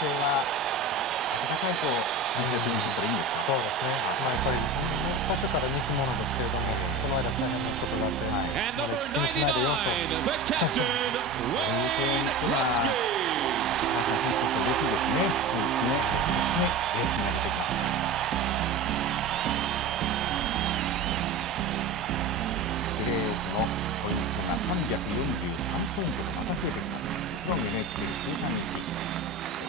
勢は温かいと感じてみるといいんですか。そうですね。やっぱり最初から人気者ですけれども、この間大変なことがあって、気にしないでよと。優勢には選手として嬉しいですね。そうですね。そしてエースに投げてきました。プレーオフのポイントが343ポイントでまた増えてきます。もちろん NHK 通算1位。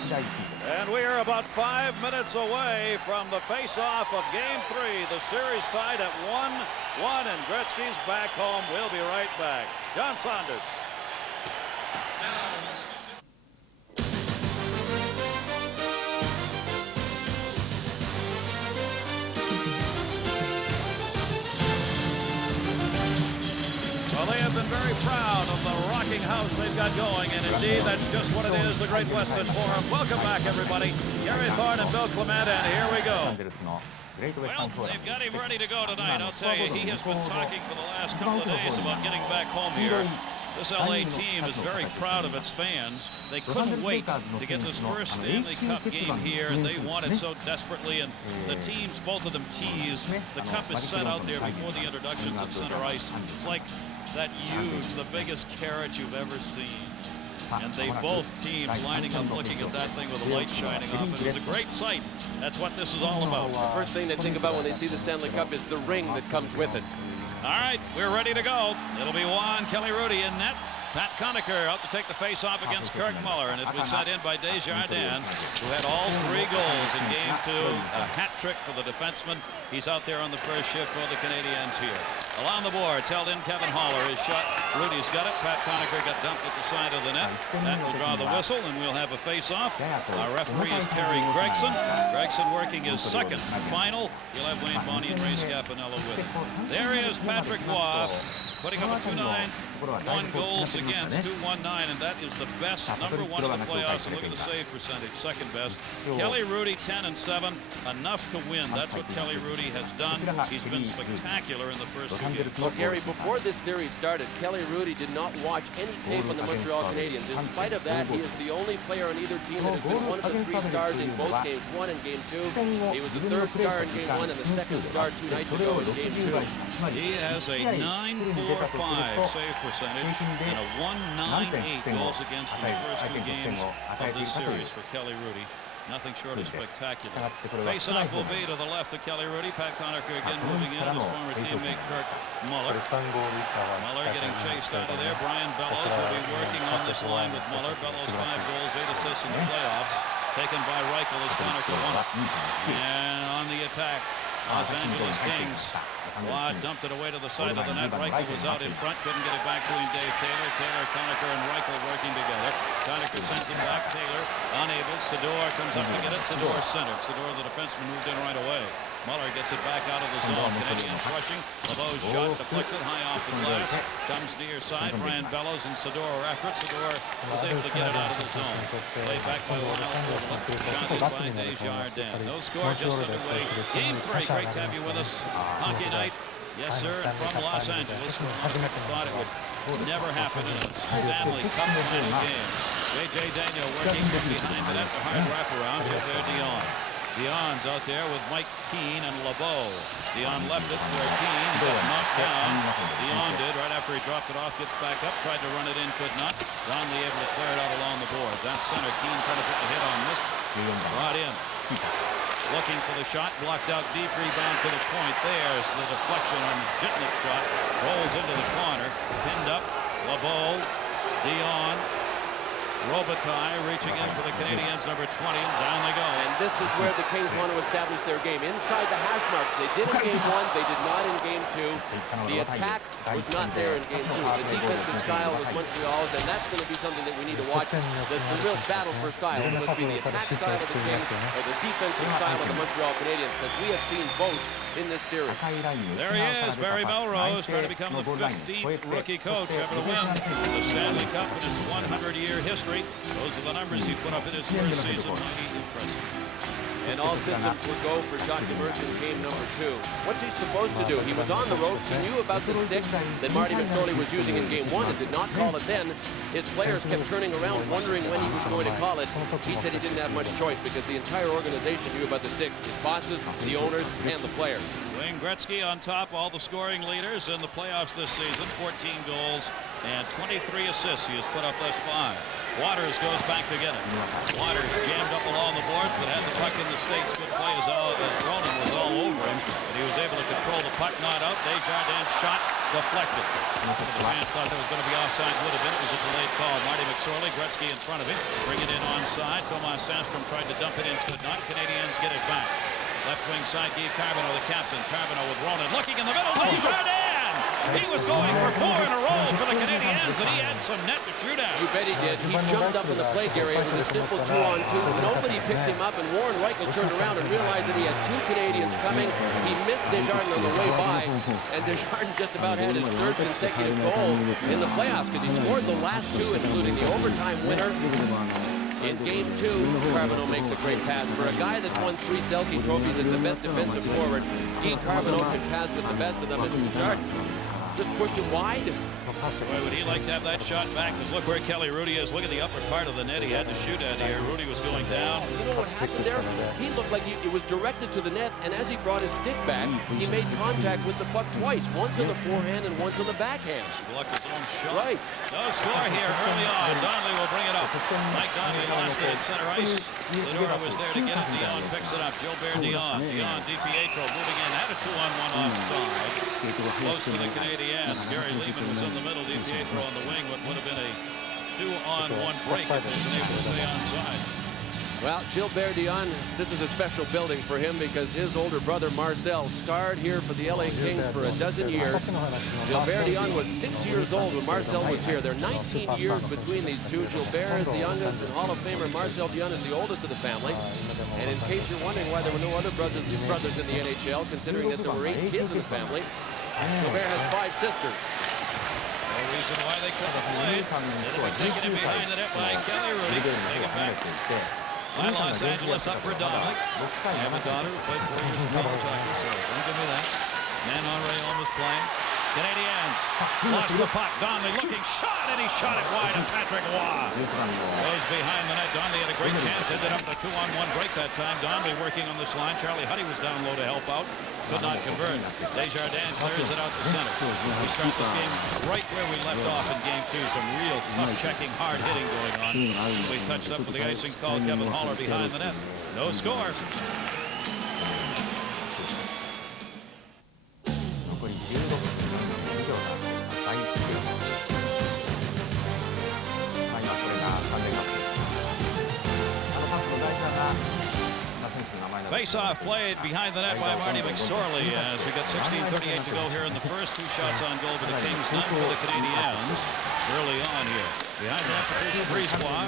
And we are about 5 minutes away from the face-off of Game 3. The series tied at 1-1, and Gretzky's back home. We'll be right back. John Saunders. Well, they have been very proud of the rocking house they've got going, and indeed, that's just what it is, the Great Western Forum. Welcome back, everybody. Gary Thorne and Bill Clement, and here we go. Well, they've got him ready to go tonight. I'll tell you, he has been talking for the last couple of days about getting back home here. This LA team is very proud of its fans. They couldn't wait to get this first Stanley Cup game here, and they want it so desperately. And the teams, both of them tease. The cup is set out there before the introductions at center ice. It's like that huge, the biggest carrot you've ever seen. And they both teams lining up looking at that thing with the light shining off. It was a great sight. That's what this is all about. The first thing they think about when they see the Stanley Cup is the ring that comes with it. All right, we're ready to go. It'll be Juan Kelly Rudy in net. Pat Conacher out to take the face-off against Kirk Muller, and it was sent in by Desjardins, who had all 3 goals in Game 2. A hat trick for the defenseman. He's out there on the first shift for the Canadiens here. Along the boards, held in Kevin Haller. His shot, Rudy's got it. Pat Conacher got dumped at the side of the net. That will draw the whistle, and we'll have a face-off. Our referee is Terry Gregson. Gregson working his second final. He'll have Wayne Bonney and Ray Scapanello with him. There is Patrick Roy, putting up a 2-9, 1 goals against, 2-1-9, and that is the best, number 1 in the playoffs. And look at the save percentage, second best. Kelly Rudy 10-7, enough to win. That's what Kelly Rudy has done. He's been spectacular in the first 2 games. Well, Gary, before this series started, Kelly Rudy did not watch any tape on the Montreal Canadiens. In spite of that, he is the only player on either team that has been one of the 3 stars in both Games 1 and Game 2. He was the 3rd star in Game 1 and the 2nd star 2 nights ago in Game 2. He has a 9.45 save percentage and a 1.98 goals against in the first 2 games of this series for Kelly Rudy. Nothing short of spectacular. Face-off will be to the left of Kelly Rudy. Pat Conacher again moving in. His former teammate Kirk Muller. Muller getting chased out of there. Brian Bellows will be working on this line with Muller. Bellows 5 goals, 8 assists in the playoffs. Taken by Reichel as Conacher won it. And on the attack, Los Angeles Kings. Watt dumped it away to the side of the net. Reichel was out in front, couldn't get it back to him. Dave Taylor, Conacher, and Reichel working together. Conacher sends it back. Taylor unable. Sador comes up to get it. Sador centered. Sador, the defenseman, moved in right away. Muller gets it back out of the zone. Canadiens rushing. LeBeau's shot deflected high off the glass. Comes near side. Brian Bellows and Sador are after it. Sador was able to get it out of the zone. Played back by Wild. Shot in by Desjardins. No score, just underway. Game 3. Great to have you with us. Hockey night. Yes, sir. And from Los Angeles. Thought it would never happen in a Stanley Cup final game. J.J. Daniel working from behind the net for hard wraparound. Here's there Dion. Dion's out there with Mike Keane and LeBeau. Dion left it for Keane, got knocked down. Dion did right after he dropped it off, gets back up, tried to run it in, could not. Donnelly able to clear it out along the boards. That center, Keane trying to put the hit on this. Brought in. Looking for the shot, blocked out deep, rebound to the point. There's the deflection on the Jitnik shot. Rolls into the corner, pinned up. LeBeau, Dion. Robitaille reaching in for the Canadiens, number 20, and down they go. And this is where the Kings want to establish their game. Inside the hash marks. They did in Game 1, they did not in Game 2. The attack was not there in Game 2. The defensive style was Montreal's, and that's going to be something that we need to watch. The real battle for style must be the attack style of the Kings or the defensive style of the Montreal Canadiens, because we have seen both in this series. There he is, Barry Melrose, trying to become the 15th rookie coach ever to win the Stanley Cup in its 100-year history. Those are the numbers he put up in his first season. Mighty impressive. And all systems were go for shot conversion game number 2. What's he supposed to do? He was on the ropes. He knew about the stick that Marty McSorley was using in game 1 and did not call it then. His players kept turning around wondering when he was going to call it. He said he didn't have much choice because the entire organization knew about the sticks. His bosses, the owners, and the players. Wayne Gretzky on top, all the scoring leaders in the playoffs this season. 14 goals and 23 assists he has put up thus far. Waters goes back to get it. Waters jammed up along the boards, but had the puck in the stakes. Good play as Ronan was all over him, but he was able to control the puck, not out. Desjardins shot deflected. The fans thought there was going to be offside. Would have been. It was a delayed call. Marty McSorley, Gretzky in front of him. Bring it in onside. Tomas Sandstrom tried to dump it in, could not. Canadiens get it back. Left wing side, Guy Carbonneau, the captain. Carbonneau with Ronan looking in the middle. Desjardins! He was going for 4 in a row for the Canadiens, and he had some net to shoot at. You bet he did. He jumped up in the play, Gary. It was a simple 2-on-2. Nobody picked him up, and Warren Reichel turned around and realized that he had 2 Canadians coming. He missed Desjardins on the way by, and Desjardins just about had his 3rd consecutive goal in the playoffs because he scored the last 2, including the overtime winner. In game 2, Carbonneau makes a great pass. For a guy that's won 3 Selke trophies as the best defensive forward, Guy Carbonneau can pass with the best of them. And Desjardins just pushed it wide. Boy, would he like to have that shot back? Because look where Kelly Rudy is. Look at the upper part of the net he had to shoot at here. Rudy was going down. You know what happened there? He looked like it was directed to the net, and as he brought his stick back, he made contact with the puck twice. Once on the forehand and once on the backhand. He blocked his own shot. Right. No score here early on. Donnelly will bring it up. Mike Donnelly lost it at center ice. Zadora was there to get it. Dion picks it up. Gilbert Dion. Dion DiPietro moving in. Had a 2-on-1 offside. Close to the Canadiens. Gary Leeman was in the middle. DiPietro on the wing. What would have been a 2-on-1 break if they'd been able to stay onside. Well, Gilbert Dion, this is a special building for him because his older brother Marcel starred here for the LA Kings for a dozen years. Gilbert Dion was 6 years old when Marcel was here. There are 19 years between these two. Gilbert is the youngest and Hall of Famer. Marcel Dion is the oldest of the family. And in case you're wondering why there were no other brothers in the NHL, considering that there were 8 kids in the family, Gilbert has 5 sisters. No reason why they couldn't have played. It'll be taken in behind the net by Kelly Rudy. Take it back. By Los Angeles up for Donnelly. I have a daughter who played 4 years in college hockey, so don't give me that. Manon Rayón was playing. Canadiens lost the puck. Donnelly looking, shot, and he shot it wide, and Patrick Roy goes behind the net. Donnelly had a great chance, ended up in a 2-on-1 break that time. Donnelly working on this line. Charlie Huddy was down low to help out. Could not convert. Desjardins clears it out to center. We start this game right where we left off in game 2. Some real tough checking, hard hitting going on. We touched up with the icing call. Kevin Haller behind the net. No score. Face-off played behind the net by Marty McSorley as we got 16:38 to go here in the first. 2 shots on goal for the Kings, none for the Canadiens early on here. Behind the net, Patrice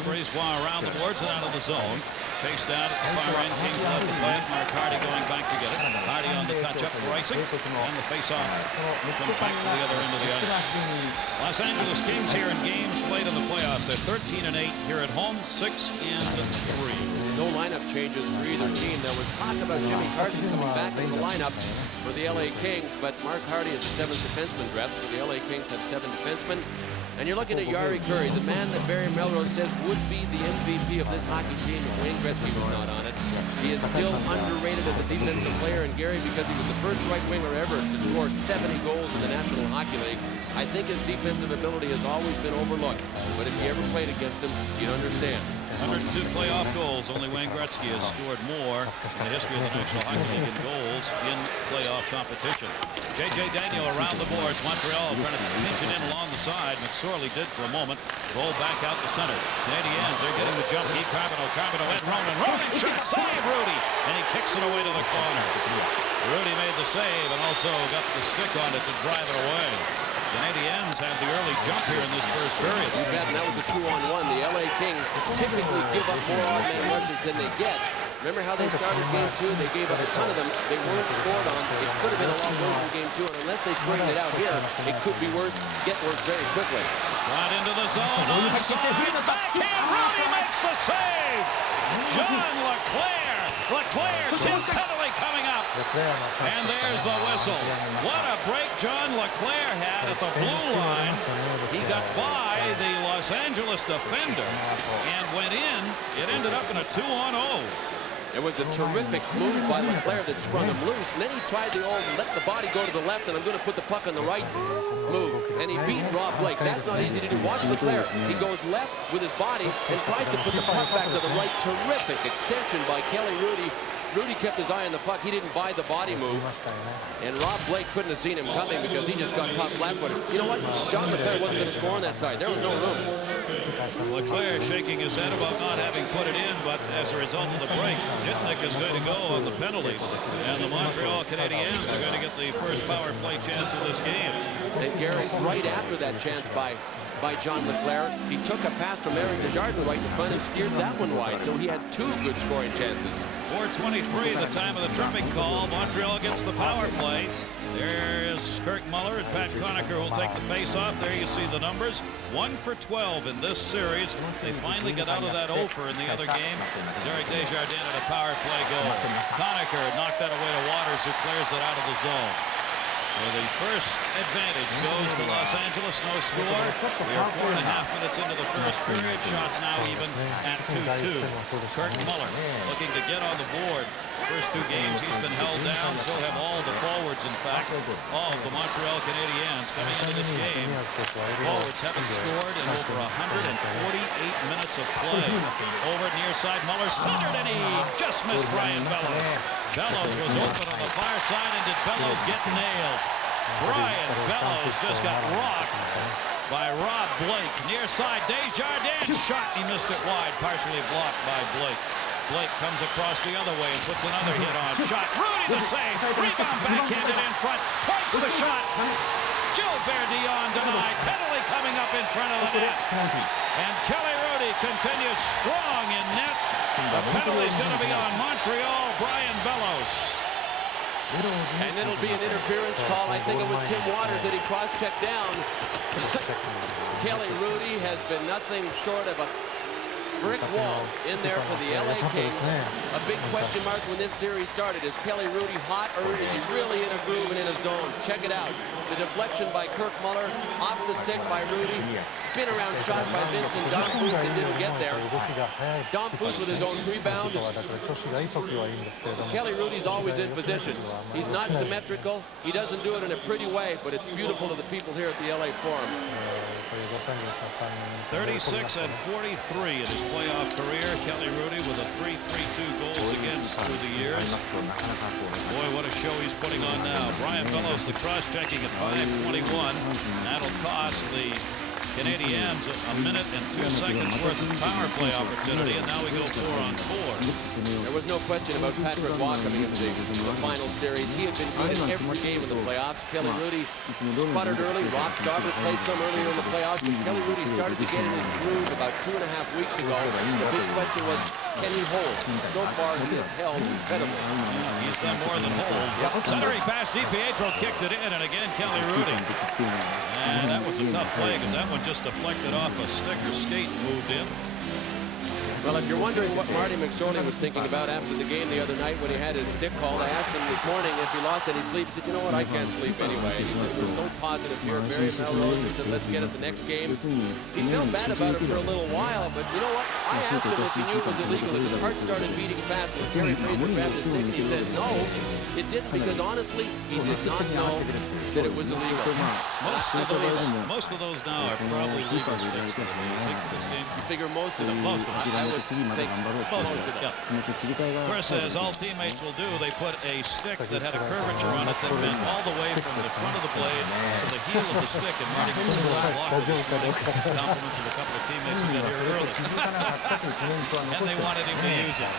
Brisebois around the boards and out of the zone. Chased down at the far end. Kings left to play it. Mark Hardy going back to get it. Hardy on the touch-up for icing. And the face-off comes back to the other end of the ice. Los Angeles Kings here in games played in the playoffs. They're 13-8 here at home, 6-3. No lineup changes for either team. There was talk about Jimmy Carson coming back in the lineup for the LA Kings, but Mark Hardy is the 7th defenseman dressed, so the LA Kings have 7 defensemen. And you're looking at Yari Curry, the man that Barry Melrose says would be the MVP of this hockey team if Wayne Gretzky was not on it. He is still underrated as a defensive player, and Gary, because he was the first right winger ever to score 70 goals in the National Hockey League, I think his defensive ability has always been overlooked. But if you ever played against him, you'd understand. 102 playoff goals. Only Wayne Gretzky has scored more in the history of the National Hockey League in goals in playoff competition. J.J. Daniel around the boards. Montreal trying to pinch it in along the side. McSorley did for a moment. Roll back out the center. Canadiens, they're getting the jump. Guy Carbonneau and Ronan. Ronan shot, save Rudy! And he kicks it away to the corner. Rudy made the save and also got the stick on it to drive it away. Canadiens had the early jump here in this first period. You bet, and that was a 2-on-1. The LA Kings typically give up more odd-man rushes than they get. Remember how they started game 2? They gave up a ton of them. They weren't scored on. It could have been a lot worse in game 2, and unless they straighten it out here, it could be worse, get worse very quickly. Right into the zone, onside, backhand, Rudy makes the save! John LeClair Leclerc, Tim Penalty coming up. And there's the whistle. What a break John Leclerc had at the blue line. He got by the Los Angeles defender and went in. It ended up in a 2-on-0. It was a terrific move by Leclerc that sprung him loose. Then he tried the old let the body go to the left and I'm going to put the puck on the right move. And he beat Rob Blake. That's not easy to do. Watch Leclerc. He goes left with his body and tries to put the puck back to the right. Terrific extension by Kelly Rudy. Rudy kept his eye on the puck. He didn't buy the body move. And Rob Blake couldn't have seen him coming because he just got caught flat-footed. You know what? John Leclerc wasn't going to score on that side. There was no room. Leclerc shaking his head about not having put it in, but as a result of the break, Jitnik is going to go on the penalty. And the Montreal Canadiens are going to get the first power play chance of this game. And Gary, right after that chance by John Leclerc, he took a pass from Eric Desjardins right in front and steered that one wide. So he had 2 good scoring chances. 4:23, the time of the tripping call. Montreal gets the power play. There's Kirk Muller and Pat Conacher will take the face-off. There you see the numbers. 1 for 12 in this series. They finally got out of that 0 in the other game. As Eric Desjardins at a power play goal. Conacher knocked that away to Waters, who clears it out of the zone. So the first advantage goes to Los Angeles, no score. We are 4.5 minutes into the first period. Shots now even at 2-2. Kirk Muller looking to get on the board. First 2 games he's been held down. So have all the forwards, in fact. All of the Montreal Canadiens coming into this game. Forwards haven't scored in over 148 minutes of play. Over near side, Muller centered and he just missed Brian Bellows. Bellows was open on the far side, and did Bellows get nailed? Brian Bellows just got rocked by Rob Blake. Near side, Desjardins shot. He missed it wide, partially blocked by Blake. Blake comes across the other way and puts another hit on. Shot. Rudy the save. Rebound backhanded in front. Twice the shot. Gilbert Dion denied. Penalty coming up in front of the net. And Kelly Rudy continues strong in net. The penalty is going to be on Montreal, Brian Bellows. And it'll be an interference call. I think it was Tim Waters that he cross-checked down. Kelly Rudy has been nothing short of a brick wall in there for the LA Kings. A big question mark when this series started. Is Kelly Rudy hot, or is he really in a groove and in a zone? Check it out. The deflection by Kirk Muller, off the stick by Rudy, spin around shot by Vincent Domfus that didn't get there. Domfus with his own rebound. Kelly Rudy's always in position. He's not symmetrical. He doesn't do it in a pretty way, but it's beautiful to the people here at the LA Forum. 36 and 43 in his playoff career. Kelly Rudy with a 3.32 goals against through the years. Boy, what a show he's putting on now. Brian Bellows, the cross-checking at 5:21. That'll cost the Canadiens a minute and 2 seconds worth of power play opportunity, and now we go 4-on-4. There was no question about Patrick Waugh coming into the final series. He had been good in every game in the playoffs. Kelly Rudy sputtered early. Rob Starbuck played some earlier in the playoffs, but Kelly Rudy started to get in his groove about 2.5 weeks ago. The big question was, can he hold? So far, he has held incredibly. He's done more than hold. Centering pass, DiPietro kicked it in, and again, Kelly Rudy. And that was a tough play, because that one just deflected off a stick or skate and moved in. Well, if you're wondering what Marty McSorley was thinking about after the game the other night when he had his stick called, I asked him this morning if he lost any sleep. He said, you know what, I can't sleep anyway. He says, we're so positive here. Barry Melrose just said, let's get us the next game. He felt bad about it for a little while, but you know what? I asked him if he knew it was illegal, if his heart started beating fast. And Terry Fraser grabbed the stick and he said, no, it didn't, because honestly, he did not know that it was illegal. Most of those now are probably legal sticks. You figure most of them. Most of them. I would think most of them. Of course, as all teammates will do, they put a stick that had a curvature on it that went all the way from the front of the blade to the heel of the stick. And Marty McSorley blocked this morning. Compliments of a couple of teammates who got here early. And they wanted him to use it.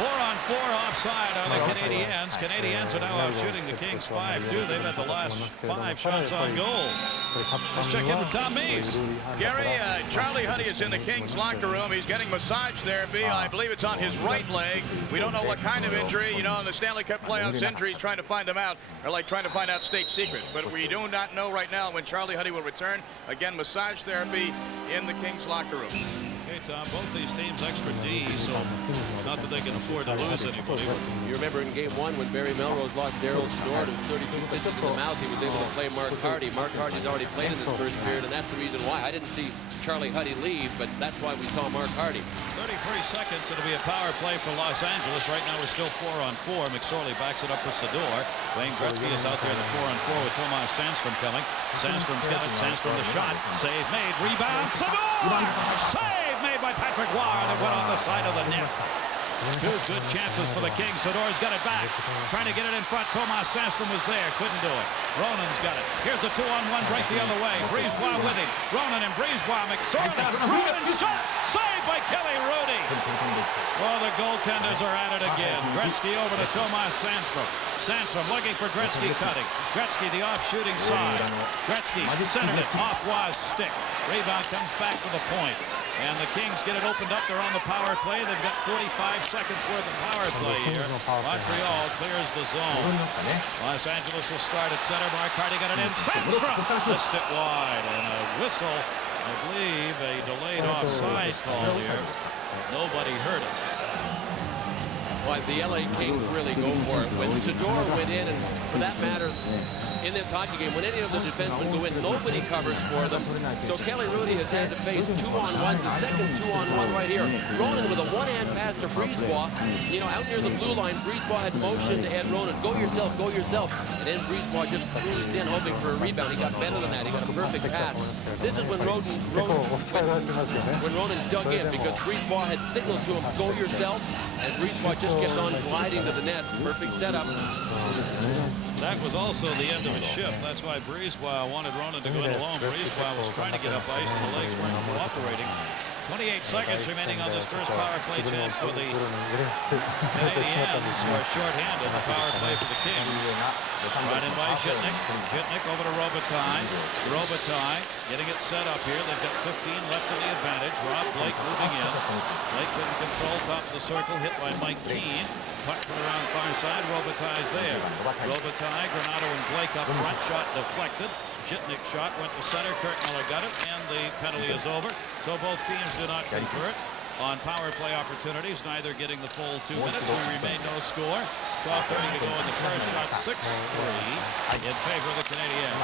4-on-4 offside on the Canadiens. Canadiens are now out shooting the Kings 5-2. They've had the last 5 shots on goal. Let's check in with Tom Mees. Gary, right, Charlie Huddy is in the Kings locker room. He's getting massage therapy. I believe it's on his right leg. We don't know what kind of injury. You know, in the Stanley Cup playoffs, injuries, trying to find them out are like trying to find out state secrets. But we do not know right now when Charlie Huddy will return. Again, massage therapy in the Kings locker room. Okay, Tom, both these teams extra D, so not that they can afford to lose anybody. You remember in game 1 when Barry Melrose lost Daryl Snort, who was 32 stitches in the mouth, he was able to play Mark Hardy. Mark Hardy's already played in this first period, and that's the reason why. I didn't see Charlie Huddy leave, but that's why we saw Mark Hardy. 33 seconds, it'll be a power play for Los Angeles. Right now we're still 4-on-4. McSorley backs it up for Sador. Wayne Gretzky is out there in the 4-on-4 with Tomas Sandstrom coming. Sandstrom's got it. Sandstrom the shot. Save made. Rebound. Sador! Save made by Patrick Roy that went on the side of the net. Two good chances for the Kings. Sador's got it back. Trying to get it in front. Tomas Sandstrom was there. Couldn't do it. Ronan's got it. Here's a 2-on-1 break the other way. Brisebois with him. Ronan and Brisebois. McSorley. Ronan shot. Saved by Kelly Rudy. Well, the goaltenders are at it again. Gretzky over to Tomas Sandstrom. Sandstrom looking for Gretzky cutting. Gretzky the off shooting side. Gretzky centered it off Roy's stick. Rebound comes back to the point. And the Kings get it opened up. They're on the power play. They've got 45 seconds worth of power play here. Montreal clears the zone. Los Angeles will start at center. Mark Hardy got it in. Sandstrom missed it wide. And a whistle, I believe, a delayed offside call here. Nobody heard it. But the LA Kings really go for it. When Sador went in, and for that matter, in this hockey game, when any of the defensemen go in, nobody covers for them. So Kelly Rudy has had to face 2-on-1s, the second 2-on-1 right here. Ronan with a one-hand pass to Brisebois. You know, out near the blue line, Brisebois had motioned Ed Ronan, go yourself, go yourself. And then Brisebois just cruised in, hoping for a rebound. He got better than that. He got a perfect pass. This is when Ronan dug in, because Brisebois had signaled to him, go yourself. And Brisebois just kept on gliding to the net. Perfect setup. That was also the end of his shift. That's why Brisebois wanted Ronan to go in alone. Brisebois was trying to get up ice, and the legs weren't cooperating. 28 seconds remaining on this first power play chance for the Canadiens, who are short-handed. The power play for the Kings. Right in by Shitnik. Shitnik over to Robitaille. Robitaille getting it set up here. They've got 15 left in the advantage. Rob Blake moving in. Blake couldn't control top of the circle. Hit by Mike Keane. Puck from around far side. Robitaille's there. Robitaille, Granato and Blake up front. Shot deflected. Shitnik shot went to center. Kirk Miller got it, and the penalty is over. So both teams do not convert on power play opportunities, neither getting the full 2 minutes. We remain no score. 12:30 to go in the first. Shot 6-3 in favor of the Canadiens.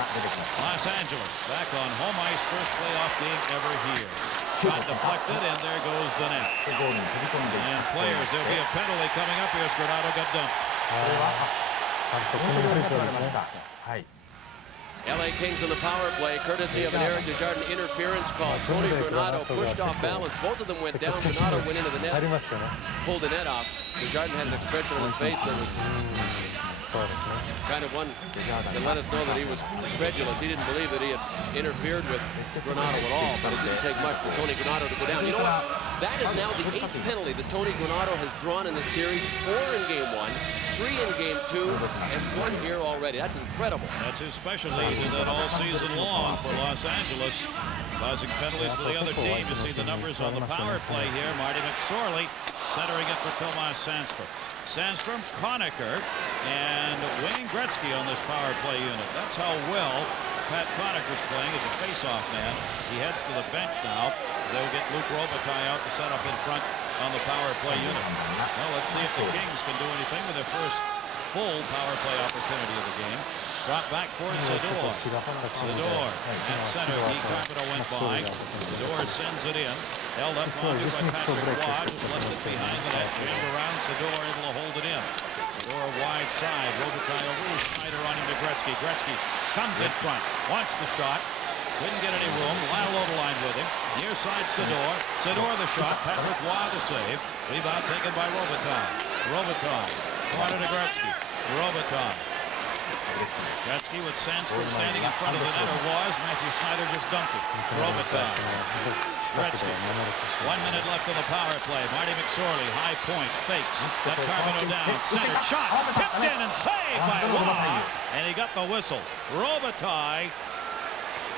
Los Angeles back on home ice. First playoff game ever here. Shot deflected, and there goes the net. And players, there'll be a penalty coming up here as Granato got dumped. LA Kings on the power play, courtesy of an Eric Desjardins interference call. Tony Granato pushed off balance. Both of them went down. Granato went into the net, pulled the net off. Desjardins had an expression on his face that was kind of one to let us know that he was incredulous. He didn't believe that he had interfered with Granato at all, but it didn't take much for Tony Granato to go down. You know what? That is now the 8th penalty that Tony Granato has drawn in the series. 4 in game 1, 3 in game 2, and 1 here already. That's incredible. That's his specialty. He did that all season long for Los Angeles, causing penalties for the other team. You see the numbers on the power play here. Marty McSorley centering it for Tomas Sandstrom. Sandstrom, Conacher, and Wayne Gretzky on this power play unit. That's how well Pat Conacher's playing as a face-off man. He heads to the bench now. They'll get Luc Robitaille out to set up in front on the power play unit. Well, let's see if the Kings can do anything with their first full power play opportunity of the game. Drop back for Sador. Sador at center. Guy Carpenter went by. Sador sends it in. Held up on by Patrick Roy. Just left it behind the net. Jammed around. Sador able to hold it in. Sador wide side. Robitaille over. Schneider on into Gretzky. Gretzky comes in front. Wants the shot. Couldn't get any room. Lyle Overline with him. Near side Sador. Sador the shot. Patrick Roy the save. Rebound taken by Robitaille. Robitaille. Corner to Gretzky. Robitaille. Gretzky with Sandstrom standing in front of the net, or was. Matthew Schneider just dumped it. Robitaille. Gretzky. 1 minute left on the power play. Marty McSorley, high point, fakes. Got Carpenter down. Center shot. Tipped in and saved by Roy. And he got the whistle. Robitaille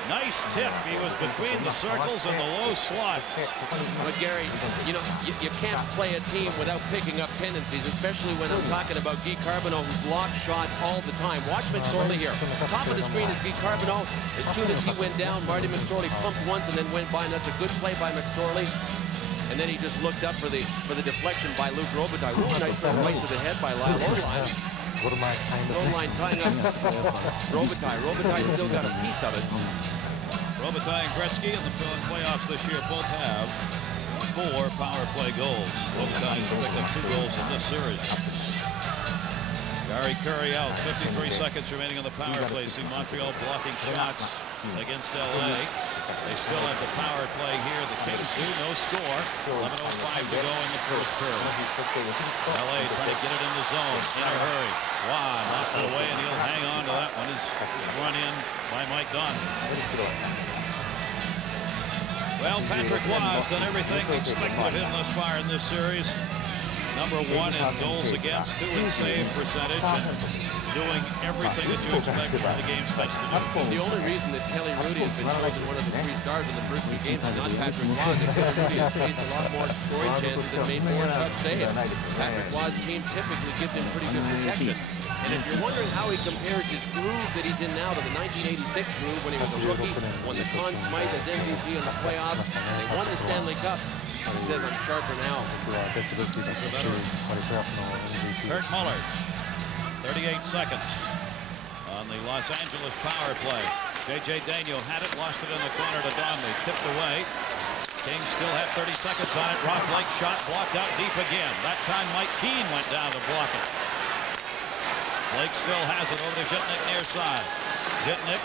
Nice tip. He was between the circles and the low slot. But Gary, you know, you can't play a team without picking up tendencies, especially when I'm talking about Guy Carbonneau, who blocks shots all the time. Watch McSorley here. Top of the screen is Guy Carbonneau. As soon as he went down, Marty McSorley pumped once and then went by, and that's a good play by McSorley. And then he just looked up for the deflection by Luke Robitaille. Ooh, nice little right to the head by Lyle Oline. Oline tying up Robitaille. Robitaille still got a piece of it. Robitaille and Gretzky in the playoffs this year both have 4 power play goals. Robitaille has picked up 2 goals in this series. Gary Curry out, 53 seconds remaining on the power play. See Montreal blocking shots against LA. They still have the power play here. The Kings do, no score. 11:05 to go in the first period. LA trying to get it in the zone in a hurry. Wow, knocked it away, and he'll hang on to that one. He's run in by Mike Dunn. Well, Patrick Roy has done everything expected of him thus far in this series. Number 1 in goals against, 2 in save percentage, and doing everything that you expect from the game's best to do. The only reason that Kelly Rudy has been chosen one of the 3 stars in the first 2 games is not Patrick Roy. Kelly Rudy has faced a lot more scoring chances and made more tough saves. Patrick Roy's team typically gives him pretty good protection. And if you're wondering how he compares his groove that he's in now to the 1986 groove when he was a rookie, won the Conn Smythe as MVP in the playoffs, and they won the Stanley Cup, he says, I'm sharper now. Kurt Muller, 38 seconds on the Los Angeles power play. J.J. Daniel had it, lost it in the corner to Donnelly, tipped away. Kings still have 30 seconds on it. Rob Blake shot blocked out deep again. That time Mike Keane went down to block it. Blake still has it over to Zhitnik near side. Zhitnik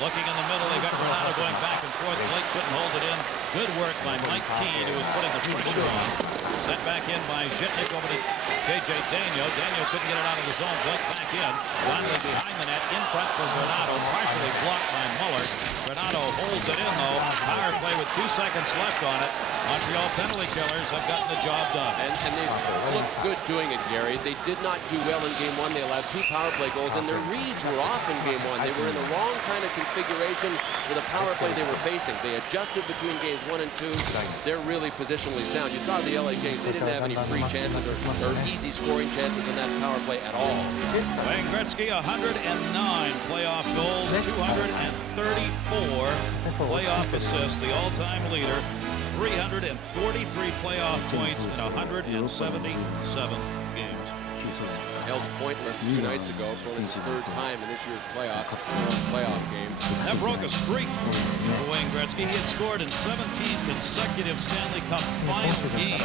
looking in the middle. They got Renato going back and forth. Blake couldn't hold it in. Good work by Mike Keane, who was putting the pressure on. Sent back in by Zhitnik over to J.J. Daniel. Daniel couldn't get it out of the zone. Blake back in. Donnelly behind the net. In front for Renato. Partially blocked by Muller. Renato holds it in, though. Power play with 2 seconds left on it. Montreal penalty killers have gotten the job done. And they looked good doing it, Gary. They did not do well in Game 1. They allowed 2 power play goals, and their reads were off in Game 1. They were in the wrong kind of configuration for the power play they were facing. They adjusted between Games 1 and 2. They're really positionally sound. You saw the LA Kings. They didn't have any free chances or easy scoring chances in that power play at all. Wayne Gretzky, 109 playoff goals, 234 playoff assists, the all-time leader. 343 playoff points in 177 games. Held pointless 2 nights ago for his 3rd time in this year's playoff games. That broke a streak for Wayne Gretzky. He had scored in 17 consecutive Stanley Cup final games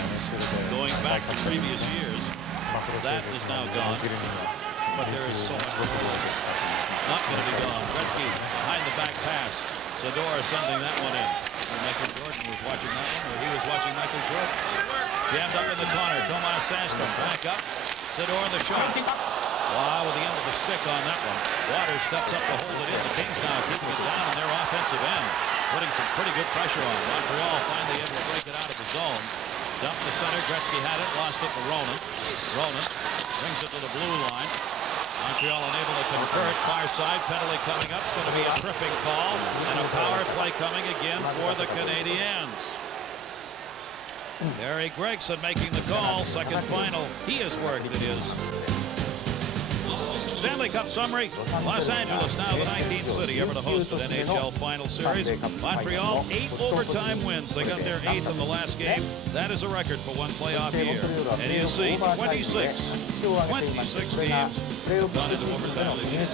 going back to previous years. That is now gone, but there is so much not going to be gone. Gretzky behind the back pass. Zadora sending that one in. Michael Jordan was watching that one, or he was watching Michael Jordan. Jammed up in the corner. Tomas Sandstrom back up. Zadora in the shot. Wow, with the end of the stick on that one. Waters steps up to hold it in. The Kings now keeping it down on their offensive end, putting some pretty good pressure on. Montreal finally able to break it out of the zone. Dumped the center. Gretzky had it. Lost it to Ronan. Ronan brings it to the blue line. Montreal unable to convert. Far side penalty coming up. It's going to be a tripping call and a power play coming again for the Canadiens. Gary Gregson making the call. Second final. He has worked it is. Stanley Cup summary. Los Angeles now the 19th city ever to host an NHL final series. Montreal 8 overtime wins. They got their 8th in the last game. That is a record for one playoff year. And you see 26 games gone into overtime this year.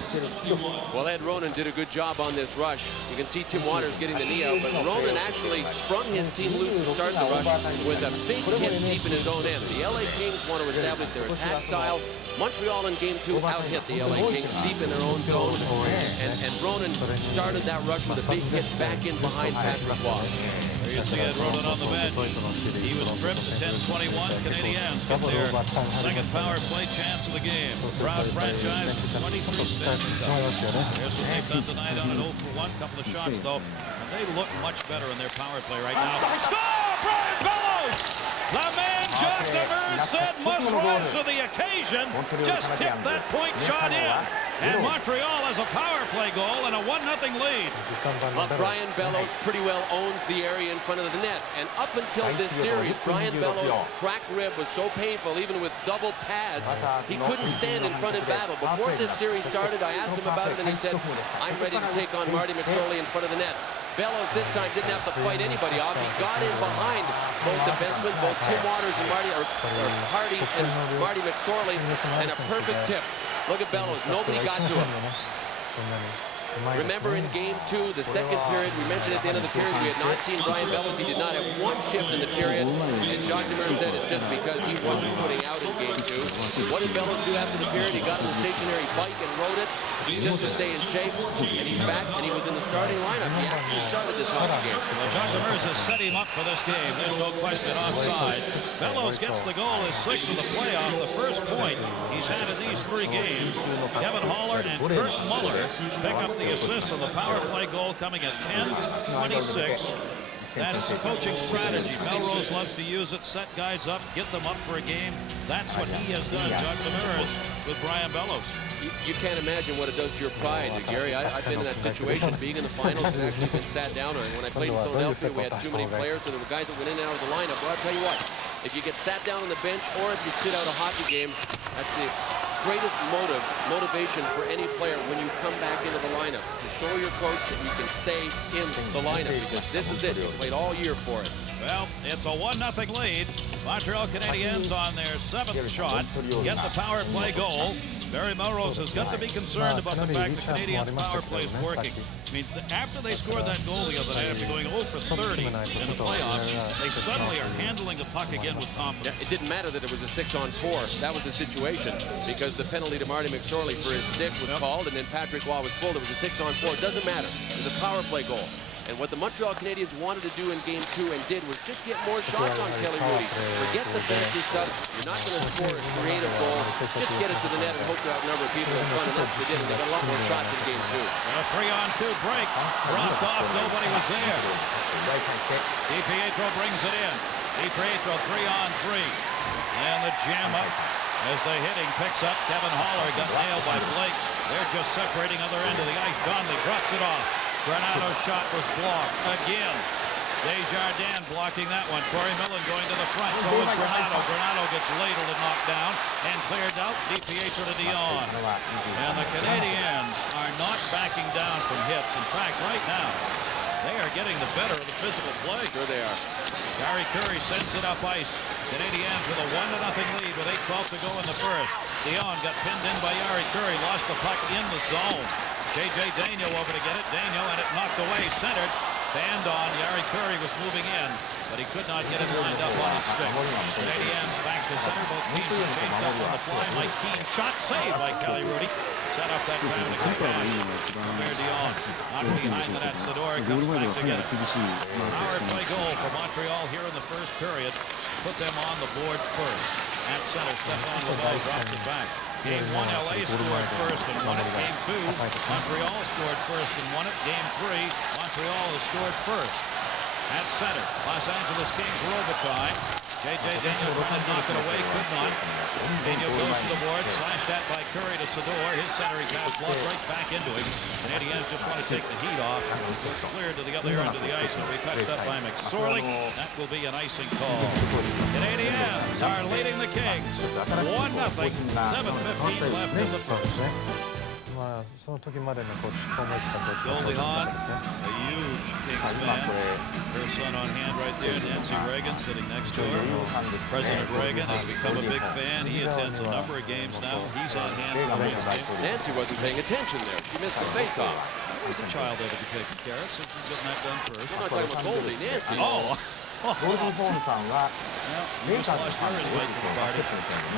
Well, Ed Ronan did a good job on this rush. You can see Tim Waters getting the knee out, but Ronan actually sprung his team loose to start the rush with a big hit deep in his own end. The LA Kings want to establish their attack style. Montreal in Game 2 out-hit the LA Kings deep in their own zone, and Ronan started that rush with a big hit back in behind Patrick Roy. There you see Ed Ronan on the bench. He was stripped. 10-21 Canadiens get their second power play chance of the game. Proud franchise, 23 Stanley Cup. Here's what they've done tonight on an 0-for-1. Couple of shots, though. And they look much better in their power play right now. Score! Brian Bellows! The man Jacques Demers said must Bellows rise to the occasion. Just tipped that point shot in. And Montreal has a power play goal and a 1-0 lead. Well, Brian Bellows pretty well owns the area in front of the net. And up until this series, Brian Bellows' cracked rib was so painful, even with double pads, he couldn't stand in front and battle. Before this series started, I asked him about it, and he said, I'm ready to take on Marty McSorley in front of the net. Bellows this time didn't have to fight anybody off. He got in behind both defensemen, both Tim Waters and Hardy and Marty McSorley, and a perfect tip. Look at Bellows. Nobody got to him. Remember in game 2, the second period, we mentioned at the end of the period, we had not seen Brian Bellows. He did not have one shift in the period. And Jacques Demers said it's just because he wasn't putting out in game 2. What did Bellows do after the period? He got on the stationary bike and rode it just to stay in shape. And he's back, and he was in the starting lineup. He actually started this hockey game. Well, Jacques Demers has set him up for this game. There's no question offside. Bellows gets the goal, his 6th of the playoff, the first point he's had in these 3 games. Kevin Haller and Kurt Muller pick up the assist on the power play goal, coming at 10:26. That's coaching strategy. Melrose loves to use it, set guys up, get them up for a game. That's what he has done, Jacques Demers, with Brian Bellows. You can't imagine what it does to your pride, Gary. I've been in that situation, being in the finals and actually been sat down on. When I played in Philadelphia, we had too many players, so there were guys that went in and out of the lineup. Well, I'll tell you what, if you get sat down on the bench or if you sit out a hockey game, that's the greatest motivation for any player when you come back into the lineup, to show your coach that you can stay in the lineup, because this is it. You played all year for it. Well, it's a 1-0 lead. Montreal Canadiens on their 7th shot get the power play goal. Barry Melrose has got to be concerned about the fact the Canadiens' power play is working. I mean, after they scored that goal the other night, after going 0 for 30 in the playoffs, they suddenly are handling the puck again with confidence. Yeah, it didn't matter that it was a 6-on-4. That was the situation, because the penalty to Marty McSorley for his stick was called, and then Patrick Waugh was pulled. It was a 6-on-4. It doesn't matter. It was a power play goal. And what the Montreal Canadiens wanted to do in game 2 and did was just get more shots on Kelly Rudy. Forget the fancy stuff. You're not going to score a creative goal. Just get it to the net and hope to outnumber people in front. And that's what they did. And they got a lot more shots in game 2. And a 3-on-2 break. Dropped off. Nobody was there. DiPietro brings it in. DiPietro 3-on-3. And the jam up as the hitting picks up. Kevin Haller got nailed by Blake. They're just separating other end of the ice. Donnelly drops it off. Granato's shot was blocked again. Desjardins blocking that one. Corey Millen going to the front. So is Granato. Granato gets ladled and knocked down and cleared out. DiPietro to Dion. And the Canadiens are not backing down from hits. In fact, right now, they are getting the better of the physical play. Sure they are. Gary Curry sends it up ice. Canadiens with a 1-0 lead with 8:12 to go in the first. Dion got pinned in by Gary Curry. Lost the puck in the zone. J.J. Daniel over to get it. Daniel had it knocked away, centered. Banned on. Gary Curry was moving in, but he could not get it lined up on his stick. Canadiens back to center. Both teams are changed up on the fly. Mike Keane shot saved by Kelly Rudy. Set up that time to come back. Pierre Dion knocked behind the net. Sador comes back to get it. Power play goal for Montreal here in the first period. Put them on the board first. At center, Stephane Lebeau drops it back. Game 1, LA scored first and won it. Game 2, Montreal scored first and won it. Game 3, Montreal has scored first. At center, Los Angeles Kings were overtime. J.J. Daniel trying to knock it away, could not. Daniel goes to the board, slashed at by Curry to Sador. His centering pass blocked right back into him. Canadiens just want to take the heat off. It's cleared to the other end of the ice. It'll be touched up by McSorley. That will be an icing call. Canadiens are leading the Kings 1-0. 7:15 left in the first. Goldie Hawn, a huge Kings fan. Her son on hand right there, Nancy Reagan, sitting next to her. President Reagan has become a big fan. He attends a number of games now. He's on hand for the Kings game. Nancy wasn't paying attention there. She missed the face-off. There's a child there to be taken care of, so she's getting that done first. I'm not talking about Goldie, Nancy. Oh! Well, you just lost your invite to the party.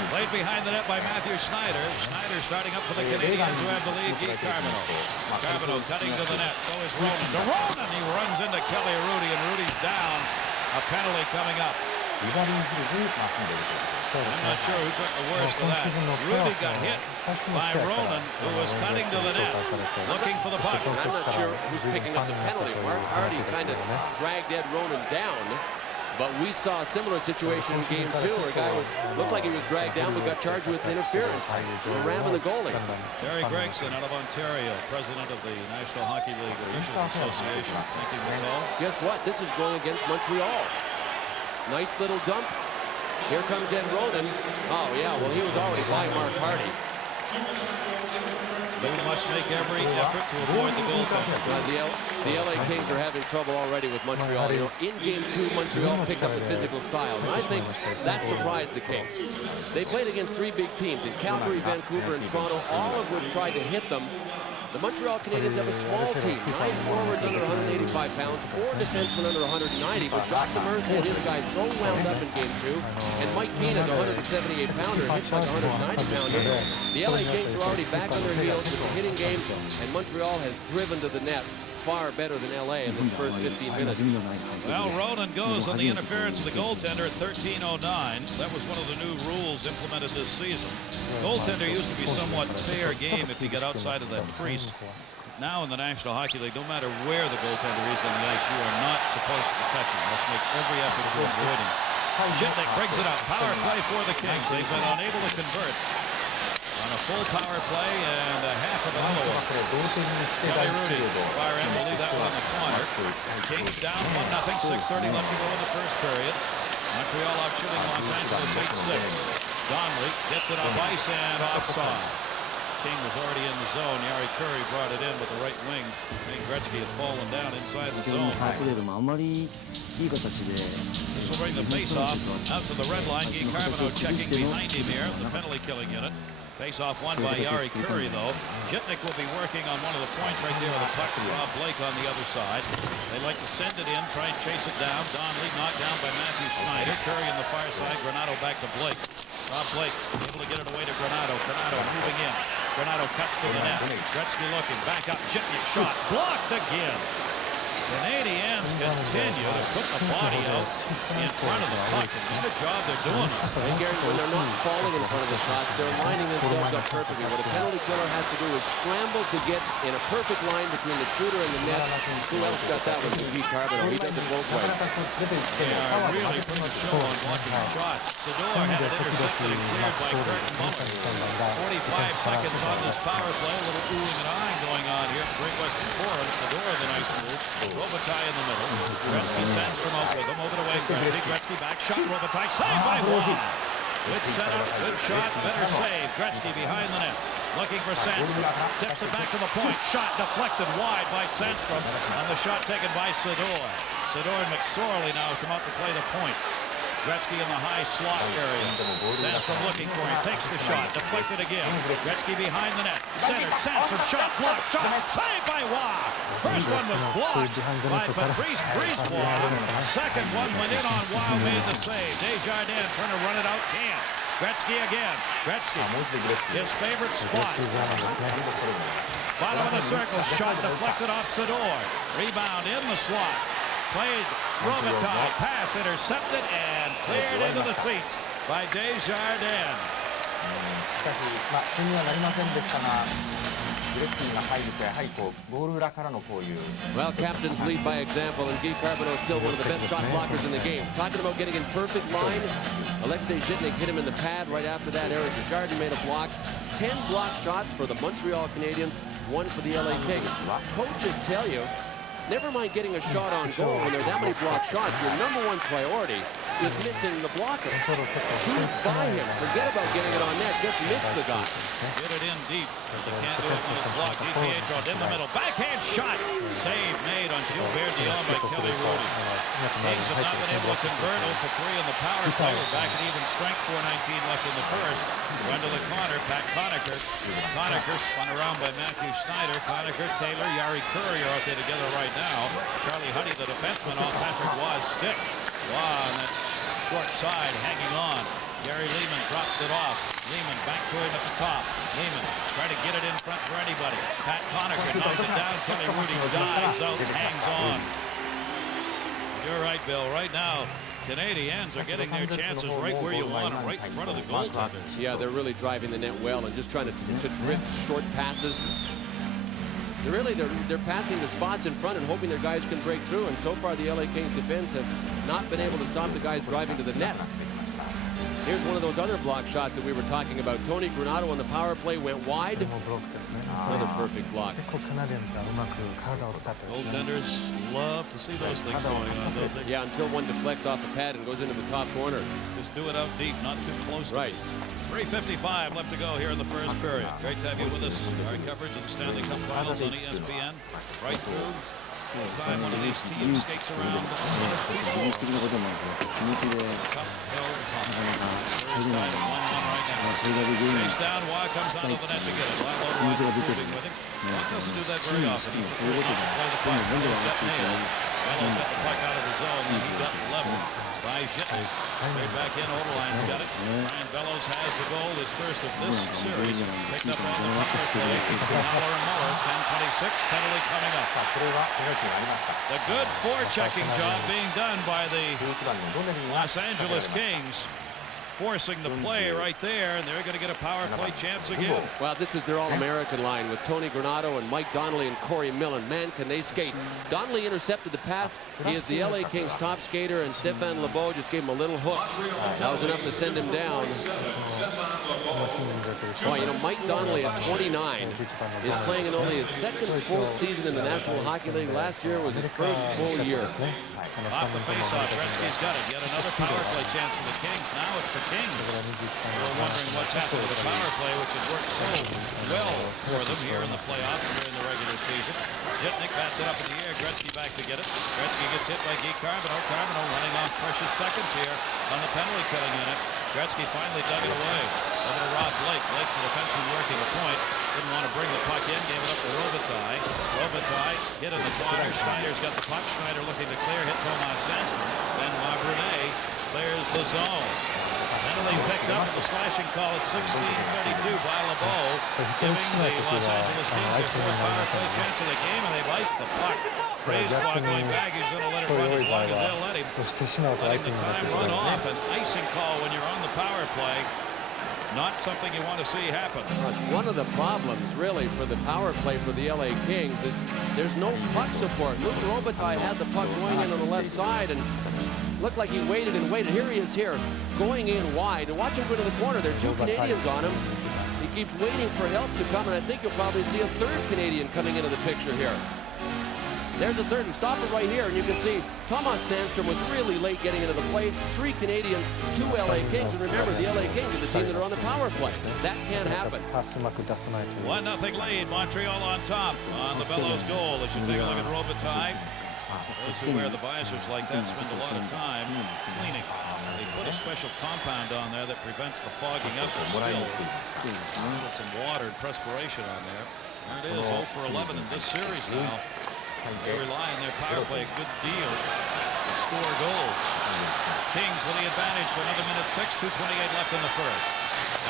Played behind the net by Matthew Schneider. Schneider starting up for the Canadiens who have the lead. Guy Carbonneau. Carbonneau cutting to the net. So is Ronan. To Ronan! He runs into Kelly Rudy, and Rudy's down. A penalty coming up. I'm not sure who took the worst of that. Rudy got hit by Ronan, who was cutting to the net, looking for the puck. I'm not sure who's picking up the penalty. Mark Hardy kind of dragged Ed Ronan down. But we saw a similar situation in game 2 where a guy looked like he was dragged down. We got charged with interference for ramming the goalie. Barry Gregson out of Ontario, president of the National Hockey League Officials Association. Thank you, Nicole. Guess what? This is going against Montreal. Nice little dump. Here comes Ed Roden. Oh, yeah, well, he was already by Mark Hardy. They must make every effort to avoid the goaltender. The LA Kings are having trouble already with Montreal. You know, in game 2, Montreal picked up the physical style. And I think that surprised the Kings. They played against 3 big teams in Calgary, Vancouver, and Toronto, all of which tried to hit them. The Montreal Canadiens have a small team, 9 forwards under 185 pounds, 4 defensemen under 190, but Jacques Demers had his guys so wound up in game 2, and Mike Keane is a 178-pounder, hits like a 190-pounder. The LA Kings are already back on their heels with a hitting game, and Montreal has driven to the net far better than LA in this first 15 minutes. Well, Roden goes on the interference of the goaltender at 13:09. That was one of the new rules implemented this season. Goaltender used to be somewhat fair game if he got outside of that crease. Now in the National Hockey League, no matter where the goaltender is on the ice, you are not supposed to touch him. You must make every effort to avoid him. Shitnik brings it up. Power play for the Kings. They've been unable to convert on a full power play and a half of another one. Kelly Rudy, fire in, will leave that one in the corner. Kings down 1-0, 6:30 left to go in the first period. Montreal out shooting Los Angeles 8-6. Donnelly gets it off ice and offside. King was already in the zone. Yari Curry brought it in with the right wing. Wayne Gretzky had fallen down inside the zone. This will bring the face-off out to the red line. Guy Carbonneau checking behind him here, the penalty killing unit. Face-off won by Yari Curry, though. Shitnik will be working on one of the points right there with a puck to Rob Blake on the other side. They like to send it in, try and chase it down. Donnelly knocked down by Matthew Schneider. Curry on the far side, Granato back to Blake. Rob Blake able to get it away to Granato. Granato moving in. Granato cuts to the net. Gretzky looking, back up, Shitnik shot, blocked again. Canadians continue to put the body out in front of the puck. What a job they're doing. And Gary, when they're not falling in front of the shots, they're lining themselves up perfectly. What a penalty killer has to do is scramble to get in a perfect line between the shooter and the net. Who else got that one? Guy Carbonneau. He does it both ways. They are really putting a show on blocking shots. Sador had it intercepted and cleared by Curtin Muller. 45 seconds on this power play. A little oohing and eyeing going on here at the Great Western Forum. Sador, the nice move. Robitaille in the middle. Gretzky sends from out with him. Over the way, Gretzky back shot. Robitaille saved by Waugh. Good setup, good shot, better save. Gretzky behind the net. Looking for Sandstrom. Tips it back to the point. Shot deflected wide by Sandstrom. And the shot taken by Sador. Sador and McSorley now come out to play the point. Gretzky in the high slot area. Sandstrom looking for him. Takes the shot. Deflected again. Gretzky behind the net. Centered. Sandstrom shot. Blocked. Shot. Saved by Waugh. First one was blocked by Patrice Brisebois. Second one went in on Waugh. Made the save. Desjardins trying to run it out. Can't. Gretzky again. Gretzky. His favorite spot. Bottom of the circle. Shot deflected off Sador. Rebound in the slot. Played Robitaille, pass intercepted and cleared into the seats by Desjardins. Well, captains lead by example, and Guy Carbonneau is still one of the best shot blockers in the game. Talking about getting in perfect line, Alexei Shitnik hit him in the pad. Right after that, Eric Desjardins made a block. 10 block shots for the Montreal Canadiens, 1 for the LA Kings. Coaches tell you, never mind getting a shot on goal when there's that many block shots. Your #1 priority is missing the blocker. Shoot by him. Forget about getting it on net. Just miss the guy. Get it in deep. They can't do it when it's blocked. DiPietro in the middle. Backhand shot. Save made on Gilbert Dion by Kelly Rudy. Kings have not been able to convert 0 for 3 in the power play. We're back at even strength. 4:19 left in the first. Run to the corner. Pat Conacher. Conacher spun around by Matthew Schneider. Conacher, Taylor, Yari Curry are out there together right now. Charlie Huddy, the defenseman, off Patrick Waugh's stick. Waugh on that short side, hanging on. Gary Lehman drops it off. Lehman back to him at the top. Lehman trying to get it in front for anybody. Pat Conacher knocked it down. Kelly Rudy dives out, hangs on. You're right, Bill. Right now, Canadiens are getting their chances right where you want them, right in front of the goaltenders. Yeah, they're really driving the net well and just trying to drift short passes. They're passing the spots in front and hoping their guys can break through. And so far, the LA Kings defense have not been able to stop the guys driving to the net. Here's one of those other block shots that we were talking about. Tony Granato on the power play went wide. Another perfect block. Goaltenders love to see those things going on, don't they? Yeah, until one deflects off the pad and goes into the top corner. Just do it out deep, not too close to Right. it. 3:55 left to go here in the first period. Great to have you with us. Our coverage of the Stanley Cup Finals on ESPN. Right through. Time one of these teams skates around the cup held hot. First guy to 1-1 right now. Chase down, Waugh comes out of the net to get it. Waugh moving with him. Waugh doesn't do that very often. He prefers not to play the puck. Bellows got the puck out of the zone, and he got leveled by Zhitnik. Straight back in, Overline's got it. Brian Bellows has the goal, his first of this series. Picked up on the power play. Muller and Muller, 10:26, penalty coming up. The good forechecking job being done by the Los Angeles Kings. Forcing the play right there, and they're going to get a power play chance again. Well, this is their All-American line with Tony Granato and Mike Donnelly and Corey Millen. Man, can they skate. Donnelly intercepted the pass. He is the LA Kings top skater, and Stéphane Lebeau just gave him a little hook. That was enough to send him down. Boy, you know, Mike Donnelly at 29 is playing in only his second full season in the National Hockey League. Last year was his first full year. Off the faceoff, Gretzky's got it. Yet another power play chance for the Kings. Now it's the Kings. We're wondering what's happened to the power play, which has worked so well for them here in the playoffs and during the regular season. Zhitnik bats it up in the air. Gretzky back to get it. Gretzky gets hit by Guy Carbonneau. Carbonneau running off precious seconds here on the penalty killing unit. Gretzky finally dug it away. Over to Rob Blake. Blake, the defenseman, working the point. Didn't want to bring the puck in. Gave it up to Robitaille. Robitaille hit in the corner. Schneider's got the puck. Schneider looking to clear. Hit Thomas Sandstrom. Benoit Brunet clears the zone. Penalty picked up. The slashing call at 16:32 by Lebeau, giving the Los Angeles Kings their fourth power play chance of the game, and they've iced the puck. Ray's puck going back. He's going to let it run as long as they'll let him. Letting the time run off. An icing call when you're on the power play. Not something you want to see happen. One of the problems, really, for the power play for the LA Kings is there's no puck support. Luc Robitaille had the puck going in on the left side and looked like he waited and waited. Here he is here, going in wide. And watch him go to the corner. There are two Canadians on him. He keeps waiting for help to come, and I think you'll probably see a third Canadian coming into the picture here. There's a third, and stop it right here, and you can see Thomas Sandstrom was really late getting into the play. 3 Canadians, 2 LA Kings, and remember, the LA Kings are the team that are on the power play. That can't happen. 1-0 lead, Montreal on top on the Bellows goal. As you take a look at Robitaille, those who wear the visors like that spend a lot of time cleaning. They put a special compound on there that prevents the fogging up of still. Put some water and perspiration on there. There it is, 0 for 11 in this series now. They rely on their power play a good deal to score goals. Kings with the advantage for another minute 6, 2:28 left in the first.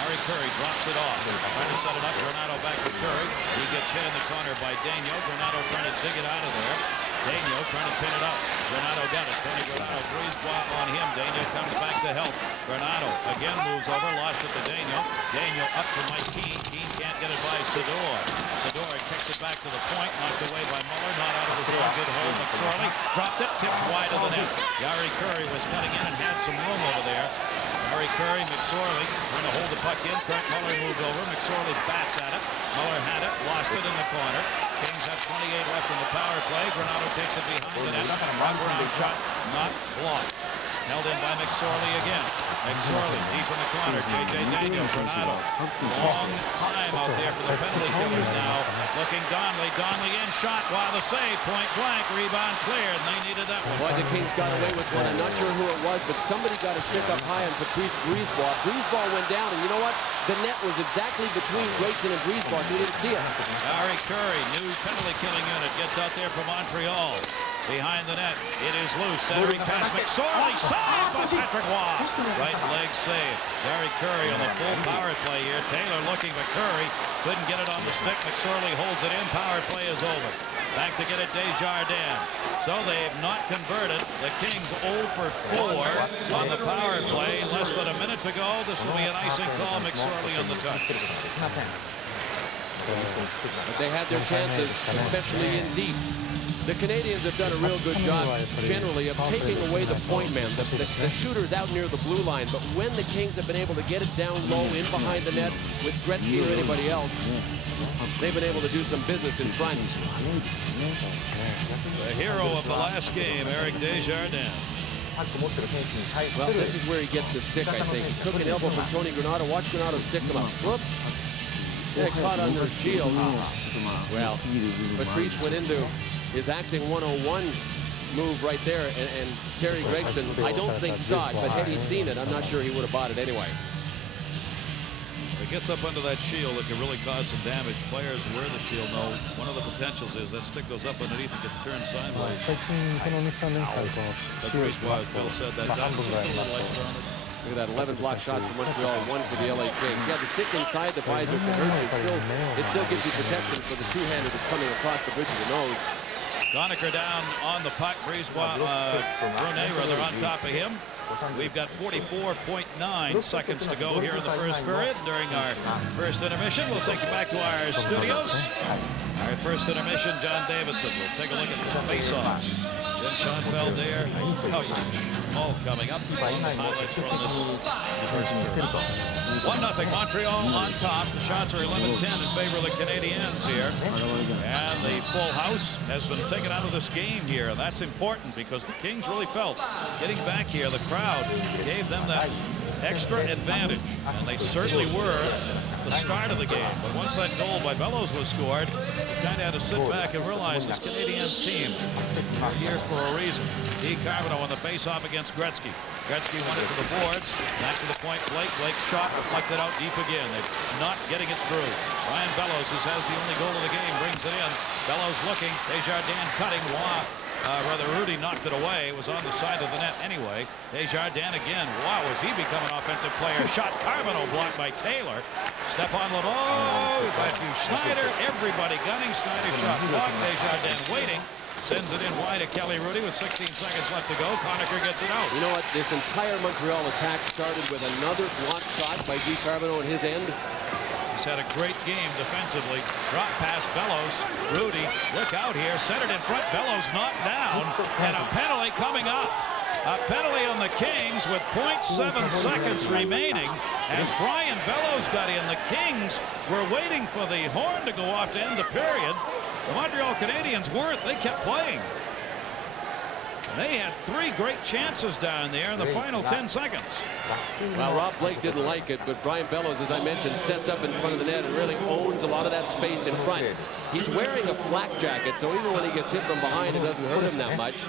Harry Curry drops it off. Trying to set it up. Granato back to Curry. He gets hit in the corner by Daniel. Granato trying to dig it out of there. Daniel trying to pin it up. Granato got it. Tony Granato, Brisebois on him. Daniel comes back to help. Granato again moves over. Lost it to Daniel. Daniel up to Mike Keane. Keane can't get it by Sador. Sador kicks it back to the point. Knocked away by Muller. Not out of the zone. Good hold. McSorley dropped it. Tipped wide of the net. Harry Curry was cutting in and had some room over there. Harry Curry, McSorley trying to hold the puck in. Kurt Muller moved over. McSorley bats at it. Muller had it. Lost it in the corner. Kings have 28 left in the power play. Granato takes it behind the net. Wraparound shot. Not blocked. Held in by McSorley again. McSorley deep in the corner. J.J. Daniel, Granato. Long time out there for the penalty killers now. Looking Donnelly. Donnelly in. Shot while the save. Point blank. Rebound cleared. And they needed that one. Boy, the Kings got away with one. I'm not sure who it was, but somebody got a stick up high on Patrice Brisebois. Brisebois went down, and you know what? The net was exactly between Grayson and Brisebois, so we didn't see it. Harry Curry, new penalty killing unit, gets out there for Montreal. Behind the net, it is loose. Centering pass, McSorley, saved by Patrick Waugh. Right leg save. Harry Curry on the full power play here. Taylor looking for Curry. Couldn't get it on the stick. McSorley holds it in. Power play is over. Back to get it, Desjardins. So they've not converted. The Kings 0 for 4 on the power play. Less than a minute to go. This will be an icing call. McSorley on the touch. But they had their chances, especially in deep. The Canadians have done a real good job generally of taking away the point man. The shooter's out near the blue line, but when the Kings have been able to get it down low in behind the net with Gretzky or anybody else, they've been able to do some business in front. The hero of the last game, Eric Desjardins. Well, this is where he gets the stick, I think. He took an elbow from Tony Granato. Watch Granato stick him up. Whoop. Yeah, caught under his shield. Well, Patrice went into his acting 101 move right there, and Terry Gregson, I don't think saw it, but had he seen it, I'm not sure he would have bought it anyway. If it gets up under that shield, it can really cause some damage. Players who wear the shield know one of the potentials is that stick goes up underneath and gets turned sideways. The Brisebois, Bill said that. Look at that, 11 block shots for Montreal, 1 for the LA Kings. Yeah, the stick inside the visor can hurt you. It still gives you protection for the two-hander that's coming across the bridge of the nose. Conacher down on the puck. Brisebois, Brunet rather on top of him. We've got 44.9 seconds to go here in the first period. During our first intermission, we'll take you back to our studios. Our first intermission, John Davidson. We'll take a look at the face-offs. Jim Schoenfeld there. All coming up. Highlights from this first period. 1-0 Montreal on top. The shots are 11-10 in favor of the Canadiens here. And the full house has been taken out of this game here. And that's important because the Kings really felt getting back here, the crowd gave them that extra advantage. And they certainly were at the start of the game. But once that goal by Bellows was scored, you kind of had to sit back and realize this Canadiens team are here for a reason. D. Carbonneau on the face-off against Gretzky. Gretzky won it to the boards. Back to the point. Blake shot deflected out deep again. They're not getting it through. Ryan Bellows, who has the only goal of the game, brings it in. Bellows looking. Desjardins cutting. Rudy knocked it away. It was on the side of the net anyway. Desjardins again. Wow, has he become an offensive player? Shot Carbonneau blocked by Taylor. Stephane Lebeau, Matthew Schneider. Everybody gunning. Schneider shot blocked. Desjardins waiting. Sends it in wide to Kelly Rudy with 16 seconds left to go. Conacher gets it out. You know what? This entire Montreal attack started with another block shot by Guy Carbonneau at his end. He's had a great game defensively. Drop pass Bellows. Rudy, look out here. Set it in front. Bellows knocked down. And a penalty coming up. A penalty on the Kings with 0.7 seconds remaining. As Brian Bellows got in, the Kings were waiting for the horn to go off to end the period. The Montreal Canadiens weren't. They kept playing. They had 3 great chances down there in the final 10 seconds. Well, Rob Blake didn't like it, but Brian Bellows, as I mentioned, sets up in front of the net and really owns a lot of that space in front. He's wearing a flak jacket, so even when he gets hit from behind, it doesn't hurt him that much.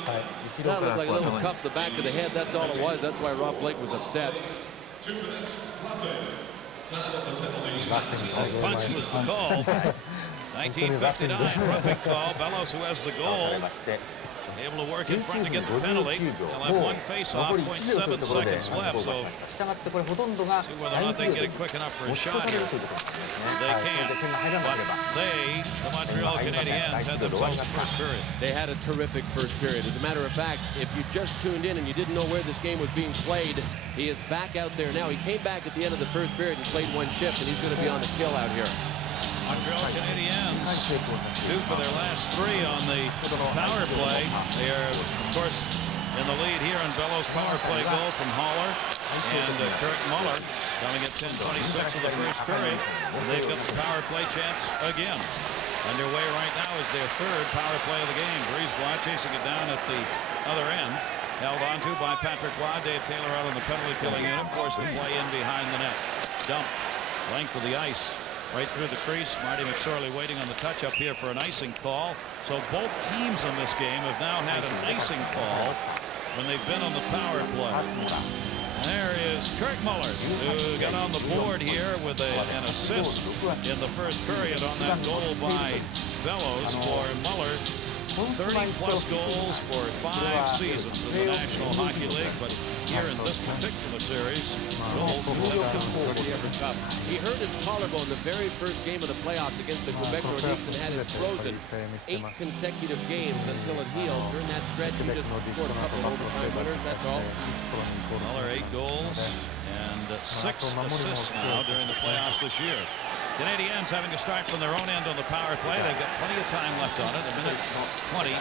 That looked like a little cuff to the back of the head. That's all it was. That's why Rob Blake was upset. Punch was the call. 1959 roughing call. Bellows, who has the goal, able to work in front to get the penalty. They'll have one face-off, 0.7 seconds left, so see whether or not they can get it quick enough for a shot here. They can't, but the Montreal Canadiens, had themselves the first period. They had a terrific first period. As a matter of fact, if you just tuned in and you didn't know where this game was being played, he is back out there now. He came back at the end of the first period and played one shift, and he's going to be on the kill out here. Montreal Canadiens, 2 for their last 3 on the power play. They are, of course, in the lead here on Bellows' power play goal from Haller and Kurt Muller coming at 10:26 of the first period. And they've got the power play chance again. Underway right now is their 3rd power play of the game. Brisebois chasing it down at the other end. Held onto by Patrick Roy. Dave Taylor out on the penalty killing unit. Forced the play in behind the net. Dumped. Length of the ice. Right through the crease. Marty McSorley waiting on the touch up here for an icing call. So both teams in this game have now had an icing call when they've been on the power play. There is Kurt Muller, who got on the board here with an assist in the first period on that goal by Bellows for Muller. 30-plus goals for 5 seasons in the National Hockey League, but here in this particular series, goal for the Ever Cup. He hurt his collarbone the very first game of the playoffs against the Quebec Nordiques and had it frozen 8 consecutive games until it healed. During that stretch, he just scored a couple of overtime winners, that's all. Muller 8 goals and 6 assists now during the playoffs this year. Canadians having to start from their own end on the power play. They've got plenty of time left on it. A minute 26.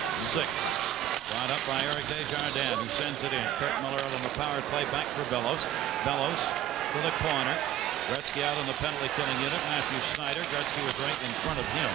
Brought up by Eric Desjardins, who sends it in. Kurt Miller on the power play, back for Bellows. Bellows to the corner. Gretzky out on the penalty killing unit. Matthew Schneider. Gretzky was right in front of him.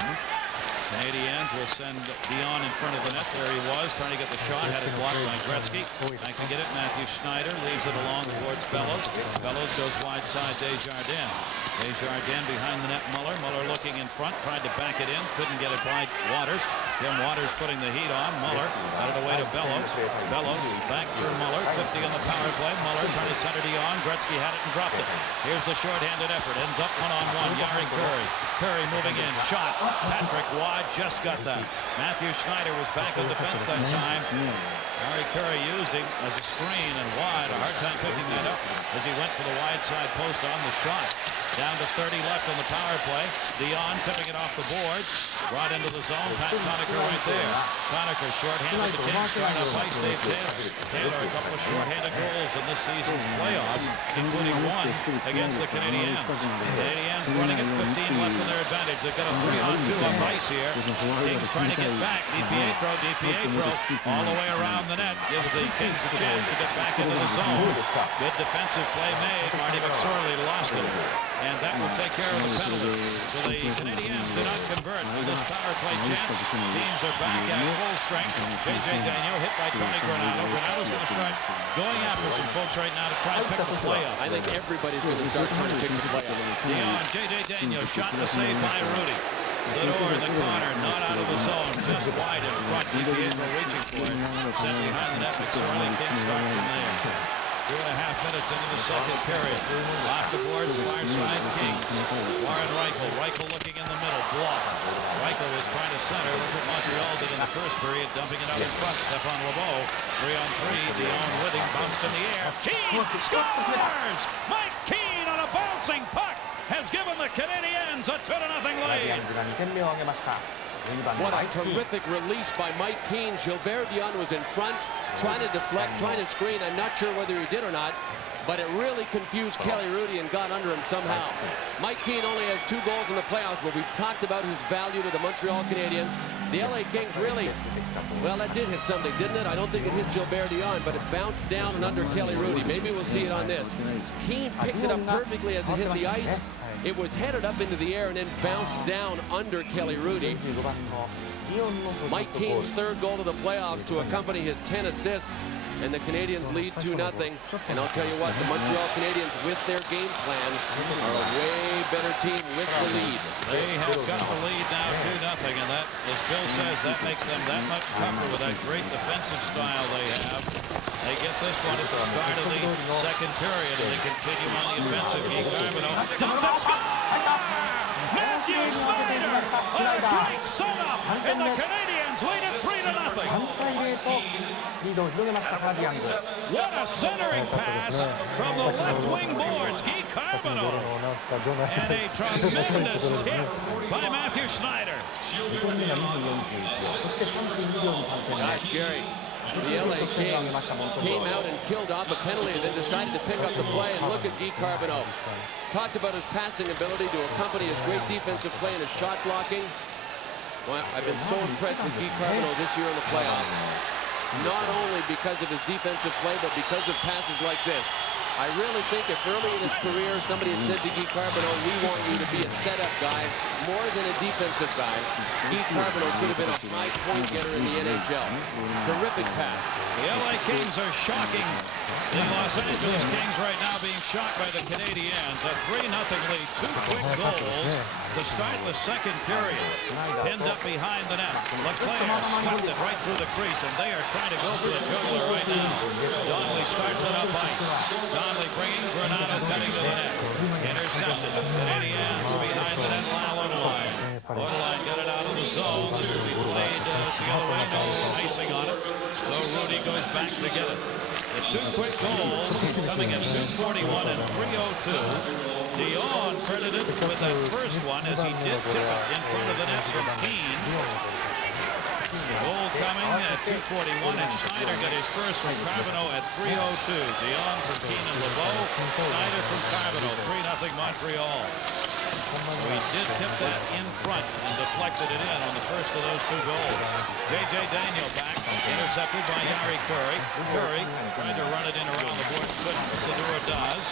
Canadians will send Dion in front of the net. There he was, trying to get the shot. Had it blocked by Gretzky. Trying to get it. Matthew Schneider leaves it along towards Bellows. Bellows goes wide side. Desjardins. Desjardins behind the net. Muller looking in front. Tried to back it in. Couldn't get it by Waters. Tim Waters putting the heat on. Muller got it away to Bellows. Bellows back for Muller. 50 on the power play. Muller trying to center Dion. Gretzky had it and dropped it. Here's the shorthanded effort. Ends up one-on-one. Jari Kurri. Kurri moving in. Shot. Patrick wide. Just got that. Matthew Schneider was back in defense that time. Jari Kurri used him as a screen and wide. A hard time picking that up as he went for the wide side post on the shot. Down to 30 left on the power play. Dion tipping it off the boards. Brought into the zone. Pat Conacher right there. Conacher shorthanded. The Kings starting up ice. Dave Taylor. A couple of shorthanded goals in this season's playoffs, including one against the Canadiens. Canadiens running at 15 left on their advantage. They've got a 3-on-2 up ice here. Kings trying to get back. DiPietro all the way around the net. Gives the Kings a chance to get back into the zone. Good defensive play made. Marty McSorley lost it. And that will take care of the penalty. So the Canadiens do not convert with this power play chance. Teams are back at full strength. J.J. Daniel hit by Tony Granato. Granado's going to start going after some folks right now to try and pick the play up. I think everybody's going to start trying to pick the play up. Dion, J.J. Daniel shot the save by Rudy. Zador in the corner, not out of the zone, just wide in front. DiPietro reaching for it. Sent behind the net. McSorley can't start from there. 2.5 minutes into the second period. Off the boards, far side Kings. Warren Reichel looking in the middle, block. Reichel was trying to center. That's what Montreal did in the first period, dumping it out in front. Stephane Lebeau, 3-on-3. Dion with him, bounced in the air. Keane scores! Mike Keane on a bouncing puck has given the Canadiens a 2-0 lead. What a terrific release by Mike Keane. Gilbert Dion was in front, trying to deflect, trying to screen. I'm not sure whether he did or not, but it really confused Kelly Rudy and got under him somehow. Mike Keane only has 2 goals in the playoffs, but we've talked about his value to the Montreal Canadiens. The LA Kings really, well, that did hit something, didn't it? I don't think it hit Gilbert Dion, but it bounced down and under Kelly Rudy. Maybe we'll see it on this. Keane picked it up perfectly as it hit the ice. It was headed up into the air and then bounced down under Kelly Rudy. Mike Keane's 3rd goal to the playoffs to accompany his 10 assists, and the Canadiens lead 2-0. And I'll tell you what, the Montreal Canadiens, with their game plan, are a way better team with the lead. They have got the lead now 2-0, and that, as Bill says, that makes them that much tougher with that great defensive style they have. They get this one at the start of the second period, and they continue on the offensive. Matthew Schneider, a great setup, and the Canadiens lead it 3-0. What a centering pass from the left wing boards, Guy Carbonneau, and a tremendous tip by Matthew Schneider. Gosh, Gary, the LA Kings came out and killed off a penalty and then decided to pick up the play, and look at Guy Carbonneau. Talked about his passing ability to accompany his great defensive play and his shot blocking. Well, I've been so impressed with Guy Carbonneau this year in the playoffs. Not only because of his defensive play, but because of passes like this. I really think if early in his career somebody had said to Guy Carbonneau, we want you to be a setup guy more than a defensive guy, Guy Carbonneau could have been a high point getter in the NHL. Terrific pass. The LA Kings are shocking the Los Angeles Kings right now, being shocked by the Canadiens. A 3-0 lead, 2 quick goals to start the second period. Pinned up behind the net. LeClaire stuffed it right through the crease, and they are trying to go for the juggler right now. Donnelly starts it up ice. Donnelly bringing Granato cutting to the net. Intercepted. Canadiens behind the net. Orline got it out of the zone. This will be played the other way. No icing on it. So Rudy goes back to get it. The 2 quick goals coming at 2:41 and 3:02. Dion credited with that first one as he did tip it in front of the net from Keane. Goal coming at 2:41, and Schneider got his first from Carbonneau at 3:02. Dion from Keane and Lebeau. Schneider from Carbonneau. 3-0 Montreal. We did tip that in front and deflected it in on the first of those 2 goals. J.J. Daniel back, intercepted by Yari Curry. Curry trying to run it in around the boards, but Sadura does.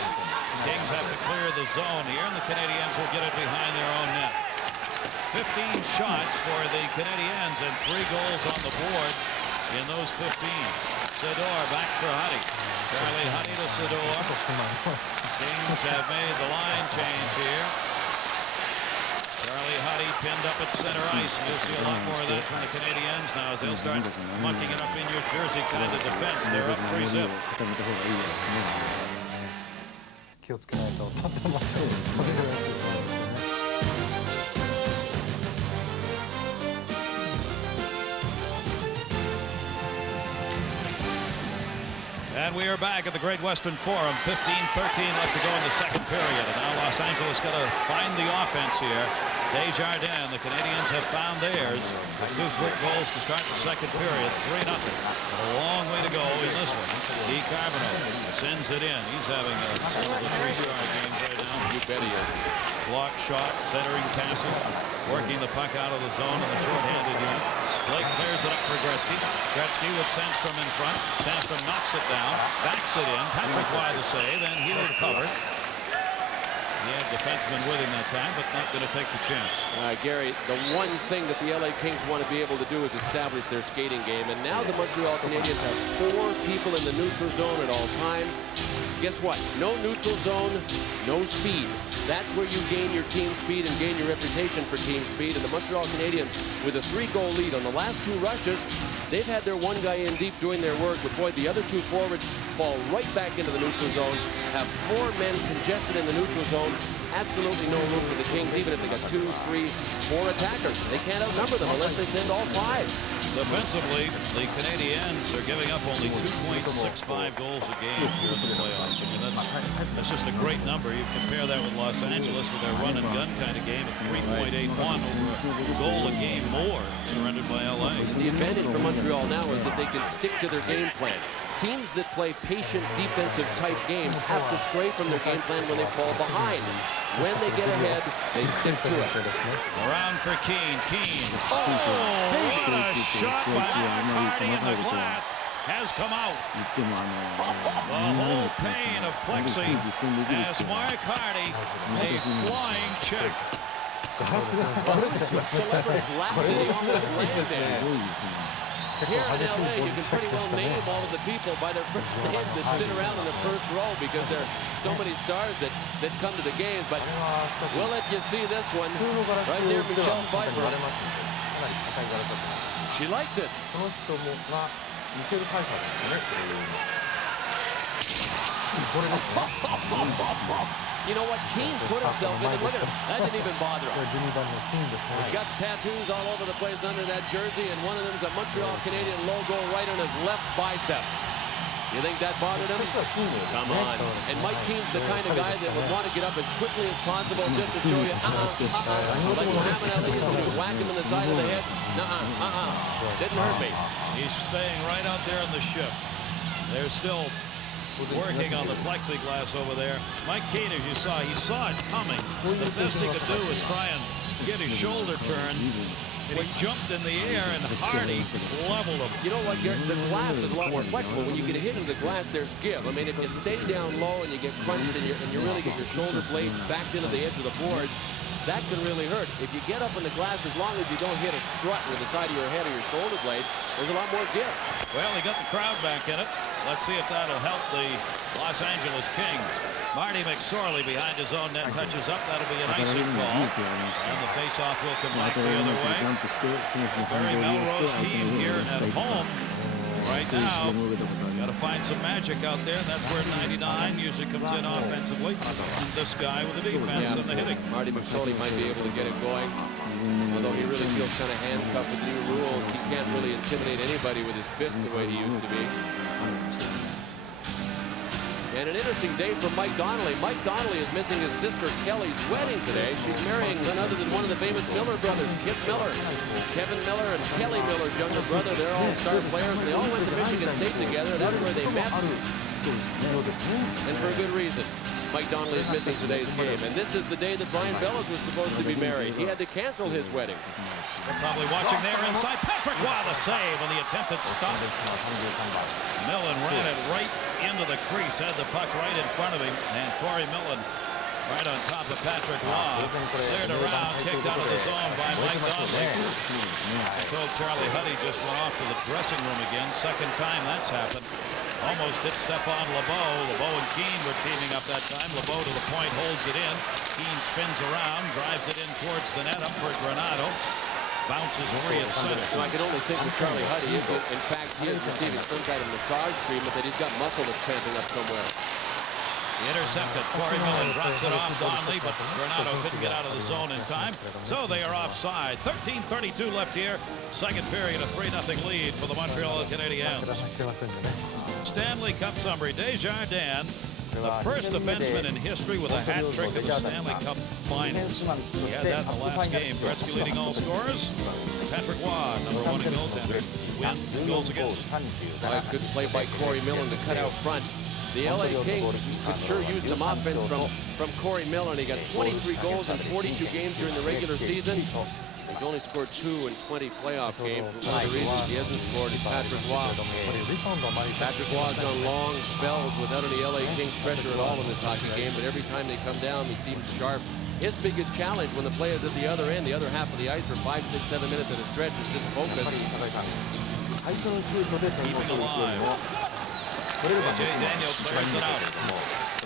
Kings have to clear the zone here, and the Canadiens will get it behind their own net. 15 shots for the Canadiens and 3 goals on the board in those 15. Sador back for Huddy. Charlie Huddy to Sador. Kings have made the line change here. Charlie Huddy pinned up at center ice. You'll see a lot more of that from the Canadiens now as they'll start mucking it up in your jersey kind of defense. They're up 3-zip. 気をつけないと立てません。これぐらいですね。 And we are back at the Great Western Forum. 15-13 left to go in the second period. And now Los Angeles got to find the offense here. Desjardins, the Canadiens have found theirs. 2 quick goals to start the second period. 3-0. A long way to go in this one. DiCarbonneau sends it in. He's having a 3-star game right now. You bet he is. Block shot, centering passing, working the puck out of the zone in the short-handed unit. Blake clears it up for Gretzky. Gretzky with Sandstrom in front. Sandstrom knocks it down, backs it in. Patrick Roy the save, and he'll cover. He had defenseman with him that time, but not going to take the chance. Gary, the one thing that the LA Kings want to be able to do is establish their skating game. And now the Montreal Canadiens have 4 people in the neutral zone at all times. Guess what? No neutral zone, no speed. That's where you gain your team speed and gain your reputation for team speed. And the Montreal Canadiens, with a 3-goal lead on the last 2 rushes, they've had their one guy in deep doing their work. But boy, the other 2 forwards fall right back into the neutral zone, have 4 men congested in the neutral zone. Absolutely no room for the Kings, even if they got 2, 3, 4 attackers. They can't outnumber them unless they send all 5. Defensively, the Canadiens are giving up only 2.65 goals a game here in the playoffs. I mean, that's just a great number. You compare that with Los Angeles with their run-and-gun kind of game at 3.81, over a goal a game more surrendered by LA. The advantage for Montreal now is that they can stick to their game plan. Teams that play patient defensive-type games have to stray from their game plan when they fall behind. When they get ahead, they stick to it. Around for Keane. Keane. Oh, what a shot by Hardy in the glass has come out. The whole pane of plexi as Mark Hardy, a flying check. Celebrities laugh that he almost landed. Here in LA, you can pretty well name all of the people by their first names that sit around in the first row because there are so many stars that come to the games. But we'll let you see this one right there, Michelle Pfeiffer. She liked it. You know what? Keane put himself in it. Look at him. That didn't even bother him. He's got tattoos all over the place under that jersey, and one of them is a Montreal Canadian logo right on his left bicep. You think that bothered him? Come on. And Mike Keane's the kind of guy that would want to get up as quickly as possible just to show you, like Muhammad Ali used to do. Whack him in the side of the head. Didn't hurt me. He's staying right out there in the shift. They're still working on the plexiglass over there. Mike Keane, as you saw, he saw it coming. The best he could do was try and get his shoulder turned. And he jumped in the air, and Hardy leveled him. You know what, Garrett? The glass is a lot more flexible. When you get hit into the glass, there's give. I mean, if you stay down low and you get crunched and you really get your shoulder blades backed into the edge of the boards, that can really hurt. If you get up in the glass, as long as you don't hit a strut with the side of your head or your shoulder blade, there's a lot more give. Well, he got the crowd back in it. Let's see if that'll help the Los Angeles Kings. Marty McSorley behind his own net touches up. That'll be an icing call. And the face-off will come back the other way. Very Melrose team here at home right now. Got to find some magic out there. That's where 99 usually comes in offensively. This guy with the defense and the hitting. Marty McSorley might be able to get it going. Although he really feels kind of handcuffed with the new rules. He can't really intimidate anybody with his fists the way he used to be. And an interesting day for Mike Donnelly. Mike Donnelly is missing his sister Kelly's wedding today. She's marrying none other than one of the famous Miller brothers, Kip Miller. Kevin Miller and Kelly Miller's younger brother. They're all star players. They all went to Michigan State together. That's where they met. And for a good reason. Mike Donnelly is missing today's game. And this is the day that Brian Bellows was supposed to be married. He had to cancel his wedding. They're probably watching there inside. Patrick Waugh, the save on the attempted stop. Millen ran it right into the crease, had the puck right in front of him, and Corey Millen right on top of Patrick Waugh. Cleared around, kicked out of the zone by Mike Donnelly. I told Charlie Huddy just went off to the dressing room again. Second time that's happened. Almost hit Stephane Lebeau. Lebeau and Keane were teaming up that time. Lebeau to the point, holds it in. Keane spins around, drives it in towards the net, up for Granato. Bounces free at center. I can only think with Charlie Huddy, if in fact he is receiving some kind of massage treatment, that he's got muscle that's cramping up somewhere. He intercepted. Corey Millen drops it off Donnelly, but Granato couldn't get out of the zone in time. So they are offside. 13:32 left here. Second period, a 3-0 lead for the Montreal Canadiens. Stanley Cup summary. Desjardins, the first defenseman in history with a hat trick in the Stanley Cup finals. He had that in the last game. Gretzky leading all scorers. Patrick Waugh, #1 in goaltender. Win goals against. Good play by Corey Millen to cut out front. The LA Kings could sure use some offense from Corey Millen. He got 23 goals in 42 games during the regular season. He's only scored 2 in 20 playoff games. But one of the reasons he hasn't scored is Patrick Waugh. Patrick Waugh's gone long spells without any LA Kings pressure at all in this hockey game, but every time they come down, he seems sharp. His biggest challenge when the play is at the other end, the other half of the ice for 5, 6, 7 minutes at a stretch, is just focus. Keeping alive. AJ Daniel clears it out.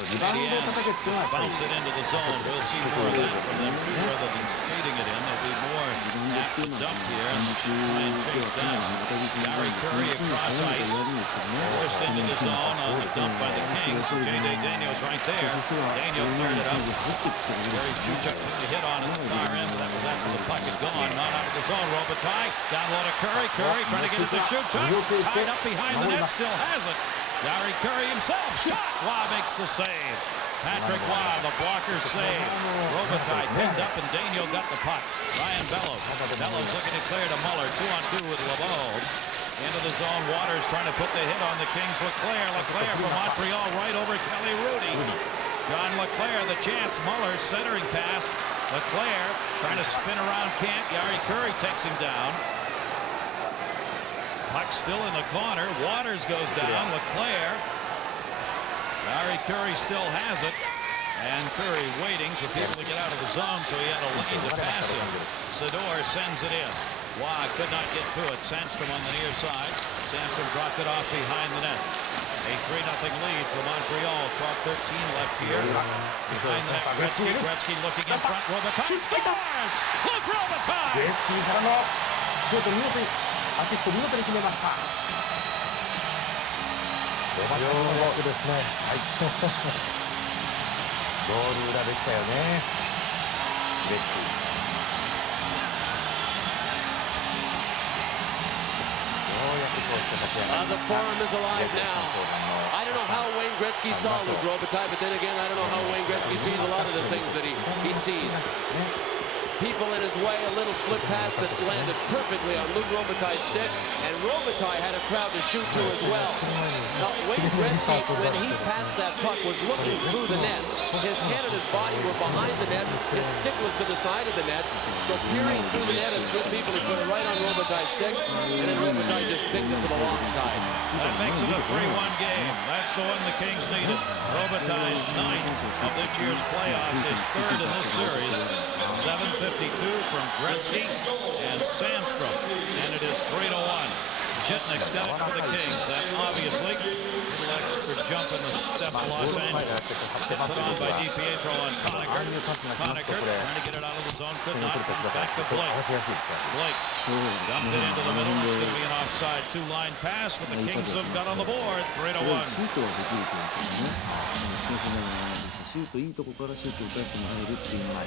Canadiens bounce it into the zone. We'll see more of that from them too, rather than skating it in. They'll be more apt to dump here and try and chase down. Gary Curry across ice. Forced into the zone on the dump by the Kings. J.J. Daniels right there. Daniel cleared it up. Gary Shuchuk took the hit on at the far end. That was after the puck had gone. Not out of the zone. Robitaille. Down low to Curry. Curry trying to get it to Shuchuk. Tied up behind the net. Still has it. Gary Curry himself, shot! Waugh makes the save. Patrick Waugh, the blocker save. Robitaille pinned up and Daniel got the puck. Ryan Bellows. Bellows looking to clear to Muller. 2-on-2 with Lebeau. Into the zone. Waters trying to put the hit on the Kings. Leclaire from Montreal right over Kelly Rudy. John Leclaire, the chance. Muller centering pass. Leclaire trying to spin around Kent. Gary Curry takes him down. Puck still in the corner. Waters goes down. Leclaire. Gary Curry still has it. And Curry waiting for people to get out of the zone, so he had a lane to pass him. Sador sends it in. Waugh could not get to it. Sandstrom on the near side. Sandstrom dropped it off behind the net. A 3-0 lead for Montreal. 12:13 left here. Behind the net, Gretzky. Gretzky looking in front. Robitaille scores! Luc Robitaille! アシスト見事に決めました。よくですね。はい。ゴール裏でしたよね。グレツキー。ようやくこうして立ち上がりました。The forum is alive now. I don't know how Wayne Gretzky saw Luc Robitaille, but then again, I don't know how Wayne Gretzky sees a lot of the things that he sees. People in his way, a little flip pass that landed perfectly on Luc Robitaille's stick, and Robitaille had a crowd to shoot to as well. Now, Wayne Gretzky, when he passed that puck, was looking through the net. His head and his body were behind the net. His stick was to the side of the net. So peering through the net and through people, he put it right on Robitaille's stick, and then Robitaille just sinked it to the long side. That makes it a 3-1 game. That's the one the Kings needed. Robitaille's 9th of this year's playoffs, his 3rd in this series. 7:52 from Gretzky and Sandstrom, and it is 3-1. Jitnick's got it for the Kings. That obviously, a little extra jump in the step of Los Angeles. Put on by DiPietro on Conacher. Conacher trying to get it out of the zone. Could not. Comes back to Blake. Blake dumped it into the middle. It's going to be an offside 2-line pass, but the Kings have got on the board. 3-1. シュートいいとこからシュートを出してもらえるっていうのは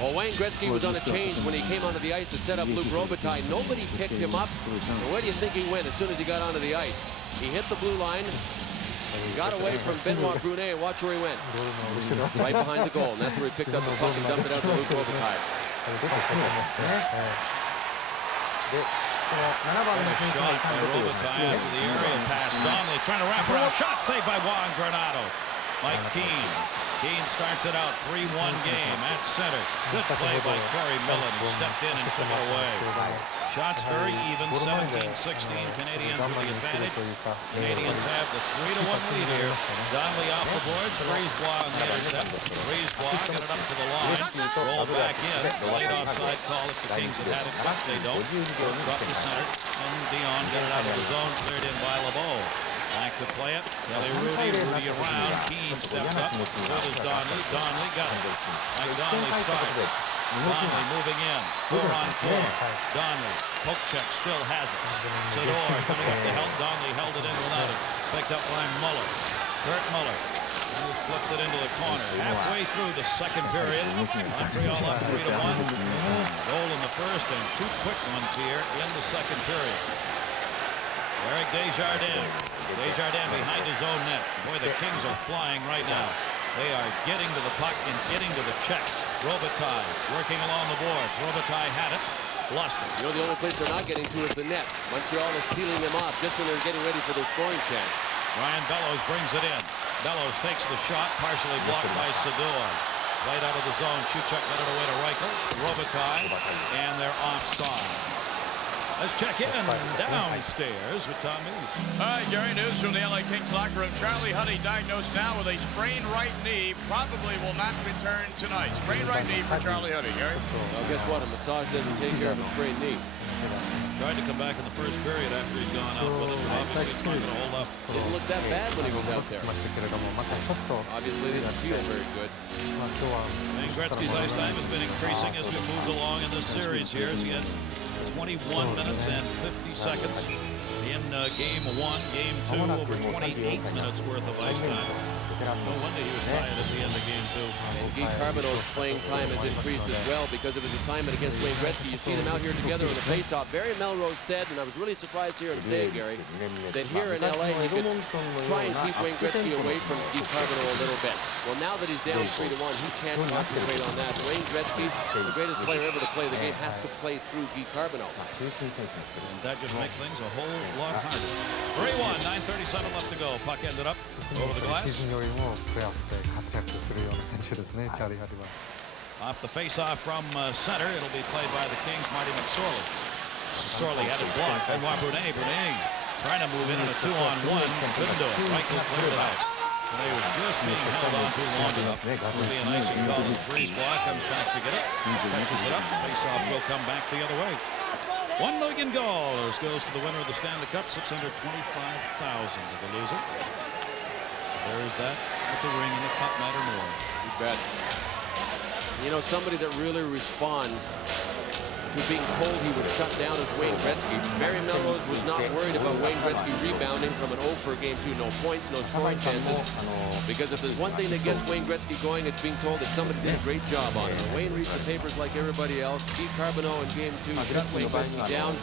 Well, Wayne Gretzky was on a change when he came onto the ice to set up Luc Robitaille. Nobody picked him up. And where do you think he went as soon as he got onto the ice? He hit the blue line, and he got away from Benoit Brunet, and watch where he went. Right behind the goal, and that's where he picked up the puck and dumped it out to Luc Robitaille. What a shot by Robitaille after the area pass. Donnelly trying to wrap around. Shot saved by Waugh and Granato. Mike Keane. Keane starts it out, 3-1 game at center. Good play by Corey Millen, who stepped in and took it away. Shots very even, 17-16. Canadians with the advantage. Canadians have the 3-1 lead here. Donnelly off the boards, Brisebois on the intercept. Brisebois got it up to the line, roll back in. Late offside call if the Kings had had it, but they don't. Drop to center, and Dion got it out of the zone, cleared in by LeBeau. Back to play it. Kelly Rudy around. Keane steps up. So does Donnelly. Donnelly got it. Mike Donnelly starts. Donnelly moving in. 4-on-4. Donnelly. Poke check still has it. Sador coming up to help. Donnelly held it in without it. Picked up by Muller. Kurt Muller. He just flips it into the corner. Halfway through the second period. Montreal up 3-1. Goal in the first and 2 quick ones here in the second period. Eric Desjardins. Desjardins behind his own net. Boy, the Kings are flying right now. They are getting to the puck and getting to the check. Robitaille working along the boards. Robitaille had it. Lost it. You know, the only place they're not getting to is the net. Montreal is sealing them off just when they're getting ready for their scoring chance. Ryan Bellows brings it in. Bellows takes the shot, partially blocked by Sador. Played out of the zone. Shuchuk got it away to Reichel. Robitaille, and they're offside. Let's check in downstairs with Tom Meade. All right, Gary, news from the LA Kings locker room. Charlie Huddy diagnosed now with a sprained right knee. Probably will not return tonight. Sprained right knee for Charlie Huddy, Gary. Well, guess what? A massage doesn't take care of a sprained knee. Tried to come back in the first period after he'd gone out with it, but obviously it's not going to hold up. Didn't look that bad when he was out there. Obviously didn't feel very good. Wayne Gretzky's ice time has been increasing as we've moved along in this series here, as he had 21 minutes and 50 seconds in Game 1. Game 2, over 28 minutes worth of ice time. No wonder he was tired at the end of Game 2. And Guy Carbonneau's playing time has increased as well because of his assignment against Wayne Gretzky. You see them out here together in the face-off. Barry Melrose said, and I was really surprised to hear him say it, Gary, that here in LA you could try and keep Wayne Gretzky away from Guy Carbonneau a little bit. Well, now that he's down 3-1, he can't concentrate on that. Wayne Gretzky, the greatest player ever to play the game, has to play through Guy Carbonneau. And that just makes things a whole lot harder. 3-1, 9:37 left to go. Puck ended up over the glass. Off the face-off from center, it'll be played by the Kings, Marty McSorley. McSorley had it blocked by Brunet. Brunet trying to move in on a 2-on-1. Couldn't do it. Reichel cleared it out. They were just being held on too long enough. It'll be an icing call. Brisebois comes back to get it. Catches it up. Face-off will come back the other way. $1 million goes to the winner of the Stanley Cup. $625,000 to the loser. There's that with the ring and the cup matter more. You bet. You know, somebody that really responds to being told he was shut down as Wayne Gretzky. Barry Melrose was not worried about Wayne Gretzky rebounding from an 0 for Game 2. No points, no scoring chances. Because if there's one thing that gets Wayne Gretzky going, it's being told that somebody did a great job on it. Wayne reads the papers like everybody else. Guy Carbonneau in Game 2 shut Wayne Gretzky down.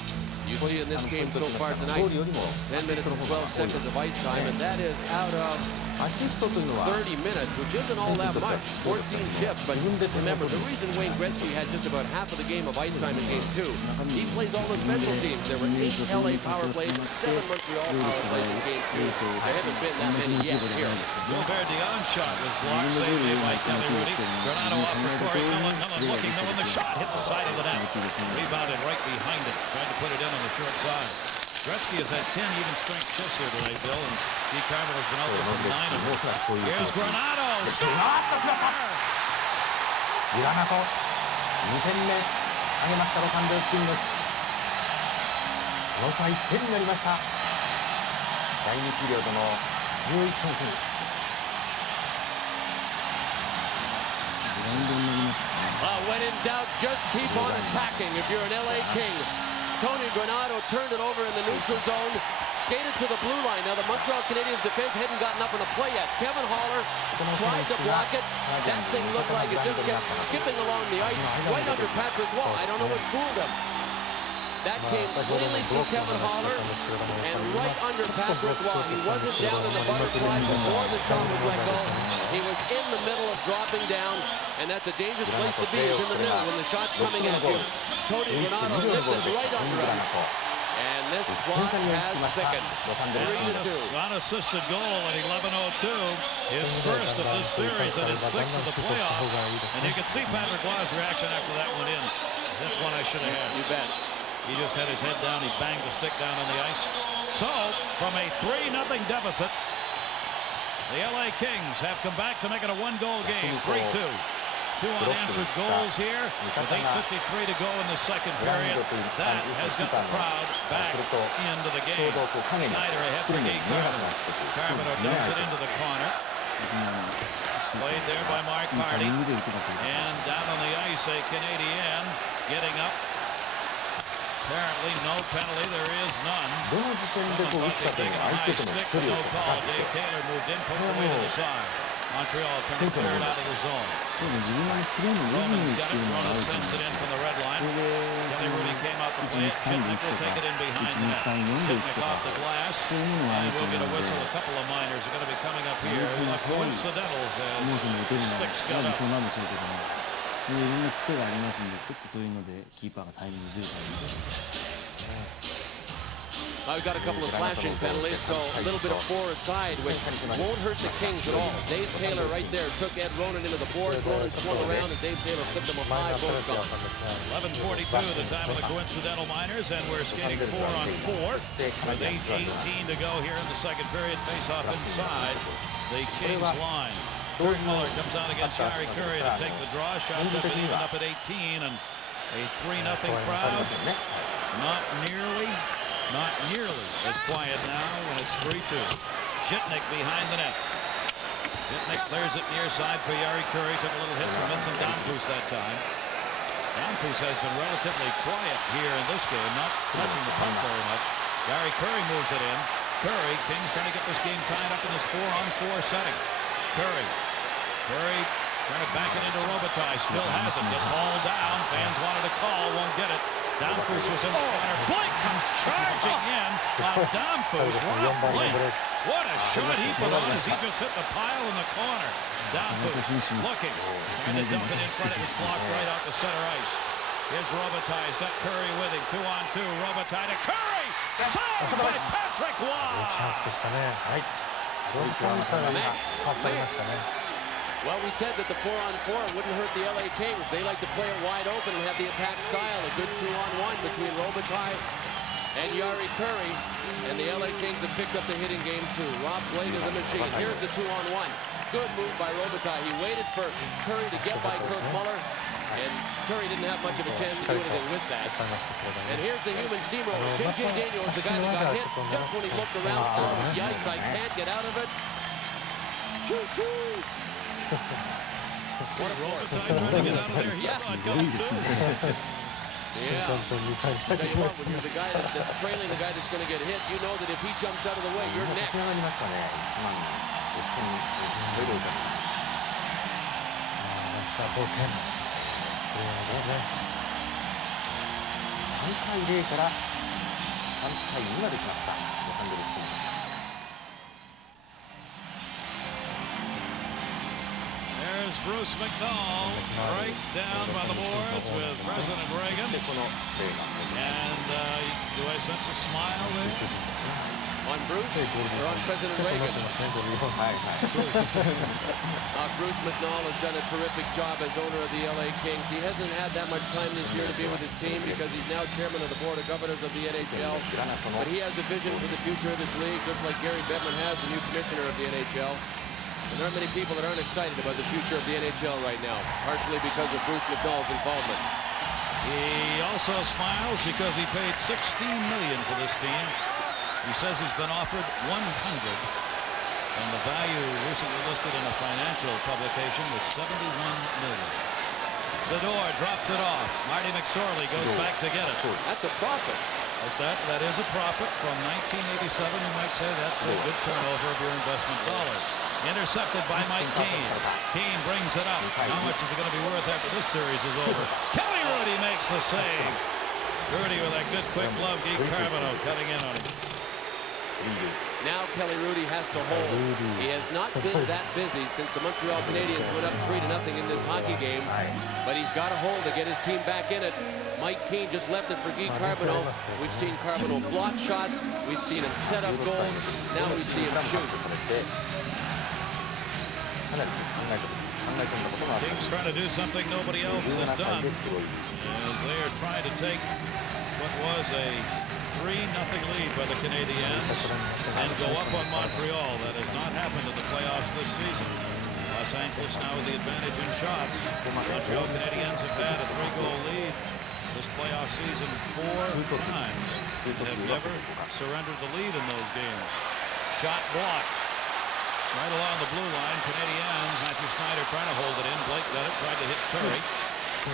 You see in this game so far tonight, 10 minutes and 12 seconds of ice time, and that is out of 30 minutes, which isn't all that much. 14 shifts, but remember, the reason Wayne Gretzky had just about half of the game of ice time in Game 2, he plays all the special teams. There were 8 LA power plays, 7 Montreal power plays in Game 2. There haven't been that many yet here. Gilbert Dion's shot was blocked, saved by Kelly Rudy. Granado off for Corey Millen. Millen looking, Millen the shot, hit the side of the net. Rebounded right behind it, tried to put it in on the short side. Gretzky has had 10 even strength shifts here today, Bill, and Guy Carbonneau's been out there for 9 of them. Here's Granado. Score! グラナト2点目挙げましたロサンゼルスキングス。この差1点になりました。第2ピリオドの11分過ぎ。グラウンドになりましたね。When in doubt, just keep on attacking if you're an LA King. Tony Granado turned it over in the neutral zone, skated to the blue line. Now the Montreal Canadiens defense hadn't gotten up in a play yet. Kevin Haller tried to block it. That thing looked like it just kept skipping along the ice right under Patrick Waugh. I don't know what fooled him. That came cleanly through Kevin Haller and right under Patrick Waugh. He wasn't down in the butterfly before the shot was let go. He was in the middle of dropping down, and that's a dangerous place to be, is in the middle when the shot's coming at you. Tony Granado lifted right under him. And And this 1 plot 点差に追いつきま has した thickened. ロサンゼルスキングス。 Unassisted goal at 11:02. His first of this series and his sixth of the playoffs. And you can see Patrick Law's reaction after that went in. That's one I should have had. You bet. He just had his head down. He banged the stick down on the ice. So, from a 3-0 deficit, the LA Kings have come back to make it a one-goal game, 3-2. 2 unanswered goals here with 8:53 to go in the second period. That has got the crowd back into the game. Snyder ahead for Gay Carpenter. Carpenter dumps it into the corner. Played there by Mark Hardy. And down on the ice, a Canadian getting up. Apparently no penalty. There is none. どの時点でこう打つかというのは相手との距離を No call. Dave Taylor moved in, put it away to the side. Montreal turned the third out of the zone. そうね、自分のプレーのリズム Roman's っ got てい it. うのがあ Roman ると sends it in from the red line. これ Kelly Rudy came out to で play it. 1、2、3 Shipnick で打つ will と take か it in behind 1、2、the net. 3、4で打つ Shipnick とか off the glass. そういうものがあ And ると we'll 思う get a の whistle. で A couple of minors are going to be coming up here. Usually Not coincidentals モーションで打てる as のは sticks や got はり up. そうなんでしょうけども、いろんな癖がありますんで、ちょっとそういうのでキーパーがタイミングずれたり。 I've got a couple of slashing penalties, so a little bit of four aside, which won't hurt the Kings at all. Dave Taylor right there took Ed Ronan into the board. Ronan swung around, and Dave Taylor flipped him a high both gone. 11:42, the time of the coincidental minors, and we're skating 4-on-4 with 8:18 to go here in the second period. Face-off inside the Kings line. Kurt Muller comes out against Jari Kurri to take the draw. Shots have been even up at 18, and a 3-0 crowd. Not nearly as quiet now when it's 3-2. Shipnick behind the net. Shipnick clears it near side for Jari Kurri. Took a little hit from Vincent Damphus that time. Damphus has been relatively quiet here in this game, not touching the puck very much. Jari Kurri moves it in. Kurri, Kings trying to get this game tied up in this 4-on-4 setting. Kurri trying to back it into Robitaille. Still has it. Gets hauled down. Fans wanted a call. Won't get it. Damphus was in the corner. Blake comes charging in on Damphus. Rob Blake. What a shot he put on as he just hit the pile in the corner. Damphus looking. Trying to dump it in front of his slot right out to center ice. Here's Robitaille. He's got Kurri with him. 2-on-2. Robitaille to Kurri. Saved by Patrick Waugh. チャンスでしたね。はい。ジョージ・カウンターがパスありましたね。 Well, we said that the 4-on-4 wouldn't hurt the LA Kings. They like to play it wide open and have the attack style. A good 2-on-1 between Robitaille and Jari Kurri. And the LA Kings have picked up the hitting game too. Rob Blake is a machine. Here's the 2-on-1. Good move by Robitaille. He waited for Kurri to get by Kurt Muller. And Kurri didn't have much of a chance to do anything with that. And here's the human steamroller. J.J. Daniel is the guy that got hit. Just when he looked around, said, yikes, I can't get out of it. Choo-choo! What a Robitaille trying to get out of there. He saw it coming too. Yeah. Tell you what, when you're the guy that's trailing the guy that's going to get hit, you know that if he jumps out of the way, you're next. 立ち上がりましたね。1万6000超えておいたの同点。これはね。 3対0から3対2まで来ましたロサンゼルスキングス。 There's Bruce McNall right down by the boards with President Reagan. And do I sense a smile there? On Bruce or on President Reagan? Bruce McNall has done a terrific job as owner of the LA Kings. He hasn't had that much time this year to be with his team because he's now chairman of the board of governors of the NHL. But he has a vision for the future of this league, just like Gary Bettman has, the new commissioner of the NHL. And there are many people that aren't excited about the future of the NHL right now, partially because of Bruce McNall's involvement. He also smiles because he paid $16 million for this team. He says he's been offered 100, and the value recently listed in a financial publication was $71 million. Sador drops it off. Marty McSorley goes back to get it. That's a profit. That is a profit from 1987. You might say that's a good turnover of your investment dollars. Intercepted by Mike Keane. Keane brings it up. How much is it going to be worth after this series is over? Kelly Rudy makes the save. Rudy with that good quick glove. Gay Carbono cutting in on him. Now Kelly Rudy has to hold. He has not been that busy since the Montreal Canadiens went up 3-0 in this hockey game. But he's got to hold to get his team back in it. Mike Keane just left it for Guy Carbonneau. We've seen Carbonneau block shots. We've seen him set up goals. Now we see him shoot. Kings trying to do something nobody else has done. As they are trying to take what was a 3-0 lead by the Canadiens and go up on Montreal. That has not happened in the playoffs this season. Los Angeles now with the advantage in shots. Montreal Canadiens have had a 3-goal lead this playoff season 4 times and have never surrendered the lead in those games. Shot blocked. Right along the blue line, Canadiens. Matthew Snyder trying to hold it in. Blake got it, tried to hit Curry.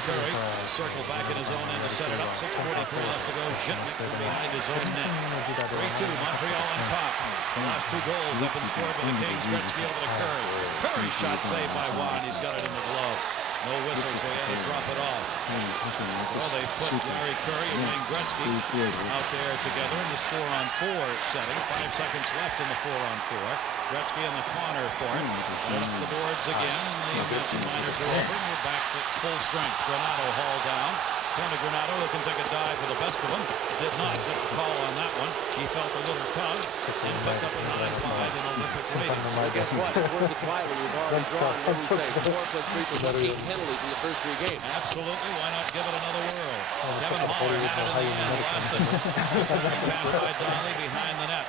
Curry circled back in his own end to set it up. 6:43 left to go. Zhitnik from behind his own net. 3-2, Montreal on top. The last 2 goals have been scored by the Kings. Gretzky over to Curry. Curry shot saved by Juan. He's got it in the glove. No whistle, so he had to drop it off. So they put Larry Curry and Wayne Gretzky out there together in this 4-on-4 setting. 5 seconds left in the 4-on-4. Gretzky in the corner for it. Up the boards again. The Benson Miners are over. And we're back to full strength. Granato hauled down. Tony Granato who can take a dive for the best of them. Did not get the call on that one. He felt a little tug and picked up a 9-5 in Olympic rating. Well, guess what? It's worth a try when you've already drawn, what do we say, 4 + 3 + 8 penalties in the first 3 games. Absolutely. Why not give it another whirl? Kevin Haller had it in the end. Lost it. Pass by Donnelly behind the net.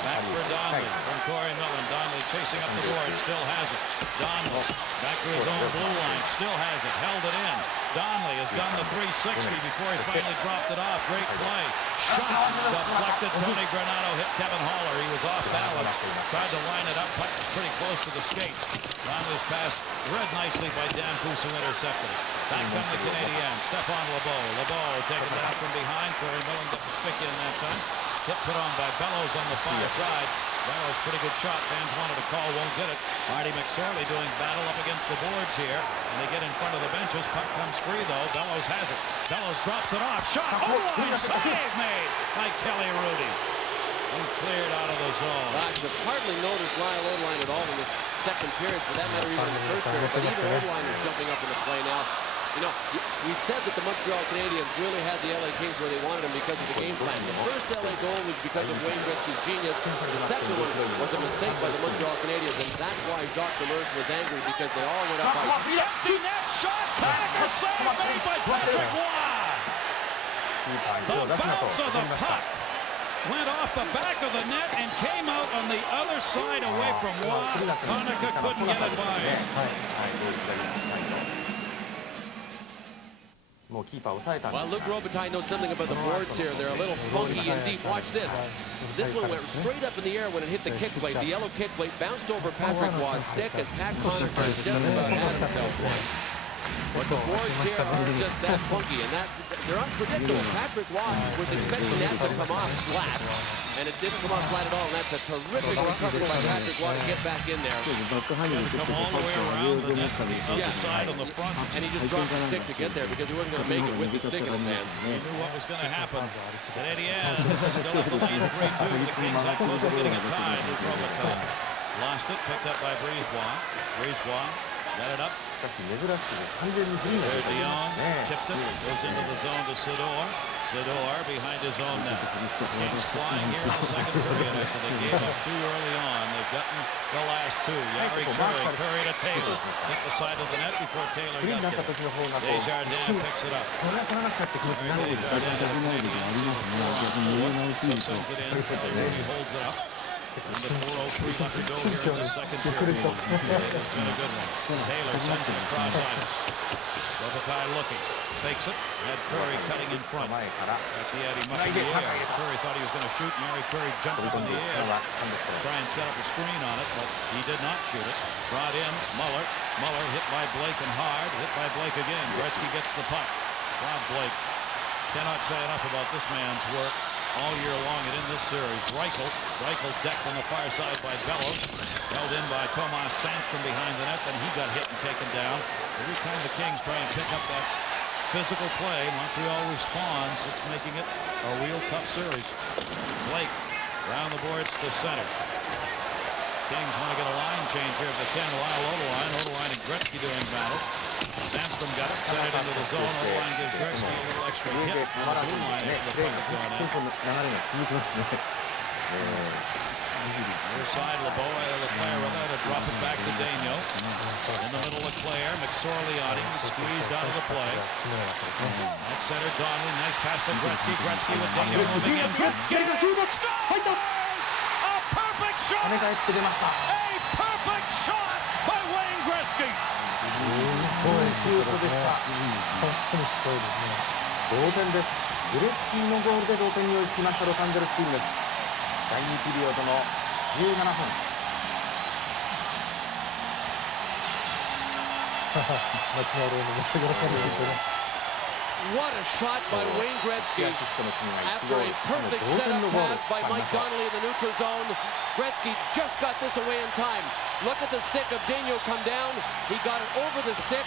Back for Donnelly from Corey Millen. Donnelly chasing up the board. Still has it. Donnelly back to his own blue line. Still has it. Held it in. Donnelly has done the 360 before he finally dropped it off. Great play. Shot deflected. Tony Granato hit Kevin Haller. He was off balance. Tried to line it up. Puck was pretty close to the skates. Donnelly's pass read nicely by Dan Pousse, who intercepted it. Back come the Canadiens. Stephane Lebeau. Lebeau taken down from behind. Corey Millen got the stick in that time. Hit put on by Bellows on the far side. Bellows, pretty good shot. Fans wanted to call, won't get it. Marty McSorley doing battle up against the boards here. And they get in front of the benches. Puck comes free, though. Bellows has it. Bellows drops it off. Shot. Overline save made by Kelly Rudy. And cleared out of the zone. Gosh, I've hardly noticed Lyle Overline at all in this second period, for that matter, even in the first period. But even Overline is jumping up into play now. You know, we said that the Montreal Canadiens really had the LA Kings where they wanted them because of the game plan. The first LA goal was because of Wayne Gretzky's genius. The second one was a mistake by the Montreal Canadiens, and that's why Jacques Demers was angry, because they all went up by... Empty net shot! Kanaka save made by Patrick Waugh! The bounce of the puck went off the back of the net and came out on the other side away from Waugh. Kanaka couldn't get it by him. Well, Luc Robitaille knows something about the boards here. They're a little funky and deep. Watch this. This one went straight up in the air when it hit the kick plate. The yellow kick plate bounced over Patrick Waugh's stick, and Pat Connaughton just about had himself one. But the boards here are just that funky, and they're unpredictable. Patrick Waugh was expecting that to come off flat, and it didn't come off flat at all, and that's a terrific recovery by Patrick Waugh to get back in there. Come all the way around the net to the other side on the front. And he just dropped the stick to get there because he wasn't going to make it with the stick in his hands. He knew what was going to happen. Canadiens still up the lead 3-2. The Kings that close to getting it tied. Luc Robitaille lost it, picked up by Brisebois. Brisebois got it up. There Dion chipped it, goes into the zone to Sidor. Sidor behind his own net. Kings flying here in the second period after they gave up 2 early on. They've gotten the last 2. Yari Curry, Curry to Taylor. Hit the side of the net before Taylor got there. Desjardins picks it up. Desjardins sends it in. He holds it up. And the 4:03 left to go here in the second period. It's been a good one. Taylor sends it across ice. Robitaille looking. Fakes it. Had Curry cutting in front. At the Eddie Muck in the air. Curry thought he was going to shoot. Yari Curry jumped up in the air. Try and set up a screen on it, but he did not shoot it. Brought in Muller. Muller hit by Blake and hard. Hit by Blake again. Gretzky gets the puck. Rob Blake. Cannot say enough about this man's work all year long and in this series. Reichel decked on the far side by Bellows. Held in by Tomas Sandstrom behind the net. Then he got hit and taken down. Every time the Kings try and pick up that physical play, Montreal responds. It's making it a real tough series. Blake Around the boards to center. Kings want to get a line change here if they can. Lyle Odeline. Odeline and Gretzky doing battle. Sandstrom got it, sent it into the zone. Odeline gives Gretzky a little extra hit on the blue line after the puck had gone in. 続きますね。 Near side, LeBeau out of the player without it, drop it back to Daniel. In the middle of Claire, McSorley on him, squeezed out of the play. At center, Donnelly, nice pass to Gretzky. Gretzky with Daniel moving in. Gretzky scores! A perfect shot! A perfect shot by Wayne Gretzky! そういうシュートでした。本当にすごいですね。同点です。グレツキーのゴールで同点に追いつきましたロサンゼルスキングス。第2ピリオドの17分。What a shot by Wayne Gretzky. After a perfect setup pass by Mike Donnelly in the neutral zone, Gretzky just got this away in time. Look at the stick of Daniel come down. He got it over the stick.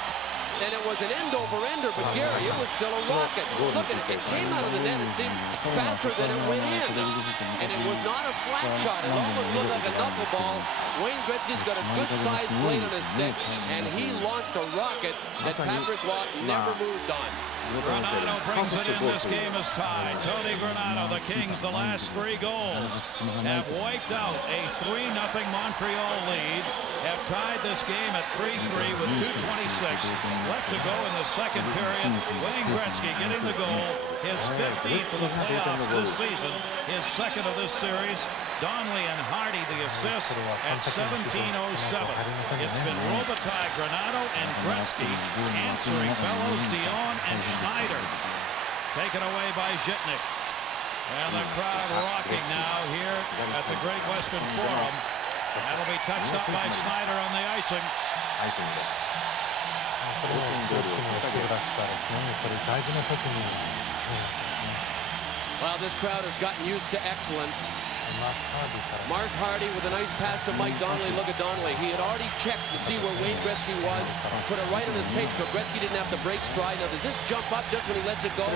And it was an end-over-ender, but Gary, it was still a rocket. Look, it came out of the net. It seemed faster than it went in. And it was not a flat shot. It almost looked like a knuckleball. Wayne Gretzky's got a good-sized blade on his stick, and he launched a rocket that Patrick Roy never moved on. Granato brings it in. This game is tied. Tony Granato, the Kings, the last 3 goals, have wiped out a 3-0 Montreal lead, have tied this game at 3-3 with 2:26 left to go in the second period. Wayne Gretzky getting the goal, his 15th of the playoffs this season, his second of this series. Donnelly and Hardy the assist at 17:07. It's been Robitaille, Granato, and Gretzky answering Bellows, Dion, and Schneider. Taken away by Zhitnik. And the crowd rocking now here at the Great Western Forum. That'll be touched up by Schneider on the icing. それもグレツキの素晴らしさですね。やっぱり大事な時に。Well, this crowd has gotten used to excellence. Mark Hardy with a nice pass to Mike Donnelly. Look at Donnelly. He had already checked to see where Wayne Gretzky was, put it right on his tape so Gretzky didn't have to break stride. Now, does this jump up just when he lets it go?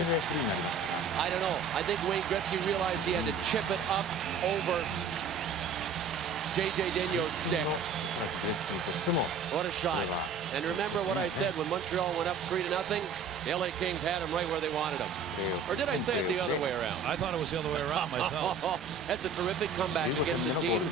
I don't know. I think Wayne Gretzky realized he had to chip it up over J.J. Daigneault's stick. What a shot. And remember what I said when Montreal went up 3-0? The LA Kings had him right where they wanted him. Or did I say it the other way around? I thought it was the other way around myself. That's a terrific comeback against a team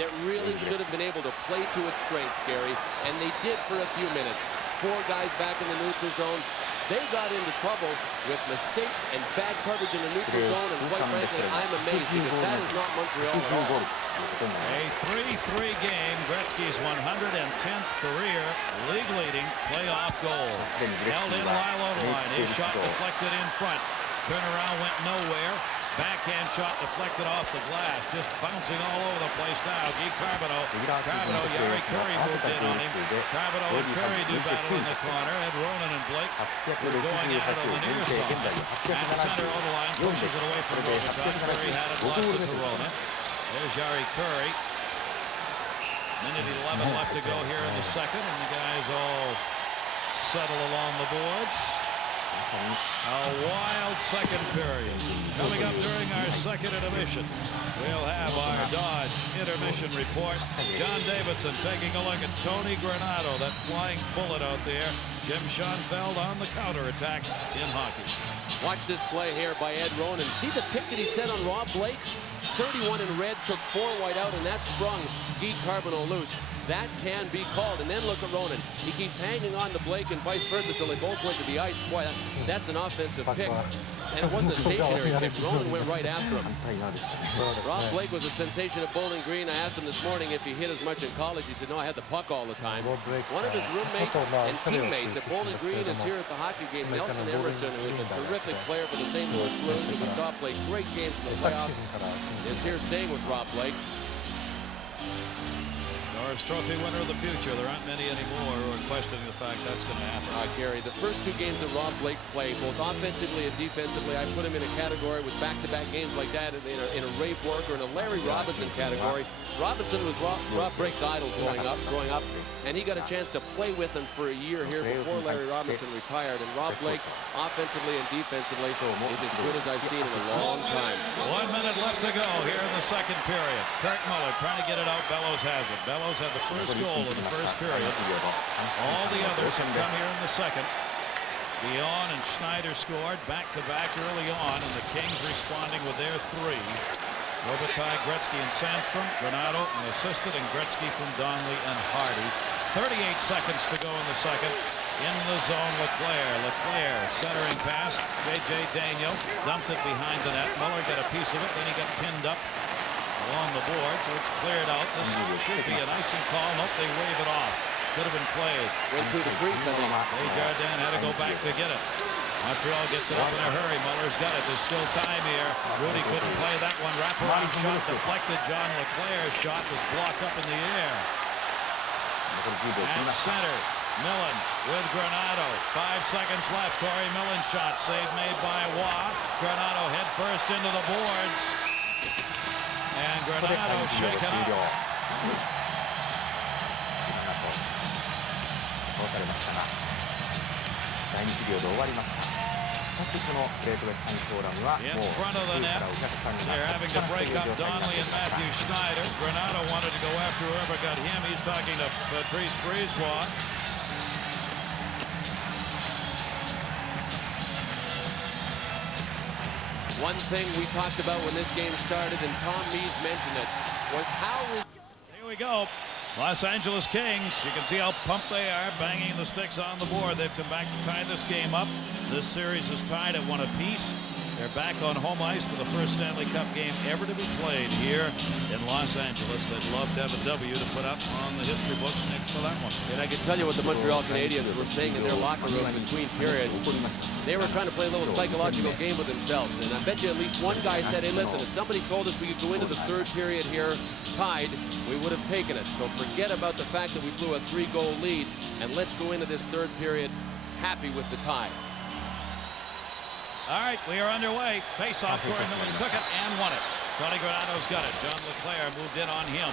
that really should have been able to play to its strengths, Gary. And they did for a few minutes. 4 guys back in the neutral zone. They got into trouble with mistakes and bad coverage in the neutral zone, and quite frankly, I'm amazed because that is not Montreal at all. A 3-3 game, Gretzky's 110th career league-leading playoff goal. Held in Lyle Odeline, his shot deflected in front. Turnaround went nowhere. Backhand shot deflected off the glass, just bouncing all over the place now. Guy Carbonneau, Yari Curry moved in on him. Carbonneau and Curry do battle in the corner, and Ronan and Blake were going at it on the near side. At center on the line, pushes it away from Robitaille. Curry had it, lost it to Ronan. There's Yari Curry. Minute 11 left to go here in the second, and the guys all settle along the boards. A wild second period. Coming up during our second intermission, we'll have our Dodge intermission report. John Davidson taking a look at Tony Granato, that flying bullet out there. Jim Schoenfeld on the counterattack in hockey. Watch this play here by Ed Ronan. See the pick that he set on Rob Blake? 31 in red, took 4 wide out, and that sprung Guy Carbonneau loose. That can be called. And then look at Ronan. He keeps hanging on to Blake and vice versa until they both went to the ice. Boy, that's an offensive pick. And it wasn't a stationary pick. Ronan went right after him. Rob Blake was a sensation at Bowling Green. I asked him this morning if he hit as much in college. He said, no, I had the puck all the time. One of his roommates and teammates at Bowling Green is here at the hockey game. Nelson Emerson, who is a terrific player for the St. Louis Blues, who we saw play great games in the playoffs, is here staying with Rob Blake. Norris Trophy winner of the future. There aren't many anymore who are questioning the fact that's going to happen. Gary, the first 2 games that Rob Blake played, both offensively and defensively, I put him in a category with back-to-back games like that in a Ray Bork or in a Larry Robinson category. Robinson was Rob Blake's idol growing up, and he got a chance to play with him for a year here before Larry Robinson retired. And Rob Blake, offensively and defensively, is as good as I've seen in a long time. 1 minute left to go here in the second period. Kurt Muller trying to get it out. Bellows has it. Bellows had the first goal in the first period. All the others have come here in the second. Dion and Schneider scored back-to-back early on, and the Kings responding with their 3. Robitaille, Gretzky, and Sandstrom. Granato and assisted, and Gretzky from Donnelly and Hardy. 38 seconds to go in the second. In the zone, Leclerc centering pass. J.J. Daniel dumped it behind the net. Muller got a piece of it, then he got pinned up along the board, so it's cleared out. This should be an icing call. Nope, they wave it off. Could have been played. Went through the crease, I think. Desjardins had to go back to get it. Montreal gets it up in a hurry. Muller's got it. There's still time here. Rudy couldn't play that one. Wraparound shot deflected. John Leclerc's shot was blocked up in the air. And center. Millen with Granato. 5 seconds left. Corey Millen shot. Save made by Waugh. Granato head first into the boards. And Granato shaken up. 倒されましたが、第2ピリオド終わりました。しかしこのグレートウェスタンフォーラムはもう In front of the net, they're having to break up Donnelly and Matthew Schneider. Granato wanted to go after whoever got him. He's talking to Patrice Brisebois. One thing we talked about when this game started, and Tom Mees mentioned it, was how... Here we go. Los Angeles Kings, you can see how pumped they are, banging the sticks on the board. They've come back to tie this game up. This series is tied at 1 apiece. They're back on home ice for the first Stanley Cup game ever to be played here in Los Angeles. They'd love to have a W to put up on the history books next to that one. And I can tell you what the Montreal Canadiens were saying in their locker room between periods. They were trying to play a little psychological game with themselves. And I bet you at least one guy said, hey, listen, if somebody told us we could go into the third period here tied, we would have taken it. So forget about the fact that we blew a 3-goal lead, and let's go into this third period happy with the tie. All right, we are underway. Face-off, Corey Millen took it and won it. Tony Granato's got it. John Leclerc moved in on him.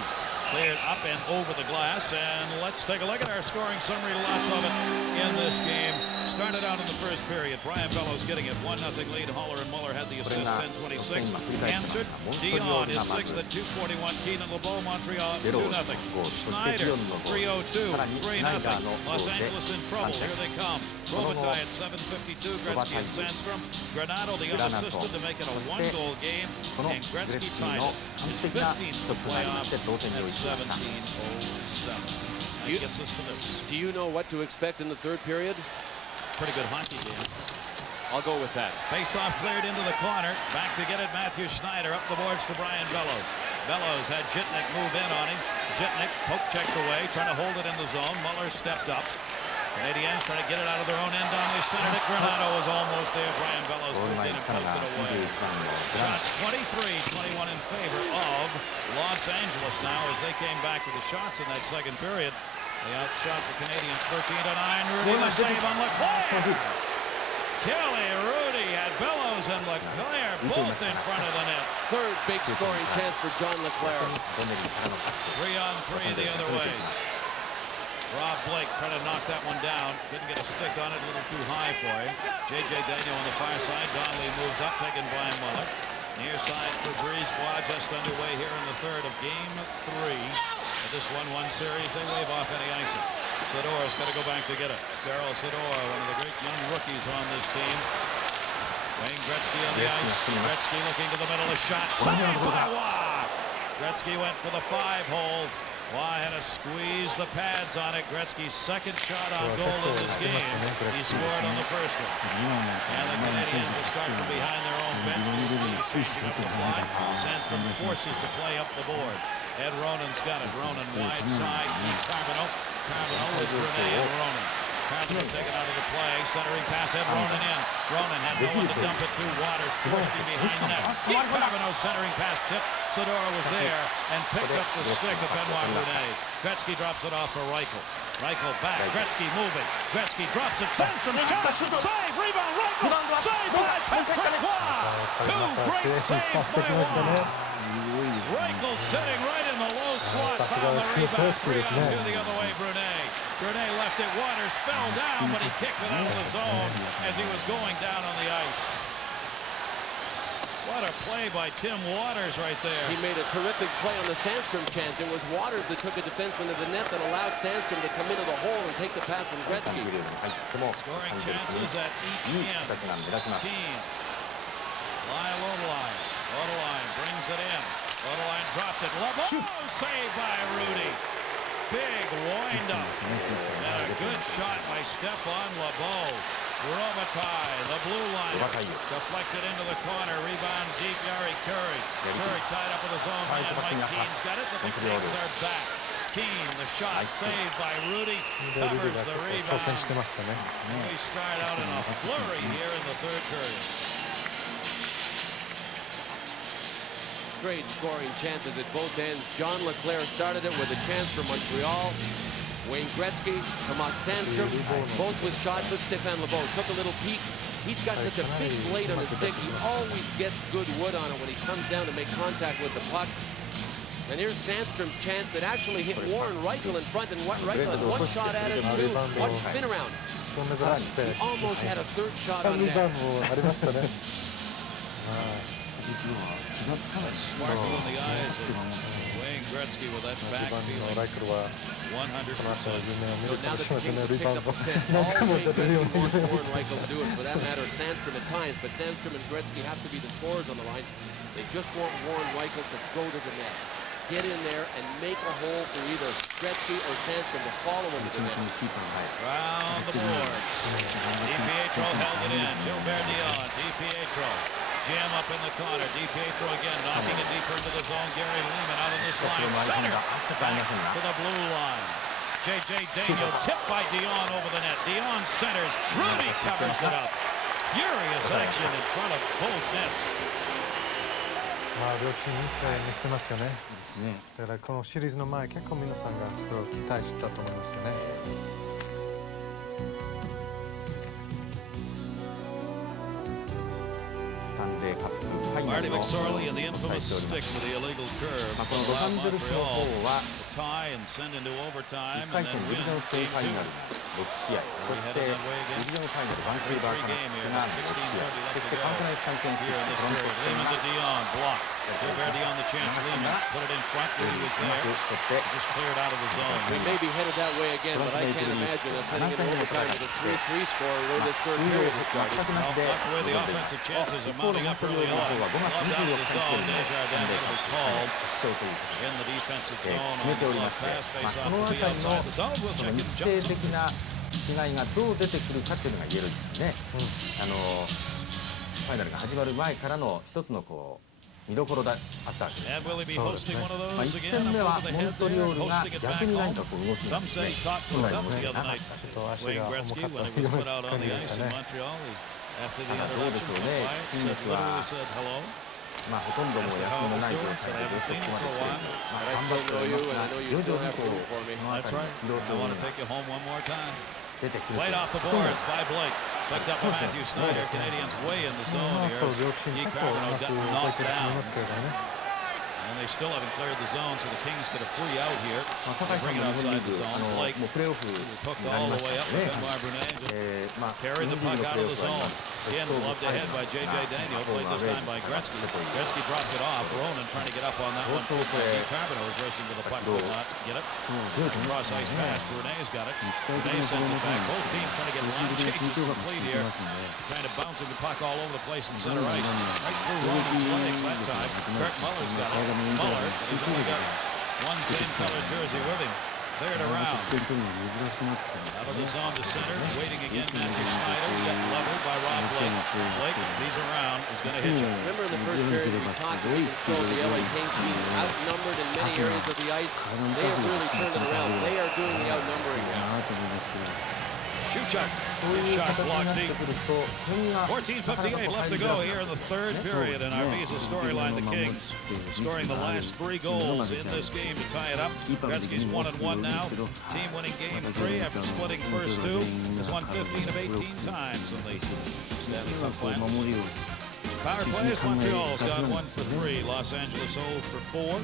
Cleared up and over the glass, and let's take a look at our scoring summary. Lots of it in this game. Started out in the first period. Brian Bellows getting it. 1-0 lead. Holler and Muller had the assist. 10:26. Answered. Dion is 6th at 2:41. Keenan LeBeau, Montreal 2-0. Schneider 3:02. 3-0. Los Angeles in trouble. Here they come. Robitaille at 7:52. Gretzky and Sandstrom. Granato the unassisted to make it a 1-goal game, and Gretzky tied it. His 15th playoffs at 17:07. That gets us to this. Do you know what to expect in the third period? Pretty good hockey game. I'll go with that. Face-off cleared into the corner. Back to get it, Matthew Schneider. Up the boards to Brian Bellows. Bellows had Jitnik move in on him. Jitnik poke checked away, trying to hold it in the zone. Muller stepped up. Canadiens trying to get it out of their own end. Donnelly centered it. Granato was almost there. Brian Bellows moved in and poked it away. Shots 23-21 in favor of Los Angeles now as they came back to the shots in that second period. They outshot the Canadiens 13-9. Rudy the save on Leclerc. Kelly Rudy had Bellows and Leclerc both in front of the net. Third big scoring chance for John Leclerc. 3-on-3 the other way. Rob Blake trying to knock that one down. Didn't get a stick on it, a little too high for him. J.J. Daniel on the far side. Donnelly moves up, taken by Muller. Near side for Brisebois, just underway here in the third of game 3. With this 1-1 series, they wave off any icing. Sador's got to go back to get it. Darryl Sador, one of the great young rookies on this team. Wayne Gretzky on the ice. Gretzky looking to the middle, a shot. Saved by Waugh. Gretzky went for the 5-hole. Waugh had to squeeze the pads on it. Gretzky's second shot on goal in this game. He scored on the first one. And the Canadiens will start from behind their own bench. Sandstrom forces the play up the board. Ed Ronan's got it. Ronan wide side. Carbonneau. Carbonneau with Brunet and Ronan. Carbonneau taken out of the play. Centering pass. Ed Ronan in. Ronan had no one to dump it to. Waters forced him behind the net. Carbonneau centering pass tipped. Sadora was there and picked up the stick of Benoit Brunet. Gretzky drops it off for Reichel. Reichel back. Gretzky moving. Gretzky drops it. Sandstrom shot. Save. Rebound. Reichel. Save by Patrick Roy. Two great saves by Roy. Reichel sitting right in the low slot. Found the rebound. 3-on-2 the other way. Brunet. Brunet left it. Waters fell down, but he kicked it out of the zone as he was going down on the ice. What a play by Tim Waters right there. He made a terrific play on the Sandstrom chance. It was Waters that took a defenseman to the net that allowed Sandstrom to come into the hole and take the pass from Gretzky. Scoring chances at each end. Keane. Lyle Odeline. Odeline brings it in. Odeline dropped it. Oh, saved by Rudy. Big wind-up. And a good shot by Stephane Lebeau. Robitaille, the blue line, deflected into the corner, rebound deep, Yari Curry. Curry tied up with his own man, Mike Keane's got it, but the Kings are back. Keane, the shot saved by Rudy, covers the rebound. We start out in a flurry here in the third period. Great scoring chances at both ends. John Leclerc started it with a chance for Montreal. Wayne Gretzky, Tomas Sandstrom, both with shots, but Stephane Lebeau took a little peek. He's got such a big blade on his stick. He always gets good wood on it when he comes down to make contact with the puck. And here's Sandstrom's chance that actually hit Warren Reichel in front, and Reichel had one shot at it, two. Watch the spin around. He almost had a third shot on net. Sparkle in the eyes of Wayne Gretzky with that back feeling. 100%. So now that the Kings have picked up a set, all Wayne Gretzky wants Warren Reichel to do, and for that matter, Sandstrom at times, but Sandstrom and Gretzky have to be the scorers on the line. They just want Warren Reichel to go to the net, get in there, and make a hole for either Gretzky or Sandstrom to follow him to the net. Round the boards. DiPietro held it in. Gilbert Dion. DiPietro. Jam up in the corner. DiPietro again knocking it deeper into the zone. Gary Lehman out on this line. Center. Back to the blue line. J.J. Daniel tipped by Dion over the net. Dion centers. Rudy covers it up. Furious action in front of both nets. 両チームいいプレー見せてますよね。だからこのシリーズの前結構皆さんがそれを期待してたと思いますよね。Marty McSorley and the infamous stick with the illegal curve. Montreal tie and send into overtime and then win game 2. 6試合、そしてディビジョンファイナルバンクーバーカナックスが6試合、そしてカントナイスチャンピオンシップトロント戦が Gilbert Dion the chance. Lehman put it in front. He was there. Just cleared out of the zone. We may be headed that way again, but I can't imagine us heading into overtime with a 3-3 score where this third period is starting. Not the way the offensive chances are mounting up early on. Love out of the zone. Desjardins will be called in the defensive zone on the pass face-off to be outside the zone. We'll check in Johnson. 違いがどう出てくるかっていうのが言えるんですよね。ファイナルが始まる前からの一つのこう見どころだったわけです。1戦目はモントリオールが逆に何かこう動きがですね、本来の動きがなかった。どうでしょうね、キングスはまあほとんどもう休みのない状態でここまで来て、頑張っておりますが、徐々にこうこの辺りの疲労というのが出てくるという Picked up by Matthew Snyder. Canadians way in the zone here. Guy Carbonneau got knocked down. And they still haven't cleared the zone, so the Kings get a free out here. They bring it outside the zone. Blake was hooked all the way up with Benoit Brunet. Just carried the puck out of the zone. Again, loved ahead by J.J. Daniel. Played this time by Gretzky. Gretzky dropped it off. Ronan trying to get up on that one. Guy Carbonneau was racing to the puck. Could not get it. Cross ice pass. Brunet's got it. Brunet sends it back. Both teams trying to get line changes complete here. Trying to bounce the puck all over the place in center ice. Right through Ronan's legs that time. Kirk Muller's got it. Muller, he's only got one same-color jersey with him. Cleared around. Out of the zone to center. Waiting again, Matthew Snyder. Got leveled by Rob Blake. Blake, if he's around, is going to hit you. Remember in the first period we talked and we showed the LA Kings being outnumbered in many areas of the ice. They have really turned it around. They are doing the outnumbering now. Shewchuk そういう形になってくると点が 14:58 left to go here in the third period, and our Visa storyline, the Kings scoring the last 3 goals in this game to tie it up. Gretzky's 1-1 now. Team winning game 3 after splitting first 2. Has won 15 of 18 times in the Stanley Cup Finals. Power plays, Montreal's got 1 for 3. Los Angeles 0 for 4.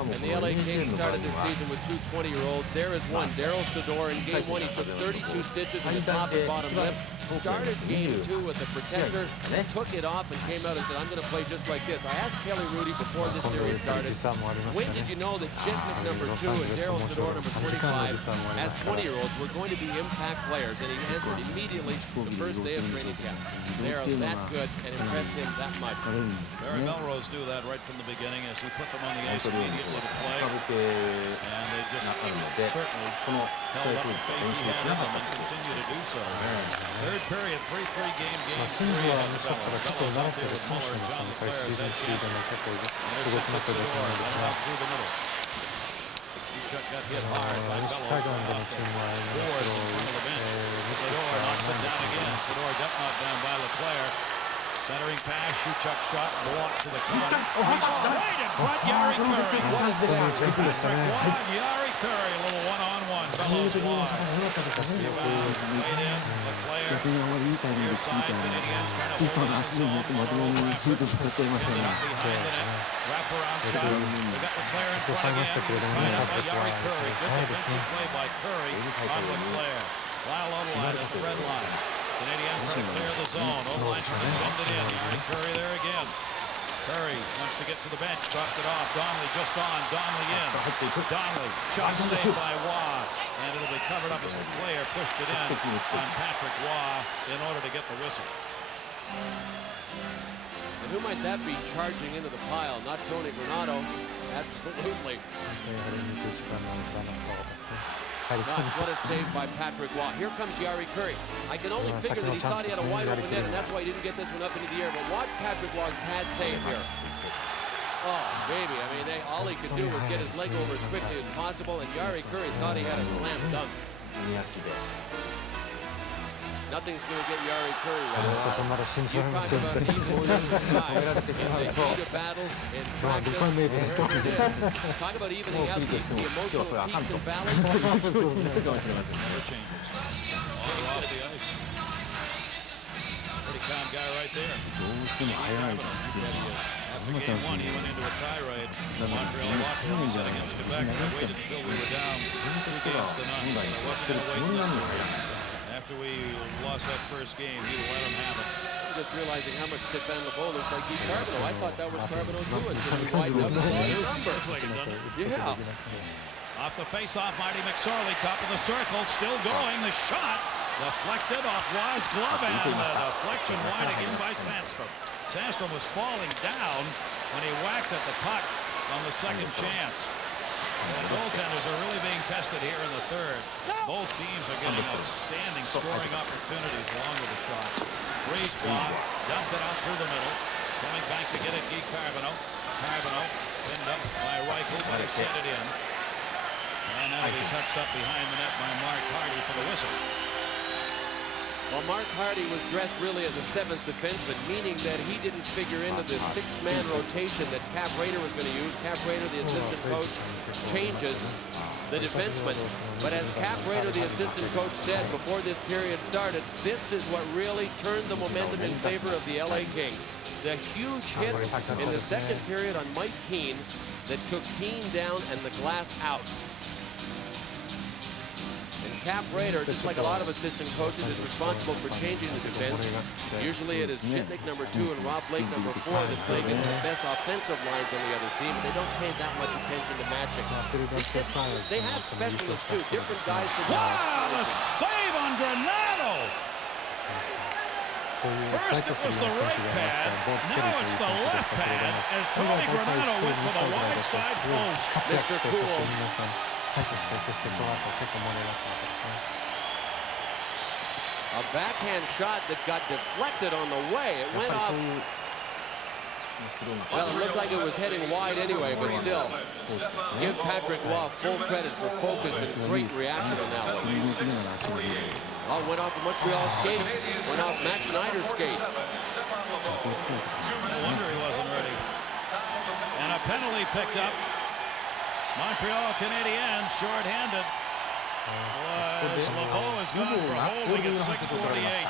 And the LA Kings started this season with 2 20-year-olds. There is one, Daryl Sador. In game 1, he took 32 stitches in the top and bottom lip. Started game 2 with a protector, took it off and came out and said, I'm going to play just like this. I asked Kelly Rudy before this series started, when did you know that Jetnik number 2 and Daryl Sador number 45 as 20-year-olds were going to be impact players? And he answered immediately the first day of training camp. They are that good and impressed him that much. Barry Melrose knew that right from the beginning as he put them on the ice immediately to play. And they just certainly held up the faith he had in them and continue to do so. Third period, 3-3 game 3 at the Bella. Bella's out there with Muller and John LaClaire has that chance. Intercepted Sador and went out through the middle. Chuck got hit hard by Bellows. Ward in front of the bench. Sador knocks it down again. Sador got knocked down by LaClaire. Centering pass, Chuck shot, blocked to the corner. He's right in front, Yari Curry. What a save. Yari Curry, a little one-on-one. Bellows wide. Rebounds, laid in, LaClaire. 逆にあまりいいタイミングついたので、キーパーの足を持ってまともにシュート使っちゃいましたね。Wraparound shot. They got LaClaire in front again. Tied up by Yari Curry. Good defensive play by Curry on LaClaire. Lyle O'Line at the red line. Canadiens trying to clear the zone. O'Line's going to send it in. Yari Curry there again. Curry wants to get to the bench. Dropped it off. Donnelly just on. Donnelly in. Donnelly. Shot saved by Waugh. And it'll be covered up as LaClaire pushed it in on Patrick Waugh in order to get the whistle. And who might that be charging into the pile? Not Tony Granato. Absolutely. Gosh, what a save by Patrick Waugh. Here comes Yari Curry. I can only figure that he thought he had a wide open net, and that's why he didn't get this one up into the air. But watch Patrick Waugh's pad save here. Oh, baby. I mean, all he could do was get his leg over as quickly as possible, and Yari Curry thought he had a slam dunk. Nothing's going to get Yari Curry right. You talk about an equal in the heat of battle, in practice, there it is. Talk about evening out the emotional peaks and valleys. Never changes. Off the ice. Pretty calm guy right there. どうしても速いっていうのは After game 1, he went into a tirade. Montreal locker room said against Quebec, I waited until we were down 2 games to none, so I wasn't going to wait this series. After we lost that first game, he let him have it. I'm just realizing how much Stefan LeBeau looks like Guy Carbonneau. I thought that was Carbonneau too until he widened up and saw the number. Yeah. Off the face-off, Marty McSorley, top of the circle, still going. The shot deflected off Waugh's glove, and the deflection wide again by Sandstrom. Sandstrom was falling down when he whacked at the puck on the second chance. The goaltenders are really being tested here in the third. Both teams are getting outstanding scoring opportunities along with the shots. Breeze block, dumped it out through the middle. Coming back to get it, Guy Carbonneau. Carbonneau pinned up by Reichel, but he sent it in. And now he touched up behind the net by Mark Hardy for the whistle. Well, Mark Hardy was dressed really as a 7th defenseman, meaning that he didn't figure into the 6-man rotation that Cap Raider was going to use. Cap Raider, the assistant coach, changes the defenseman. But as Cap Raider, the assistant coach, said before this period started, this is what really turned the momentum in favor of the LA Kings. The huge hit in the second period on Mike Keane that took Keane down and the glass out. Cap Raider, just like a lot of assistant coaches, is responsible for changing the defense. Usually it is Jetnik number 2 and Rob Blake number 4 that play against the best offensive lines on the other team. They don't pay that much attention to matching. They have specialists too, different guys for wow, the save on Granato! First it was the right pad, now it's the left pad as Tony Granato went for the wide side post. Mr. Cool. そしてその後結構盛り上がったわけですね。A backhand shot that got deflected on the way. It went off. Well, it looked like it was heading wide anyway, but still. Give Patrick Waugh full credit for focus and great reaction on that one. Oh, went off of Montreal's skate. Went off Matt Schneider's skate. No wonder he wasn't ready. And a penalty picked up. Montreal Canadiens short-handed. LeBeau has gone for holding at 6:48.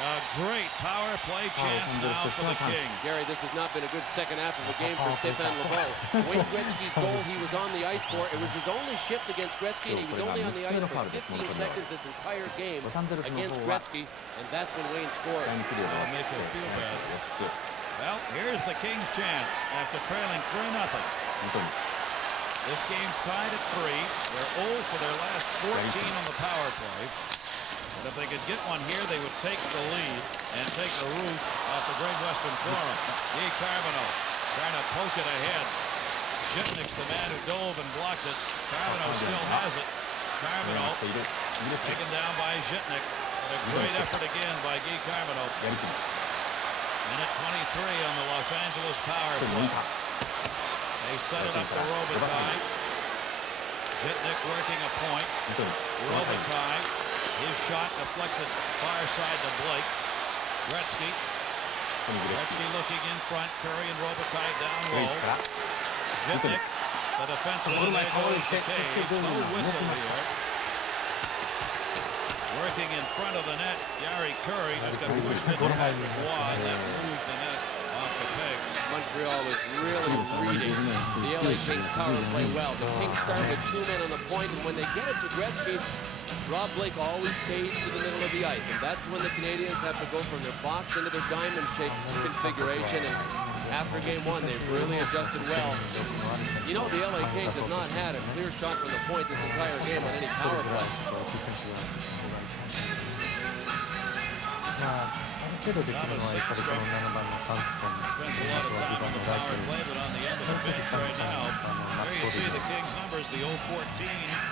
A great power play chance now for the Kings. Gary, this has not been a good second half of the game for Stéphane LeBeau. Wayne Gretzky's goal, he was on the ice for. It was his only shift against Gretzky, and he was only on the ice for 15 seconds this entire game against Gretzky, and that's when Wayne scored. That'll make him feel bad. Well, here's the Kings' chance after trailing 3-0. This game's tied at 3. They're 0 for their last 14 on the power play. And if they could get one here, they would take the lead and take the roof off the Great Western Forum. Guy Carbonneau trying to poke it ahead. Zhitnik's the man who dove and blocked it. Carbonneau still has it. Carbonneau taken down by Zhitnik. But a great effort again by Guy Carbonneau. Minute 23 on the Los Angeles power play. They set it up for Robitaille. Zhitnik working a point. Robitaille, his shot deflected far side to Blake. Gretzky looking in front. Curry and Robitaille down low. Zhitnik, the defenseman, there goes the cage. No whistle here. Working in front of the net, Yari Curry just got pushed into Patrick Roy, and that moved the net off the pegs. Montreal is really reading the LA Kings power play well. The Kings start with 2 men on the point, and when they get it to Gretzky, Rob Blake always fades to the middle of the ice, and that's when the Canadiens have to go from their box into their diamond shape configuration. And after game 1, they've really adjusted well. You know, the LA Kings have not had a clear shot from the point this entire game on any power play. ある程度できるのはやっぱりこの7番のサンストン Spends a lot of time on the power play, but on the end of the bench right now, there you see the Kings numbers, the 0-14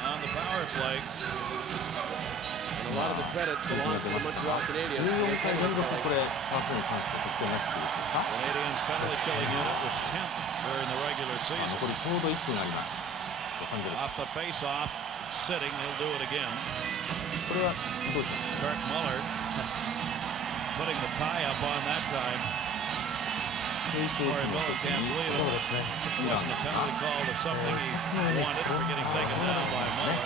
on the power play. And a lot of the credit belongs to the Montreal Canadiens. 14回連続これパープレーに関して得点なしということですか？ Canadiens penalty killing unit was 10th during the regular season. 残りちょうど1分あります。ロサンゼル Off ス。 the face-off, sitting, he'll do it again. これはどうしますか？ Kirk Muller putting the tie up on that time. Corey Miller can't believe it. It wasn't a penalty call of something he wanted for getting taken down by Muller.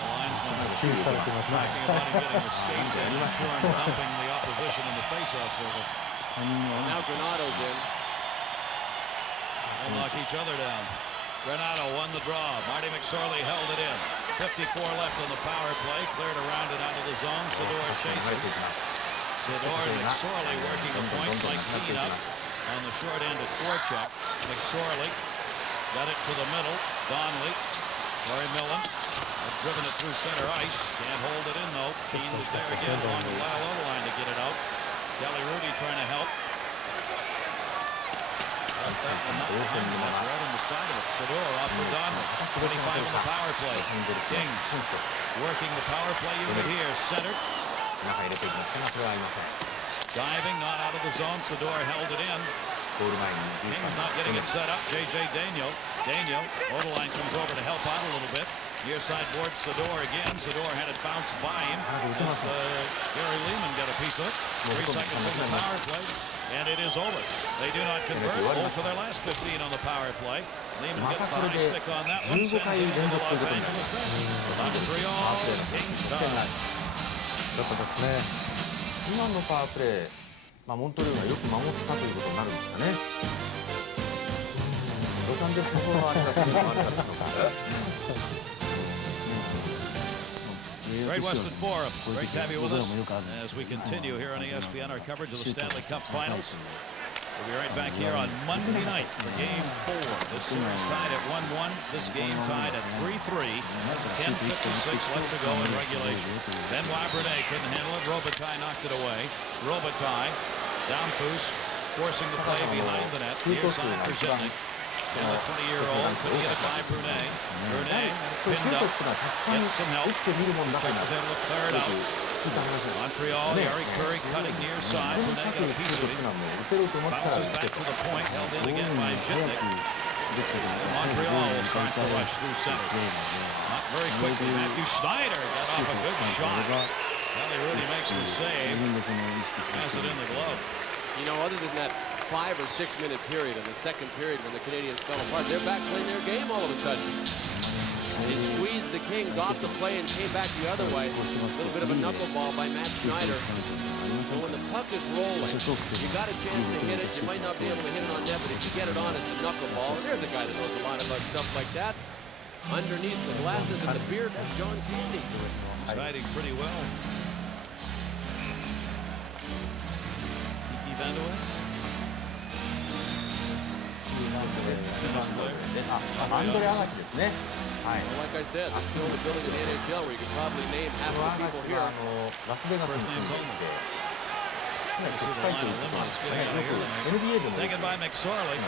The linesman talking about him getting the skates in and dumping the opposition in the face-off circle. And now Granato's in. They lock each other down. Granato won the draw. Marty McSorley held it in. 54 left on the power play. Cleared around it out of the zone. Sador chases. Sador and McSorley working the points like cleanup on the short end of forecheck. McSorley got it to the middle. Donnelly. Corey Millen has driven it through center ice. Can't hold it in though. Keane was there again along the Lyle line to get it out. Kelly Rudy trying to help. Right on the side of it. Sador off for Donnelly. 25 on the power play. Kings working the power play unit here. Centered. Diving, not out of the zone. Sador held it in. Kings not getting it set up. J.J. Daniel. Odeline comes over to help out a little bit. Near side board, Sador again. Sador had it bounced by him. Gary Lehman got a piece of it. 3 seconds in the power play. And it is over. They do not convert. 0 for their last 15 on the power play. Lehman gets the high stick on that one. Sends it into the Los Angeles bench. Montreal, Kings tie. ちょっとですね。今のパワープレー、モントリオールがよく守ったということになるんですかね。ロサンゼルスの方はあれがすごく悪かったのか。Great Western Forum. Great to have you with us as we continue here on ESPN our coverage of the Stanley Cup Finals. We'll be right back here on Monday night for Game 4. This series tied at 1-1. This game tied at 3-3. 10:56 left to go in regulation. Benoit Brunet couldn't handle it. Robitaille knocked it away. Robitaille, down Poos, forcing the play behind the net. Near side for Zhitnik. And the 20-year-old couldn't get it by Brunet. Brunet pinned up. Gets some help. Check was able to clear it out. Montreal, Yari Curry cutting near side. Brunet got a piece of it. Bounces back to the point. Held in again by Zhitnik. Montreal will start to rush through center. Not very quickly. Matthew Schneider got off a good shot. Kelly Rudy makes the save. Has it in the glove. You know, other than that 5 or 6 minute period in the second period when the Canadians fell apart, they're back playing their game all of a sudden. They squeezed the Kings off the play and came back the other way. A little bit of a knuckleball by Matt Schneider. So when the puck is rolling, you got a chance to hit it. You might not be able to hit it on net, but if you get it on, it's a knuckleball. There's a guy that knows a lot about stuff like that. Underneath the glasses and the beard, that's John Candy. He's hiding pretty well. Kiki Vandeweghe. アンドレ・アガシですね。はい。 Well, like I said, this is the only building in the NHL where you could probably name half ア the ガ people シ here. はラスベガスに住んでいて、近いということなんですかね。よく NBA でも Taken by McSorley.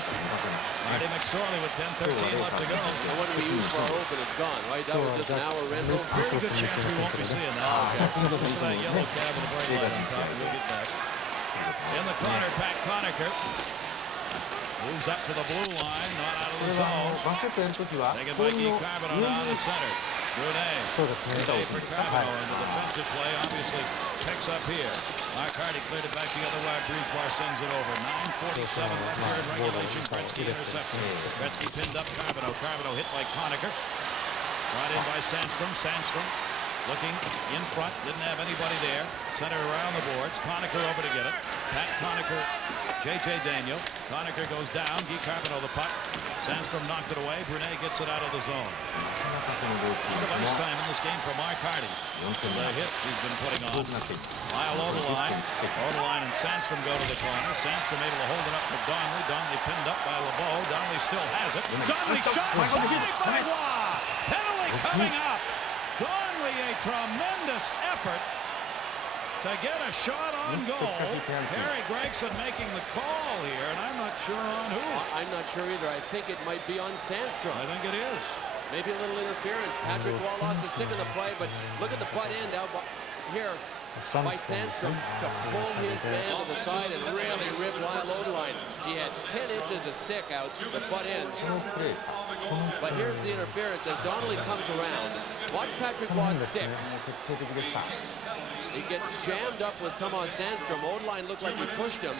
Marty McSorley with 10:13 left to go. The one we used for our open is gone, right? That was just an hour rental. Pretty good chance we won't be seeing that. Look at that yellow cab with a bright light on top. We'll get back. In the corner, Pat Conacher moves up to the blue line, not out of the これは zone. バスケットやるときは Taken ボ by ール Guy の Carbonneau down the center. Brunei. そうですね。 Brunei for Carbonneau, and the defensive play obviously picks up here. Mark Hardy cleared it back the other way. Breezeball sends it over. 9:47 left here in regulation. Gretzky intercepted. Gretzky pinned up Carbonneau. Carbonneau hit by Conacher. Brought in by Sandstrom. Sandstrom looking in front. Didn't have anybody there. Center around the boards. Conacher over to get it. Pat Conacher. J.J. Daniel. Conacher goes down. Guy Carbonneau the puck. Sandstrom knocked it away. Brunei gets it out of the zone. Ice time in this game for Mark Hardy. The hits he's been putting on. Lyle over the line. Over the line and Sandstrom go to the corner. Sandstrom able to hold it up for Donnelly. Donnelly pinned up by LeBeau. Donnelly still has it. Donnelly shot. Saved by Waugh. Penalty coming up. Donnelly a tremendous effort to get a shot on goal. Terry Gregson making the call here, and I'm not sure on who. I'm not sure either. I think it might be on Sandstrom. I think it is. Maybe a little interference. Patrick Waugh lost a stick in the play, but look at the butt end out here by Sandstrom to pull his man to the side and really rip Lyle Odeline. He had 10 inches of stick out the butt end. But here's the interference as Donnelly comes around. Watch Patrick Waugh's stick. He gets jammed up with Tomas Sandstrom. Odeline looked like he pushed him,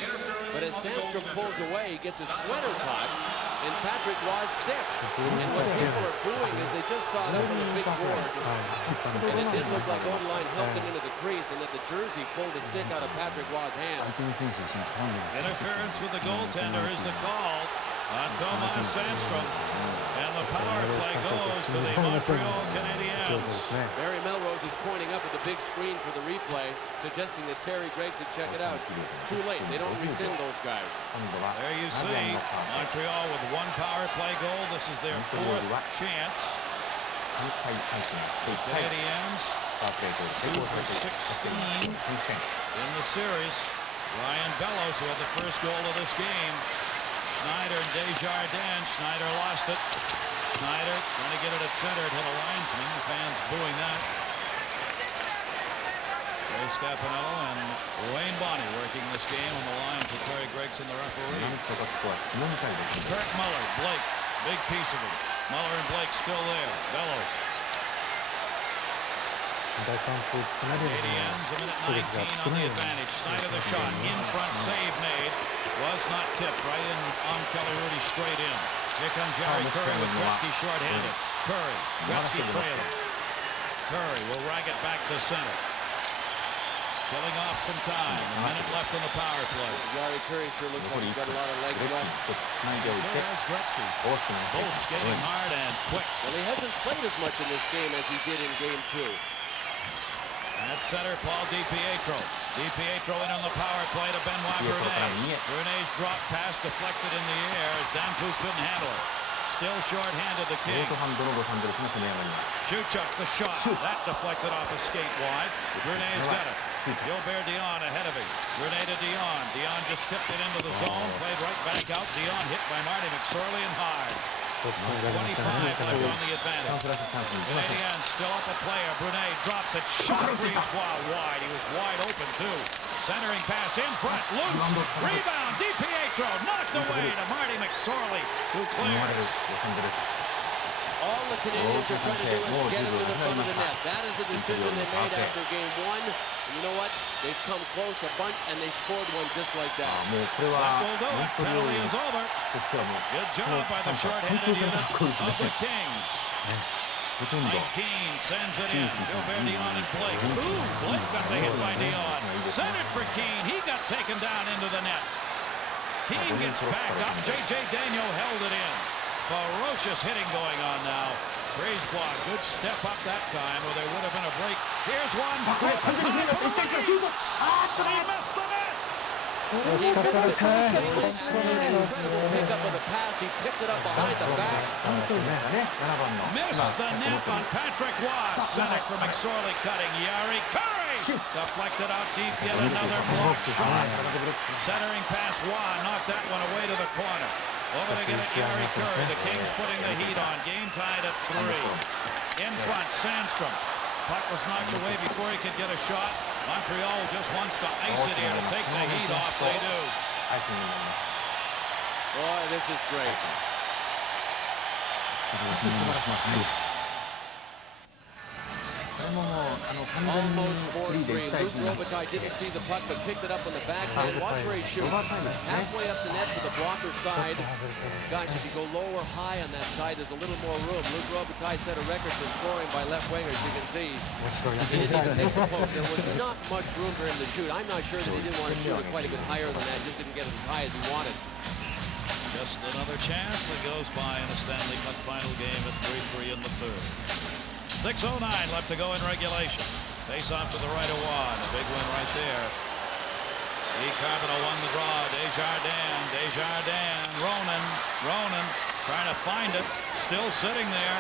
but as Sandstrom pulls away, he gets his sweater caught in Patrick Waugh's stick. And what people are booing is they just saw it up on the big board, and it did look like Odeline helped him into the crease, and that the jersey pulled the stick out of Patrick Waugh's hand. Interference with the goaltender is the call on Tomas Sandstrom. And the power play goes to the Montreal Canadiens. Barry Melrose is pointing up at the big screen for the replay, suggesting that Terry Gregson check it out. Too late. They don't rescind those guys. There you see Montreal with one power play goal. This is their fourth chance. The Canadiens 2 for 16 in the series. Ryan Bellows who had the first goal of this game. Schneider and Desjardins. Schneider lost it. Schneider trying to get it at center. It hit a linesman. The fans booing that. Ray Scapinello and Wayne Bonney working this game on the line for Terry Gregson, the referee. Kirk Muller, Blake, big piece of it. Muller and Blake still there. Bellows. Canadiens a minute 19 on the advantage. Schneider the shot. In front save made. Was not tipped. Right in on Kelly Rudy straight in. Here comes Jerry Curry with Gretzky short-handed. Curry. Gretzky trailing. Curry will rag it back to center. Killing off some time. A minute left in the power play. Gary Curry sure looks like he's got a lot of legs left. So has Gretzky. Both skating hard and quick. Well, he hasn't played as much in this game as he did in game 2. At center, Paul DiPietro. DiPietro in on the power play to Benoit Brunei. Brunei's drop pass deflected in the air as Dantus couldn't handle it. Still short-handed, the Kings. Shewchuk, the shot. That deflected off a skate wide. Brunei's got it. Gilbert Dion ahead of him. Brunei to Dion. Dion just tipped it into the zone. Played right back out. Dion hit by Marty McSorley and hard. どっちもやりませんね。 25 left on the advantage. チャンスらしいチャンスに行きましょう。 Again, still up a player. Brunet drops it. Shot Brisebois wide. He was wide open too. Centering pass in front. Loose. Rebound. DiPietro knocked away to Marty McSorley, who 思われる clears. 予選です。 All the Canadians are trying to do is get into the front of the net. That is a decision they made after game one. And you know what? They've come close a bunch, and they scored one just like that. もうこれ That は will do 本 it. 当に Penalty is over. としてはもう Good job by the short-handed unit of the Kings. ほとんど Mike Keane sends it in. Gilbert Dion and Blake. Ooh, Blake got the hit by Dion. Centered for Keane. He got taken down into the net. Keane gets back up. J.J. Daniel held it in. Ferocious hitting going on now. Brisebois, good step up that time, or there would have been a break. Here's one. これ完全にフリーになってステーキからシュート。 He missed the net. 惜しかったですね。 Pick up of the pass. He picked it up behind the back. チャンスですかね。7番の Missed the net on Patrick Waugh. Center for McSorley cutting. Yari Curry deflected out deep. Yet another block shot. Centering pass Waugh knocked that one away to the corner. Over to get it, Yari Curry. The Kings putting the heat on. Game tied at 3. In front, Sandstrom. Puck was knocked away before he could get a shot. Montreal just wants to ice it here to take the heat off. They do. アイスになります。 Boy, this is great. 素晴らしい。これももう完全に Almost フリーで 4-3. 1対 Luke 1 Robitaille didn't see the puck, but picked it up on the backhand. Watch where he shoots. Halfway up the net to the blocker side. Gosh, if you go low or high on that side, there's a little more room. Luke Robitaille set a record for scoring by left wingers. You can see he didn't even hit the post. There was not much room for him to shoot. I'm not sure that he didn't want to shoot it quite a bit higher than that. Just didn't get it as high as he wanted. Just another chance that goes by in a Stanley Cup final game at 3-3 in the third. 6:09 left to go in regulation. Face off to the right of Waugh. A big win right there. E. Carbonell won the draw. Desjardins. Ronan trying to find it. Still sitting there.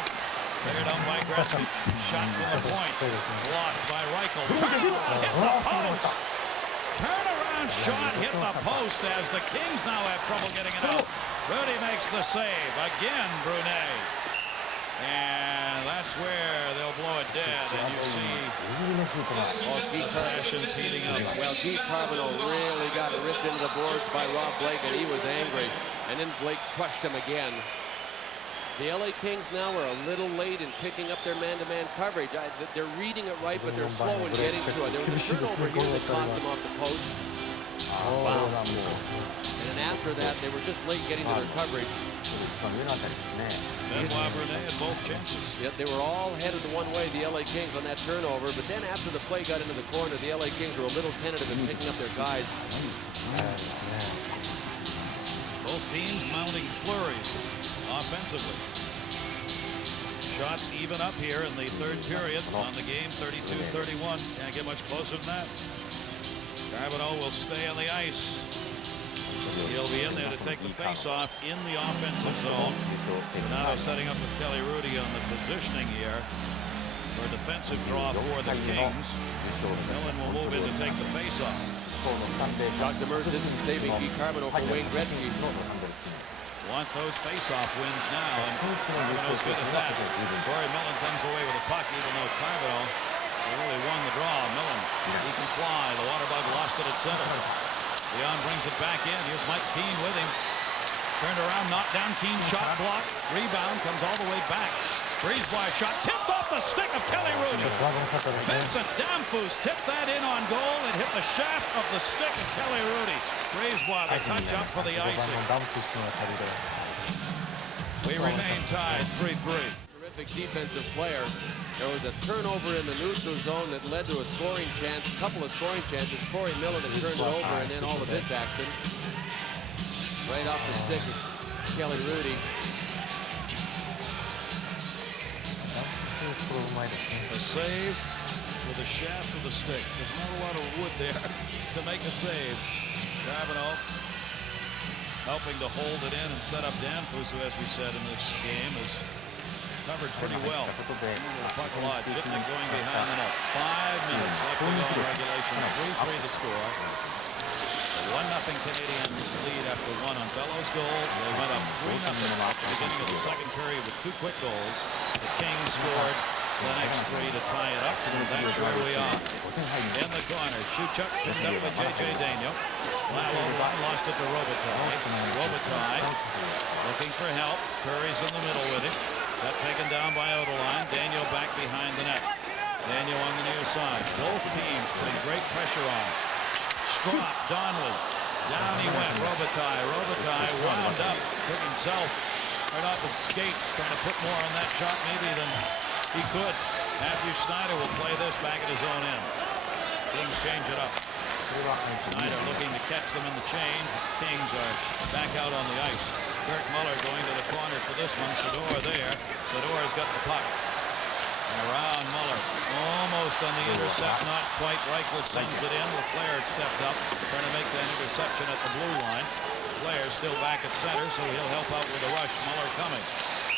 Cleared up by Gretzky. Shot from the point. Blocked by Reichel. Hit the post. Turnaround shot hit the post as the Kings now have trouble getting it out. Rudy makes the save. Again, Brunet. And that's where they'll blow it dead. And you see passions heating up. Well, Guy Carbonell really got ripped into the boards by Rob Blake, and he was angry. And then Blake crushed him again. The LA Kings now are a little late in picking up their man-to-man coverage. They're reading it right, but they're slow in getting to it. There was a turnover here that cost them off the post. Wow. And then after that, they were just late getting to their coverage. Benoit Brunet had both chances. Yep, they were all headed the one way, the LA Kings, on that turnover. But then after the play got into the corner, the LA Kings were a little tentative in picking up their guys. Both teams mounting flurries offensively. Shots even up here in the third period on the game, 32-31. Can't get much closer than that. Carbonell will stay on the ice. He'll be in there to take the face-off in the offensive zone. Now setting up with Kelly Rudy on the positioning here for a defensive draw for the Kings. Millen will move in to take the face-off. Jacques Demers isn't saving Guy Carbonell for Wayne Gretzky. Want those face-off wins now, and Carbonell's good at that. Corey Millen comes away with a puck, even though Carbonell really won the draw. Millen, he can fly. The water bug lost it at center. Dion brings it back in. Here's Mike Keane with him. Turned around, knocked down. Keane shot block. Rebound comes all the way back. Brisebois shot tipped off the stick of Kelly Rudy. Vincent Damphus tipped that in on goal. It hit the shaft of the stick of Kelly Rudy. Brisebois the touch up for the icing. We remain tied 3-3. Terrific defensive player. There was a turnover in the neutral zone that led to a scoring chance, a couple of scoring chances. Corey Millen had turned it over, and then all of this action. Right off the stick of Kelly Rudy. A save with the shaft of the stick. There's not a lot of wood there to make a save. Carbonell helping to hold it in and set up Damphus, who, as we said in this game, is covered pretty well. The puck a lot. Jitnik going behind the net. 5 minutes left to go in regulation. 3-3 to score. The 1-0 Canadians lead after one on Bellows' goal. They went up 3-0 at the beginning of the second period with 2 quick goals. The Kings scored the next 3 to tie it up, and that's where we are. In the corner, Shuchuk pinned up with J.J. Daniel. Lalo lost it to Robitaille. Robitaille looking for help. Curry's in the middle with it. Got taken down by Odeline. Daniel back behind the net. Daniel on the near side. Both teams putting great pressure on. Strop, Donnelly. Down he went. Robitaille wound up. Took himself right off his skates. Trying to put more on that shot maybe than he could. Matthew Schneider will play this back at his own end. Kings change it up. Schneider looking to catch them in the change. The Kings are back out on the ice. Kirk Muller going to the corner for this one. Sador there. Sador's got the puck. And around Muller. Almost on the intercept. Not quite. Reichel sends it in. Leclaire had stepped up. Trying to make that interception at the blue line. Leclaire still back at center, so he'll help out with the rush. Muller coming.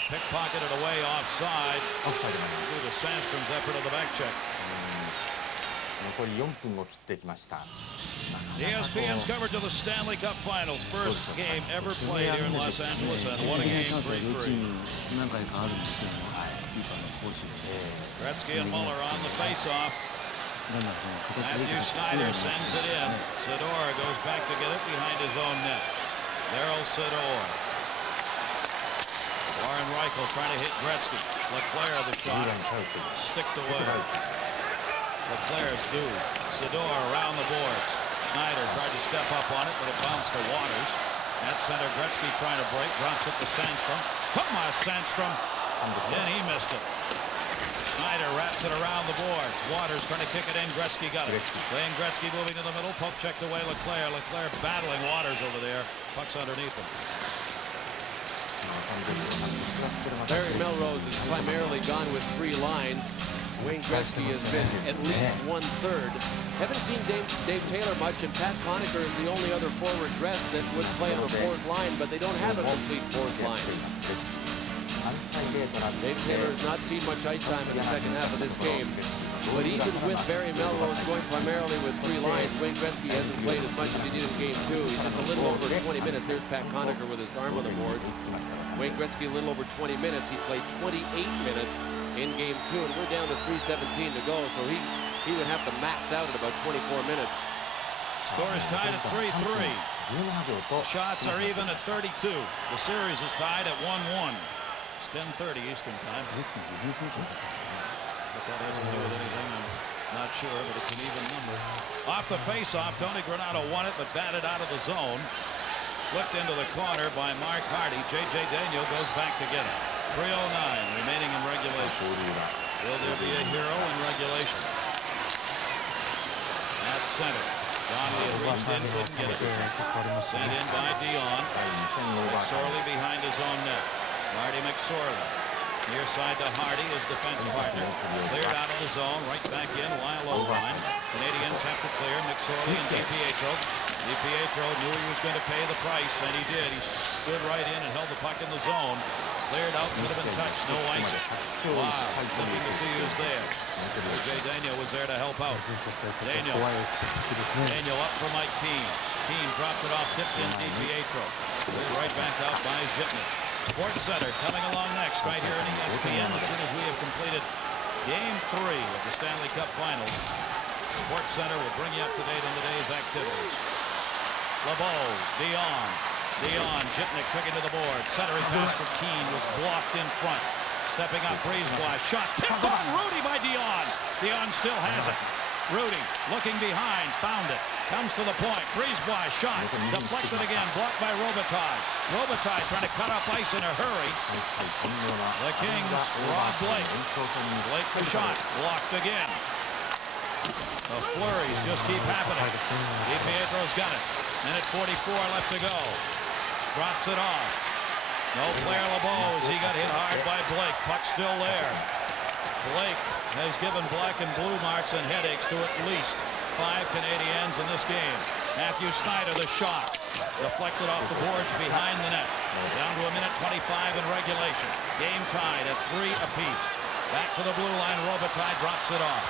Pickpocketed away offside. Through the Sandstrom's effort of the back check. ESPN's coverage of the Stanley Cup Finals. First game ever played here in Los Angeles, and what a game 3-3. Gretzky and Muller on the face-off. Matthew Schneider sends it in. Sador goes back to get it behind his own net. Daryl Sador. Warren Reichel trying to hit Gretzky. Leclaire the shot. Sticked away. Leclaire's due. Sador around the boards. Schneider tried to step up on it, but it bounced to Waters. At center, Gretzky trying to break. Drops it to Sandstrom. Come on, Sandstrom. And he missed it. Schneider wraps it around the boards. Waters trying to kick it in. Gretzky got it. Wayne Gretzky moving to the middle. Poke checked away Leclaire. Leclaire battling Waters over there. Puck's underneath him. Barry Melrose has primarily gone with 3 lines. Wayne Gretzky has been at least 1/3. Haven't seen Dave Taylor much, and Pat Conacher is the only other forward dressed that would play on a 4th line, but they don't have a complete 4th line. Dave Taylor has not seen much ice time in the second half of this game. But even with Barry Melrose going primarily with 3 lines, Wayne Gretzky hasn't played as much as he did in Game 2. He's just a little over 20 minutes. There's Pat Conacher with his arm on the boards. Wayne Gretzky a little over 20 minutes. He played 28 minutes in Game 2, and we're down to 3:17 to go, so he would have to max out at about 24 minutes. Score is tied at 3-3. Shots are even at 32. The series is tied at 1-1. It's 10:30 Eastern time. What that has to do with anything, I'm not sure, but it's an even number. Off the face-off, Tony Granato won it, but batted out of the zone. Flipped into the corner by Mark Hardy. J.J. Daniel goes back to get it. 3:09 remaining in regulation. Will there be a hero in regulation? At center. Donnelly had reached in, couldn't get it. Sent in by Dion. McSorley behind his own net. Marty McSorley. Near side to Hardy, his defense partner. Cleared out of the zone, right back in, Lyle line. Canadians have to clear. McSorley and DiPietro. DiPietro knew he was going to pay the price, and he did. He stood right in and held the puck in the zone. Cleared out, could have been touched, no icing. Wow, looking to see who's there. J.J. Daniel was there to help out. Daniel up for Mike Keane. Keane dropped it off, tipped in DiPietro. Cleared right back out by Zhitnik. Sports Center coming along next right here at ESPN as soon as we have completed Game 3 of the Stanley Cup Finals. Sports Center will bring you up to date on the day's activities. LeBeau, Dion, Zhitnik took it to the board. Centering pass for Keane was blocked in front. Stepping up, Brisebois, shot tipped on Rudy by Dion. Dion still has it. Rudy looking behind, found it. Comes to the point. Brisebois shot. Deflected again. Blocked by Robitaille. Robitaille trying to cut up ice in a hurry. The Kings rob Blake. Blake the shot. Blocked again. The flurries just keep happening. DiPietro's got it. Minute 44 left to go. Drops it off. No Claire LeBeau as he got hit hard by Blake. Puck still there. Blake has given black and blue marks and headaches to at least 5 Canadiens in this game. Matthew Schneider, the shot. Deflected off the boards behind the net. Down to a minute 25 in regulation. Game tied at 3 apiece. Back to the blue line. Robitaille drops it off.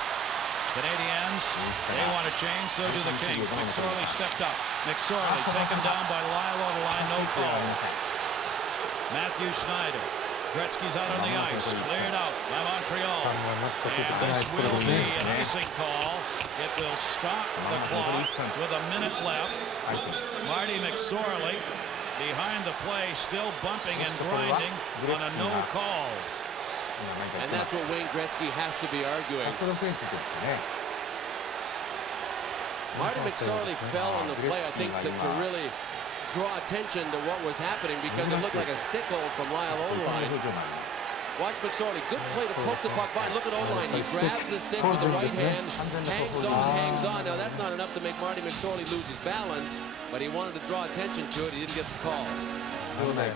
Canadians, they want to change, so do the Kings. McSorley stepped up. McSorley taken down by Lyle over the line, no call. Matthew Schneider. Gretzky's out on the ice, cleared out by Montreal. And this will be an icing call. It will stop the clock with a minute left. Marty McSorley behind the play, still bumping and grinding on a no call. And that's what Wayne Gretzky has to be arguing. Marty McSorley fell on the play, I think, to really draw attention to what was happening because it looked like a stick hold from Lyle Oline. Watch McSorley, good play to poke the puck by. Look at Oline, he grabs the stick with the right hand, hangs on. Now that's not enough to make Marty McSorley lose his balance, but he wanted to draw attention to it. He didn't get the call. Look at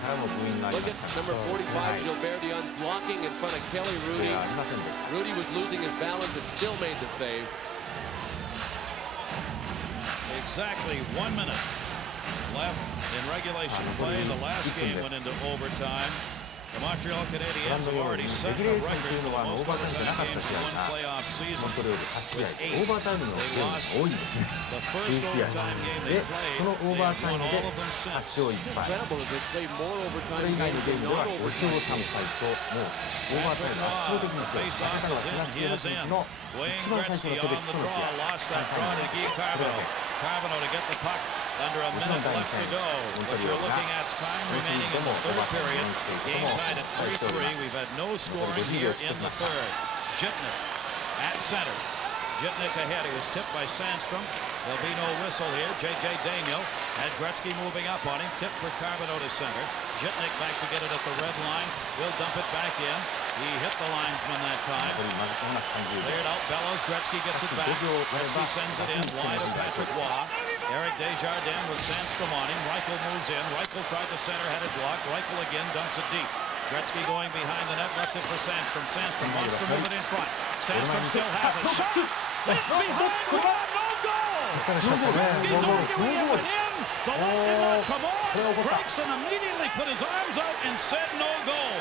number 45, Gilberti, blocking in front of Kelly Rudy. Rudy was losing his balance and still made the save. Exactly 1 minute left in regulation play. The last game went into overtime. The Montreal Canadiens have already set a record for the most overtime games in one playoff season with 8. They lost the first overtime game they played. They won all of them since. It's incredible that they played more overtime games than non-overtime games. Patrick Roy, face-off is in. He is in. Wayne Gretzky on the draw. Lost that draw to Guy Carbonneau. Carbonneau to get the puck. Under a minute left to go. What you're looking at is time remaining in the third period. Game tied at 3-3. We've had no scoring here in the third. Zhitnik at center. Zhitnik ahead. He was tipped by Sandstrom. There'll be no whistle here. J.J. Daniel had Gretzky moving up on him. Tipped for Carbonneau to center. Zhitnik back to get it at the red line. Will dump it back in. He hit the linesman that time. Cleared out. Bellows. Gretzky gets it back. Gretzky sends it in. Wide of Patrick Roy. Eric Desjardins with Sandstrom on him. Reichel moves in. Reichel tried the center-headed block. Reichel again dumps it deep. Gretzky going behind the net. Left it for Sandstrom. Sandstrom wants to move it in front. Sandstrom still has it. Shot! It's behind Roy. No goal! Gretzky's arguing it with him. The one did not come on. Gregson immediately put his arms out and said no goal.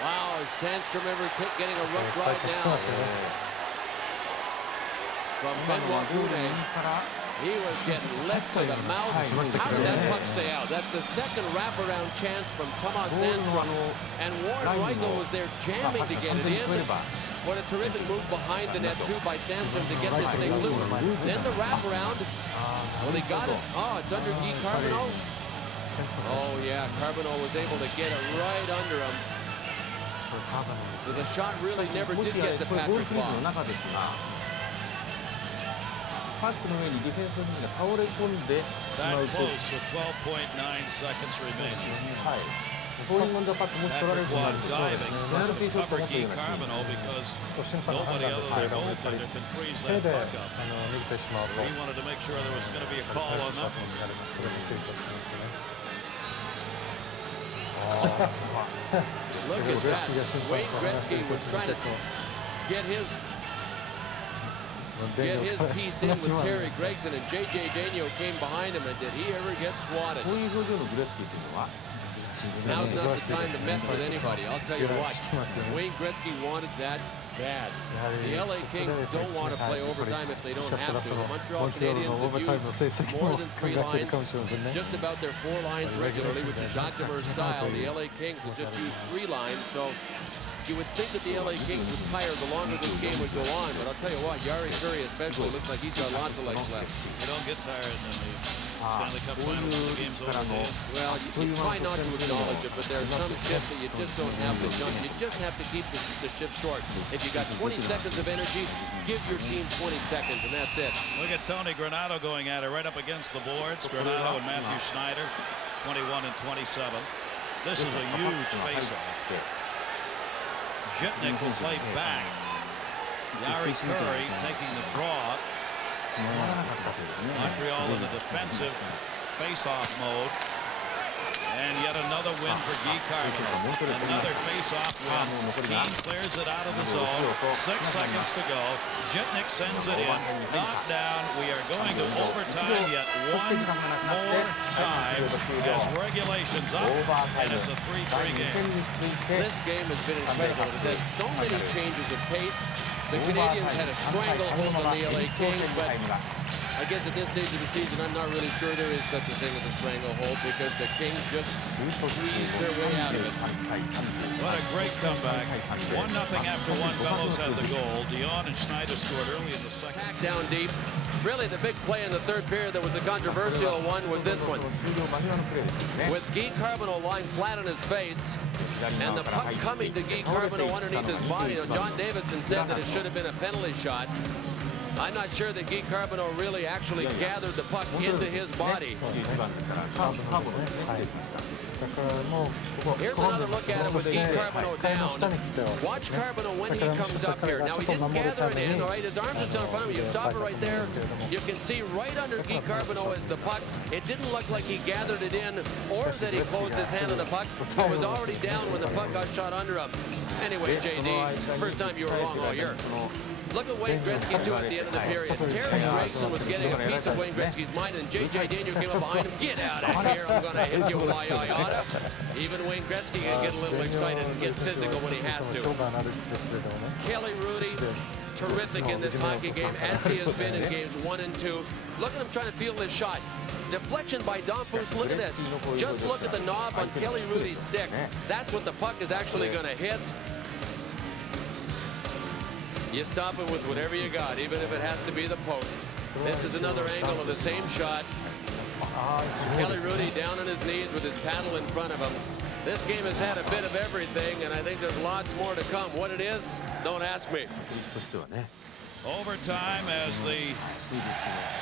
Wow, is Sandstrom ever getting a rough ride now? From Benoit Goudet, he was getting left to the mouth. How did that puck stay out? That's the second wraparound chance from Thomas Sandstrom. And Warren Reichel was there jamming to get it in. What a terrific move behind the net, too, by Sandstrom to get this thing loose. Then the wraparound. Well, he got it. Oh, it's under Guy Carbonneau. Oh, yeah, Carbonneau was able to get it right under him. So the shot really never did get to Patrick Roy. That close with 12.9 seconds remaining. Patrick Roy diving to cover Guy Carbonneau because nobody other than the goaltender can freeze that puck up. He wanted to make sure there was going to be a call on that one. Look at that. Wayne Gretzky was trying to get his piece in with Terry Gregson, and J.J. Daniel came behind him, and did he ever get swatted? Now's not the time to mess with anybody. I'll tell you what, Wayne Gretzky wanted that bad. The LA Kings don't want to play overtime if they don't have to. The Montreal Canadiens have used more than 3 lines. It's just about their 4 lines regularly, which is Jacques Demers style. The LA Kings have just used 3 lines, so you would think that the LA Kings would tire the longer this game would go on, but I'll tell you what, Jari Kurri especially looks like he's got lots of legs left. You don't get tired in the Stanley Cup Finals when the game's over. Well, you try not to acknowledge it, but there are some shifts that you just don't have to jump. You just have to keep the shift short. If you got 20 seconds of energy, give your team 20 seconds, and that's it. Look at Tony Granato going at it right up against the boards. Granato and Matthew Schneider, 21 and 27. This is a huge face-off. Zhitnik will play back. Jari Kurri taking the draw. Montreal in the defensive face-off mode. And yet another win for Guy Carbonneau. Another face-off win. Keane clears it out of the zone. 6 seconds to go. Jitnik sends it in. Knocked down. We are going to overtime yet one more time as regulation's up, and it's a 3-3 game. This game has been incredible. It has had so many changes of pace. The Canadians had a stranglehold on the LA Kings, but I guess at this stage of the season, I'm not really sure there is such a thing as a stranglehold because the Kings just squeezed their way out of it. What a great comeback. 1-0 after one. Bellows had the goal. Dion and Schneider scored early in the second. Attack down deep. Really, the big play in the third period that was the controversial one was this one. With Guy Carbonneau lying flat on his face, and the puck coming to Guy Carbonneau underneath his body. Now, John Davidson said that it should have been a penalty shot. I'm not sure that Guy Carbonneau really actually gathered the puck into his body. Here's another look at it with Guy Carbonneau down. Watch Carbonneau when he comes up here. Now, he didn't gather it in, all right? His arms are still in front of him. You stop it right there. You can see right under Guy Carbonneau is the puck. It didn't look like he gathered it in or that he closed his hand on the puck. He was already down when the puck got shot under him. Anyway, JD, first time you were wrong all year. Look at Wayne Gretzky, too, at the end of the period. Terry Gregson was getting a piece of Wayne Gretzky's mind, and J.J. Daniel came up behind him. Get out of here. I'm going to hit you with Ayada. Even Wayne Gretzky can get a little excited and get physical when he has to. Kelly Rudy, terrific in this hockey game, as he has been in games 1 and 2. Look at him trying to field his shot. Deflection by Domfus. Look at this. Just look at the knob on Kelly Rudy's stick. That's what the puck is actually going to hit. You stop it with whatever you got, even if it has to be the post. This is another angle of the same shot. Kelly Rudy down on his knees with his paddle in front of him. This game has had a bit of everything, and I think there's lots more to come. What it is, don't ask me. Overtime as the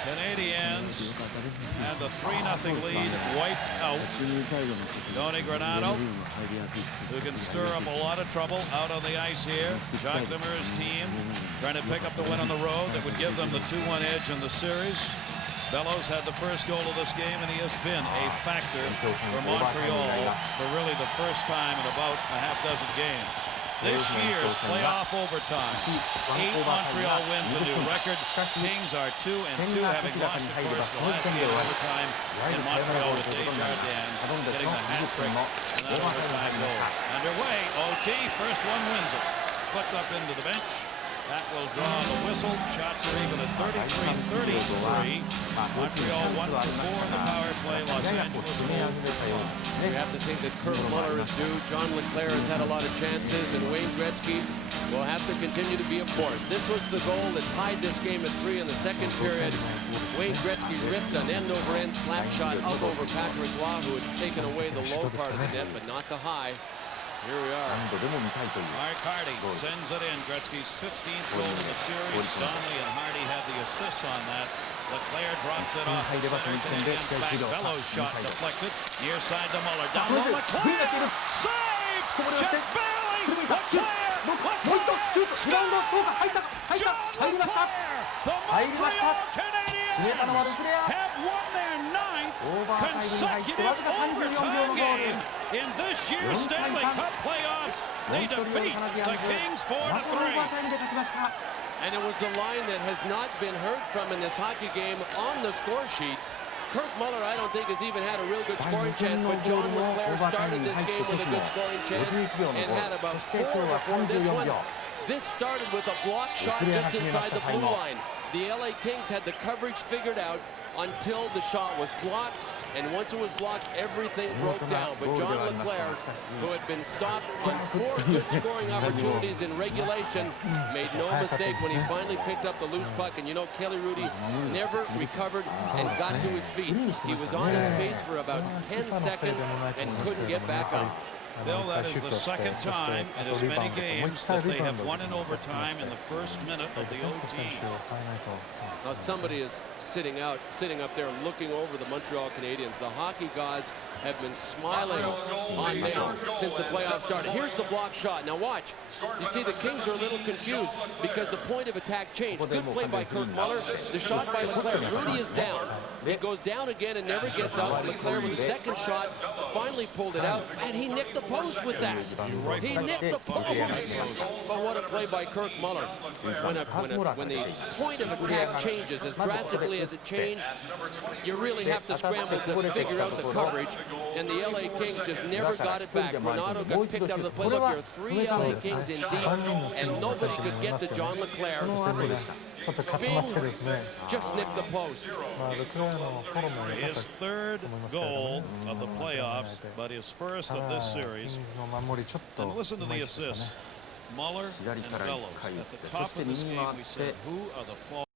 Canadiens and the 3-0 lead wiped out. Tony Granato, who can stir up a lot of trouble out on the ice here. Jacques Demers' team trying to pick up the win on the road that would give them the 2-1 edge in the series. Bellows had the first goal of this game, and he has been a factor for Montreal for really the first time in about a half dozen games. This year's playoff overtime, 8 Montreal wins, a new record. Kings are 2-2, having lost, of course, the last game overtime in Montreal with Desjardins getting the hat trick and that overtime goal. Underway, OT, first one wins it. Flipped up into the bench. That will draw the whistle. Shots are even at 33-33. Montreal 1 for 4 in the power play. Los Angeles 0 for 1. We have to think that Kurt Muller is due. John LeClair has had a lot of chances, and Wayne Gretzky will have to continue to be a force. This was the goal that tied this game at 3 in the second period. Wayne Gretzky ripped an end-over-end slap shot out over Patrick Roy, who had taken away the low part of the net, but not the high. Here we are. Mark Hardy sends it in. Gretzky's 15th goal in the series. Donnelly and Hardy had the assists on that. LeClair drops it off the center. Canadiens back. Bellows shot deflected. Near side to Muller. Down low. LeClair! Save! Just barely! LeClair! John LeClair! The Montreal Canadiens have won their 9th consecutive overtime game in this year's Stanley Cup playoffs. They defeat the Kings 4-3. And it was the line that has not been heard from in this hockey game on the score sheet. Kurt Muller, I don't think, has even had a real good scoring chance, but John LeClair started this game with a good scoring chance and had about 4 before this one. This started with a block shot just inside the blue line. The LA Kings had the coverage figured out until the shot was blocked, and once it was blocked, everything broke down. But John LeClair, who had been stopped on 4 good scoring opportunities in regulation, made no mistake when he finally picked up the loose puck. And you know, Kelly Rudy never recovered and got to his feet. He was on his face for about 10 seconds and couldn't get back up. Bill, that is the second time in as many games that they have won in overtime in the first minute of the OT. Now somebody is sitting up there looking over the Montreal Canadiens. The hockey gods have been smiling on them since the playoffs started. Here's the block shot. Now watch. You see the Kings are a little confused because the point of attack changed. Good play by Kirk Muller. The shot by Leclerc. Rudy is down. He goes down again and never gets out. Leclerc with the second shot finally pulled it out, and he nicked the post with that. He nicked the post. But what a play by Kirk Muller. When the point of attack changes as drastically as it changed, you really have to scramble to figure out the coverage, and the LA Kings just never got it back. Renato got picked out of the play. Look, there are 3 LA Kings in deep, and nobody could get to John Leclerc. ちょっと固まってですね、 Just nicked the post. まあルクレアのフォローも良かった His third と思いますけれど goal も、 of the playoffs, but his first of this キン series. グズの守りちょっと And listen to うまい the ですかね。 assists. Muller and 左から Bellows. 一回行っ At て the そ top して of this 右に game, 回っ we said, て who are the